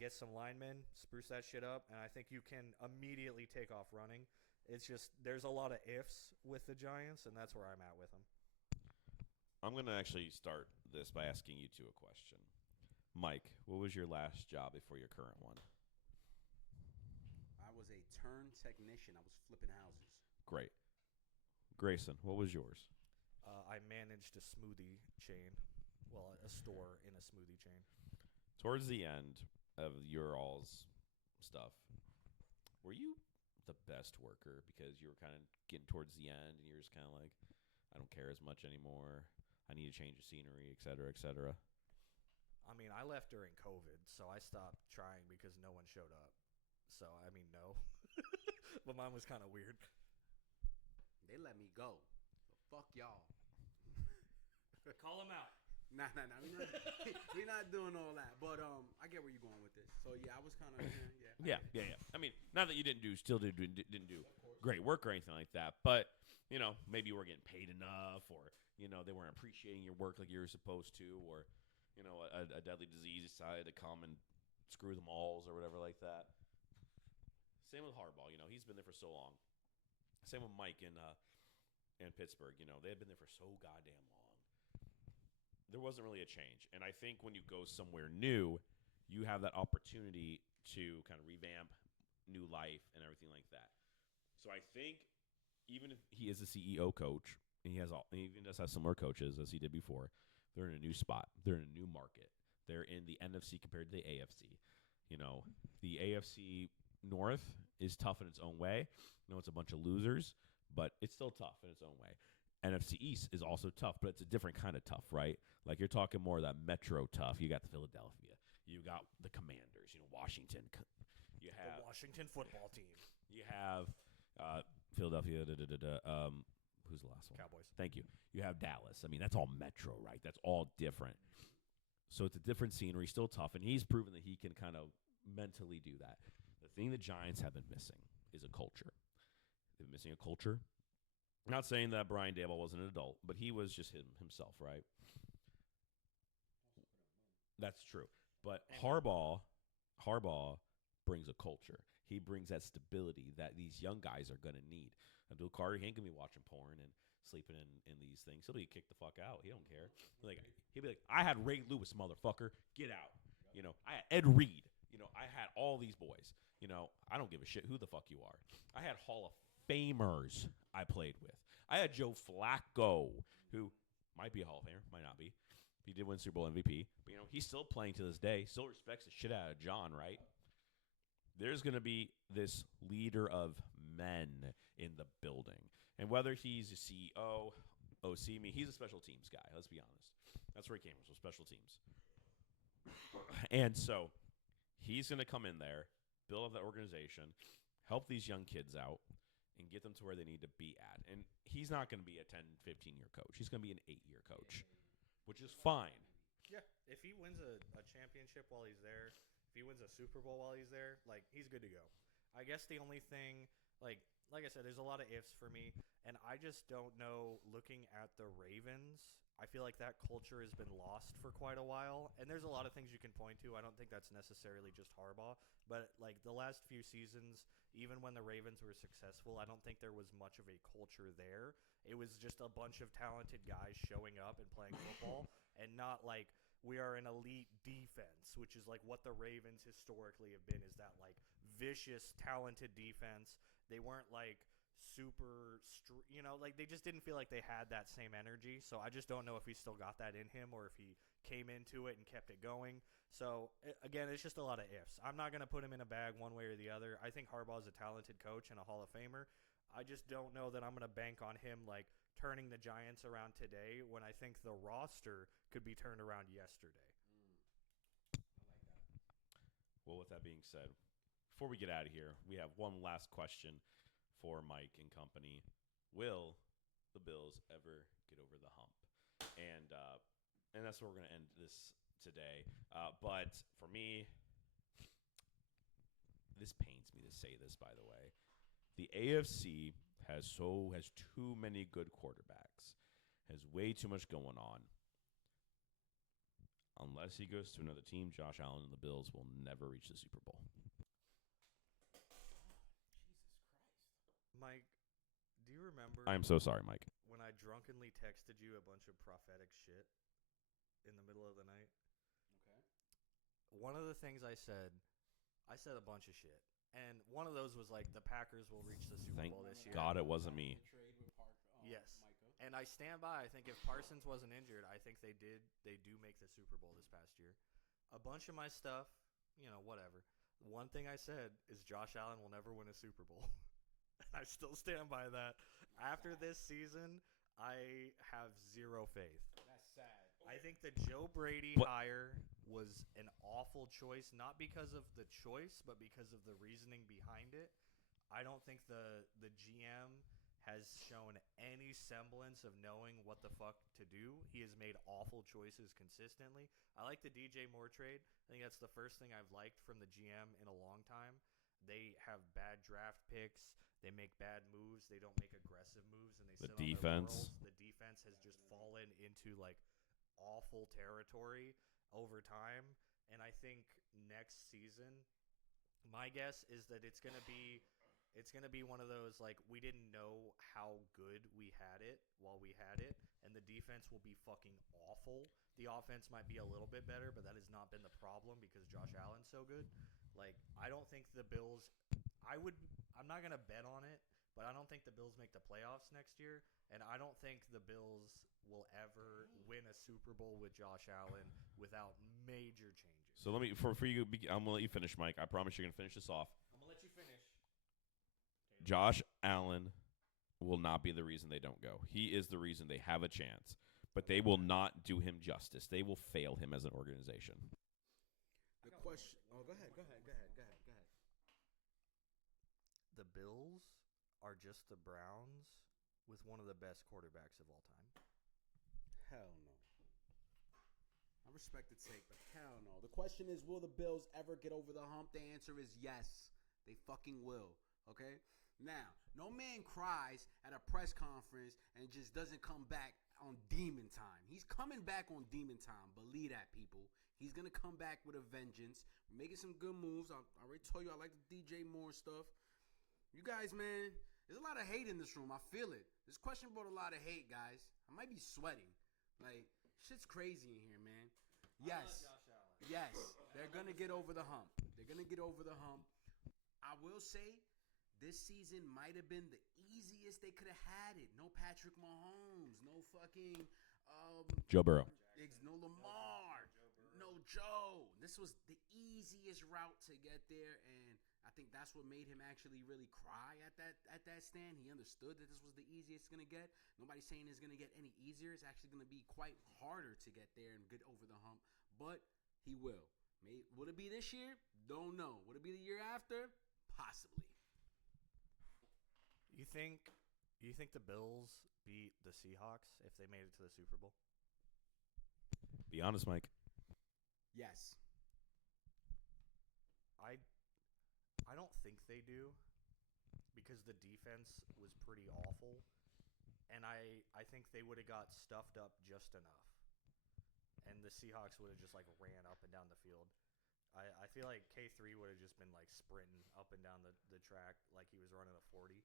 Get some linemen, spruce that shit up, and I think you can immediately take off running. It's just there's a lot of ifs with the Giants, and that's where I'm at with them. I'm going to actually start this by asking you two a question. Mike, what was your last job before your current one? I was a turn technician. I was flipping houses. Great. Grayson, what was yours? I managed a smoothie chain. Well, a store in a smoothie chain. Towards the end of your all's stuff, were you the best worker because you were kind of getting towards the end and you're just kind of like, I don't care as much anymore. I need to change the scenery, et cetera, et cetera? I mean, I left during COVID, so I stopped trying because no one showed up. So, I mean, no. But mine was kind of weird. They let me go. But fuck y'all. Call them out. Nah. We're not doing all that. But I get where you're going with this. So yeah, I was kind of Yeah. I mean, not that you didn't do great work or anything like that, but maybe you weren't getting paid enough, or they weren't appreciating your work like you were supposed to, or a deadly disease decided to come and screw them alls or whatever like that. Same with Harbaugh. He's been there for so long. Same with Mike in Pittsburgh. They had been there for so goddamn long. There wasn't really a change. And I think when you go somewhere new, you have that opportunity to kind of revamp new life and everything like that. So I think even if he is a CEO coach, and he even does have similar coaches as he did before, they're in a new spot. They're in a new market. They're in the NFC compared to the AFC. The AFC North is tough in its own way. It's a bunch of losers, but it's still tough in its own way. NFC East is also tough, but it's a different kind of tough, right? Like, you're talking more of that metro tough. You got the Philadelphia. You got the Commanders, Washington. You have the Washington football team. You have Philadelphia. Who's the last one? Cowboys. Thank you. You have Dallas. I mean, that's all metro, right? That's all different. So it's a different scenery, still tough, and he's proven that he can kind of mentally do that. The thing the Giants have been missing is a culture. They've been missing a culture. I'm not saying that Brian Daboll wasn't an adult, but he was just himself, right? That's true. But Harbaugh brings a culture. He brings that stability that these young guys are going to need. Abdul Carter, he ain't going to be watching porn and sleeping in these things. He'll be kicked the fuck out. He don't care. He'll be like, I had Ray Lewis, motherfucker. Get out. I had Ed Reed. I had all these boys. I don't give a shit who the fuck you are. I had Hall of Famers I played with. I had Joe Flacco, who might be a Hall of Famer, might not be. He did win Super Bowl MVP. But, he's still playing to this day. Still respects the shit out of John, right? There's going to be this leader of men in the building. And whether he's a CEO, OC, he's a special teams guy. Let's be honest. That's where he came from, so special teams. And so he's going to come in there, build up that organization, help these young kids out, and get them to where they need to be at. And he's not going to be a 10, 15-year coach. He's going to be an 8-year coach, which is fine. Yeah, if he wins a championship while he's there, if he wins a Super Bowl while he's there, he's good to go. I guess the only thing, like I said, there's a lot of ifs for me, and I just don't know, looking at the Ravens, I feel like that culture has been lost for quite a while, and there's a lot of things you can point to. I don't think that's necessarily just Harbaugh, but the last few seasons, even when the Ravens were successful, I don't think there was much of a culture there. It was just a bunch of talented guys showing up and playing football, and not we are an elite defense, which is what the Ravens historically have been, is that vicious, talented defense. They weren't super, they just didn't feel like they had that same energy. So I just don't know if he still got that in him or if he came into it and kept it going. So again, it's just a lot of ifs. I'm not going to put him in a bag one way or the other. I think Harbaugh is a talented coach and a Hall of Famer. I just don't know that I'm going to bank on him turning the Giants around today when I think the roster could be turned around yesterday. I like that. Well, with that being said, before we get out of here, we have one last question for Mike and company. Will the Bills ever get over the hump? And that's where we're going to end this today. But for me, this pains me to say this, by the way. The AFC has too many good quarterbacks, has way too much going on. Unless he goes to another team, Josh Allen and the Bills will never reach the Super Bowl. Mike, do you remember? I'm so sorry, Mike. When I drunkenly texted you a bunch of prophetic shit in the middle of the night? Okay. One of the things I said a bunch of shit. And one of those was the Packers will reach the Super Bowl this year. God it wasn't me. Trade with Yes. Micah. And I stand by. I think if Parsons wasn't injured, I think they do make the Super Bowl this past year. A bunch of my stuff, whatever. One thing I said is Josh Allen will never win a Super Bowl. And I still stand by that. After this season, I have zero faith. That's sad. I think the Joe Brady hire was an awful choice, not because of the choice, but because of the reasoning behind it. I don't think the GM has shown any semblance of knowing what the fuck to do. He has made awful choices consistently. I like the DJ Moore trade. I think that's the first thing I've liked from the GM in a long time. They have bad draft picks. They make bad moves. They don't make aggressive moves, and they sit on their laurels. The defense has just fallen into awful territory over time. And I think next season, my guess is that it's gonna be one of those we didn't know how good we had it while we had it, and the defense will be fucking awful. The offense might be a little bit better, but that has not been the problem because Josh Allen's so good. I don't think the Bills. I'm not gonna bet on it, but I don't think the Bills make the playoffs next year, and I don't think the Bills will ever win a Super Bowl with Josh Allen without major changes. So let me for you. I'm gonna let you finish, Mike. I promise you're gonna finish this off. I'm gonna let you finish. Josh Allen will not be the reason they don't go. He is the reason they have a chance, but they will not do him justice. They will fail him as an organization. The question. Oh, go ahead. The Bills are just the Browns with one of the best quarterbacks of all time. Hell no. I respect the take, but hell no. The question is, will the Bills ever get over the hump? The answer is yes. They fucking will. Okay? Now, no man cries at a press conference and just doesn't come back on demon time. He's coming back on demon time. Believe that, people. He's going to come back with a vengeance. We're making some good moves. I already told you I like the DJ Moore stuff. You guys, man, there's a lot of hate in this room. I feel it. This question brought a lot of hate, guys. I might be sweating. Shit's crazy in here, man. Yes. Yes. They're going to get over the hump. I will say this season might have been the easiest they could have had it. No Patrick Mahomes. No fucking Joe Burrow. no Lamar. No Joe. This was the easiest route to get there, and I think that's what made him actually really cry at that stand. He understood that this was the easiest it's gonna get. Nobody's saying it's gonna get any easier. It's actually gonna be quite harder to get there and get over the hump, but he will. Will it be this year? Don't know. Will it be the year after? Possibly. You think the Bills beat the Seahawks if they made it to the Super Bowl? Be honest, Mike. Yes. I don't think they do because the defense was pretty awful, and I think they would have got stuffed up just enough, and the Seahawks would have just like ran up and down the field. I feel like K3 would have just been like sprinting up and down the track like he was running a 40,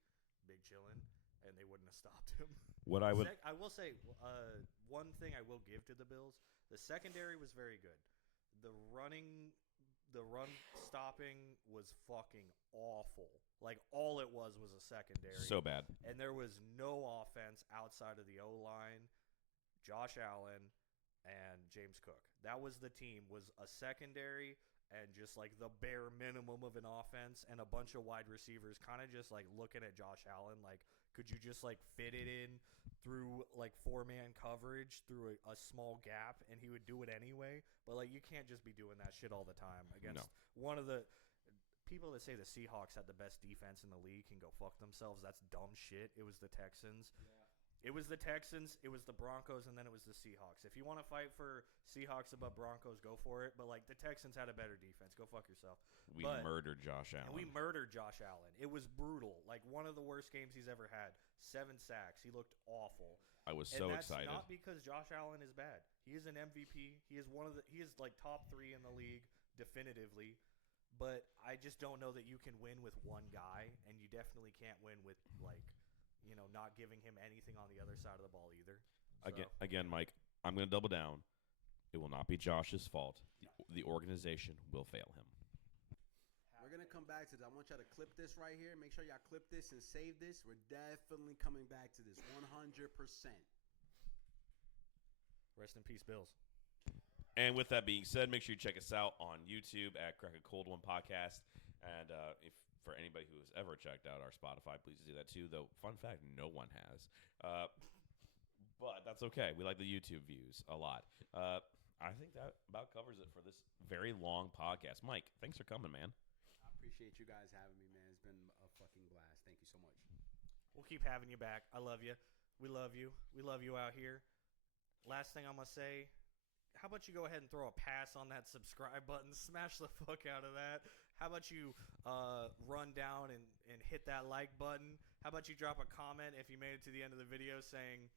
big chillin', and they wouldn't have stopped him. What I would I will say, one thing I will give to the Bills, the secondary was very good. The run stopping was fucking awful. Like, all it was a secondary. so bad. And there was no offense outside of the O-line, Josh Allen, and James Cook. That was the team, was a secondary and just like the bare minimum of an offense and a bunch of wide receivers kind of just like looking at Josh Allen like, could you just like fit it in through like 4-man coverage through a small gap, and he would do it anyway. But like, you can't just be doing that shit all the time against one of the people that say the Seahawks had the best defense in the league can go fuck themselves. That's dumb shit. It was the Texans. Yeah. It was the Texans, it was the Broncos, and then it was the Seahawks. If you want to fight for Seahawks above Broncos, go for it. But, like, the Texans had a better defense. Go fuck yourself. We murdered Josh Allen. And we murdered Josh Allen. It was brutal. Like, one of the worst games he's ever had. 7 sacks. He looked awful. I was so excited. And that's not because Josh Allen is bad. He is an MVP. He is like top 3 in the league definitively. But I just don't know that you can win with one guy, and you definitely can't win with, like, you know, not giving him anything on the other side of the ball either. So. Again, Mike, I'm going to double down. It will not be Josh's fault. The organization will fail him. We're going to come back to this. I want y'all to clip this right here. Make sure y'all clip this and save this. We're definitely coming back to this 100%. Rest in peace, Bills. And with that being said, make sure you check us out on YouTube at Crack a Cold One Podcast. And if for anybody who has ever checked out our Spotify, please do that too. Though, fun fact, no one has. But that's okay. We like the YouTube views a lot. I think that about covers it for this very long podcast. Mike, thanks for coming, man. I appreciate you guys having me, man. It's been a fucking blast. Thank you so much. We'll keep having you back. I love you. We love you. We love you out here. Last thing I'm going to say, how about you go ahead and throw a pass on that subscribe button? Smash the fuck out of that. How about you run down and hit that like button? How about you drop a comment if you made it to the end of the video saying,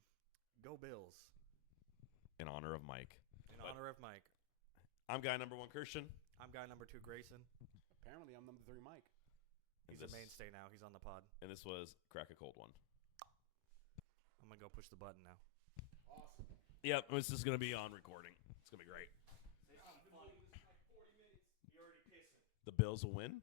go Bills. In honor of Mike. Honor of Mike. I'm guy number 1, Christian. I'm guy number 2, Grayson. Apparently, I'm number 3, Mike. He's a mainstay now. He's on the pod. And this was Crack a Cold One. I'm going to go push the button now. Awesome. Yep, this is going to be on recording. It's going to be great. Say something funny. This is like 40 minutes. You already pissing. The Bills will win.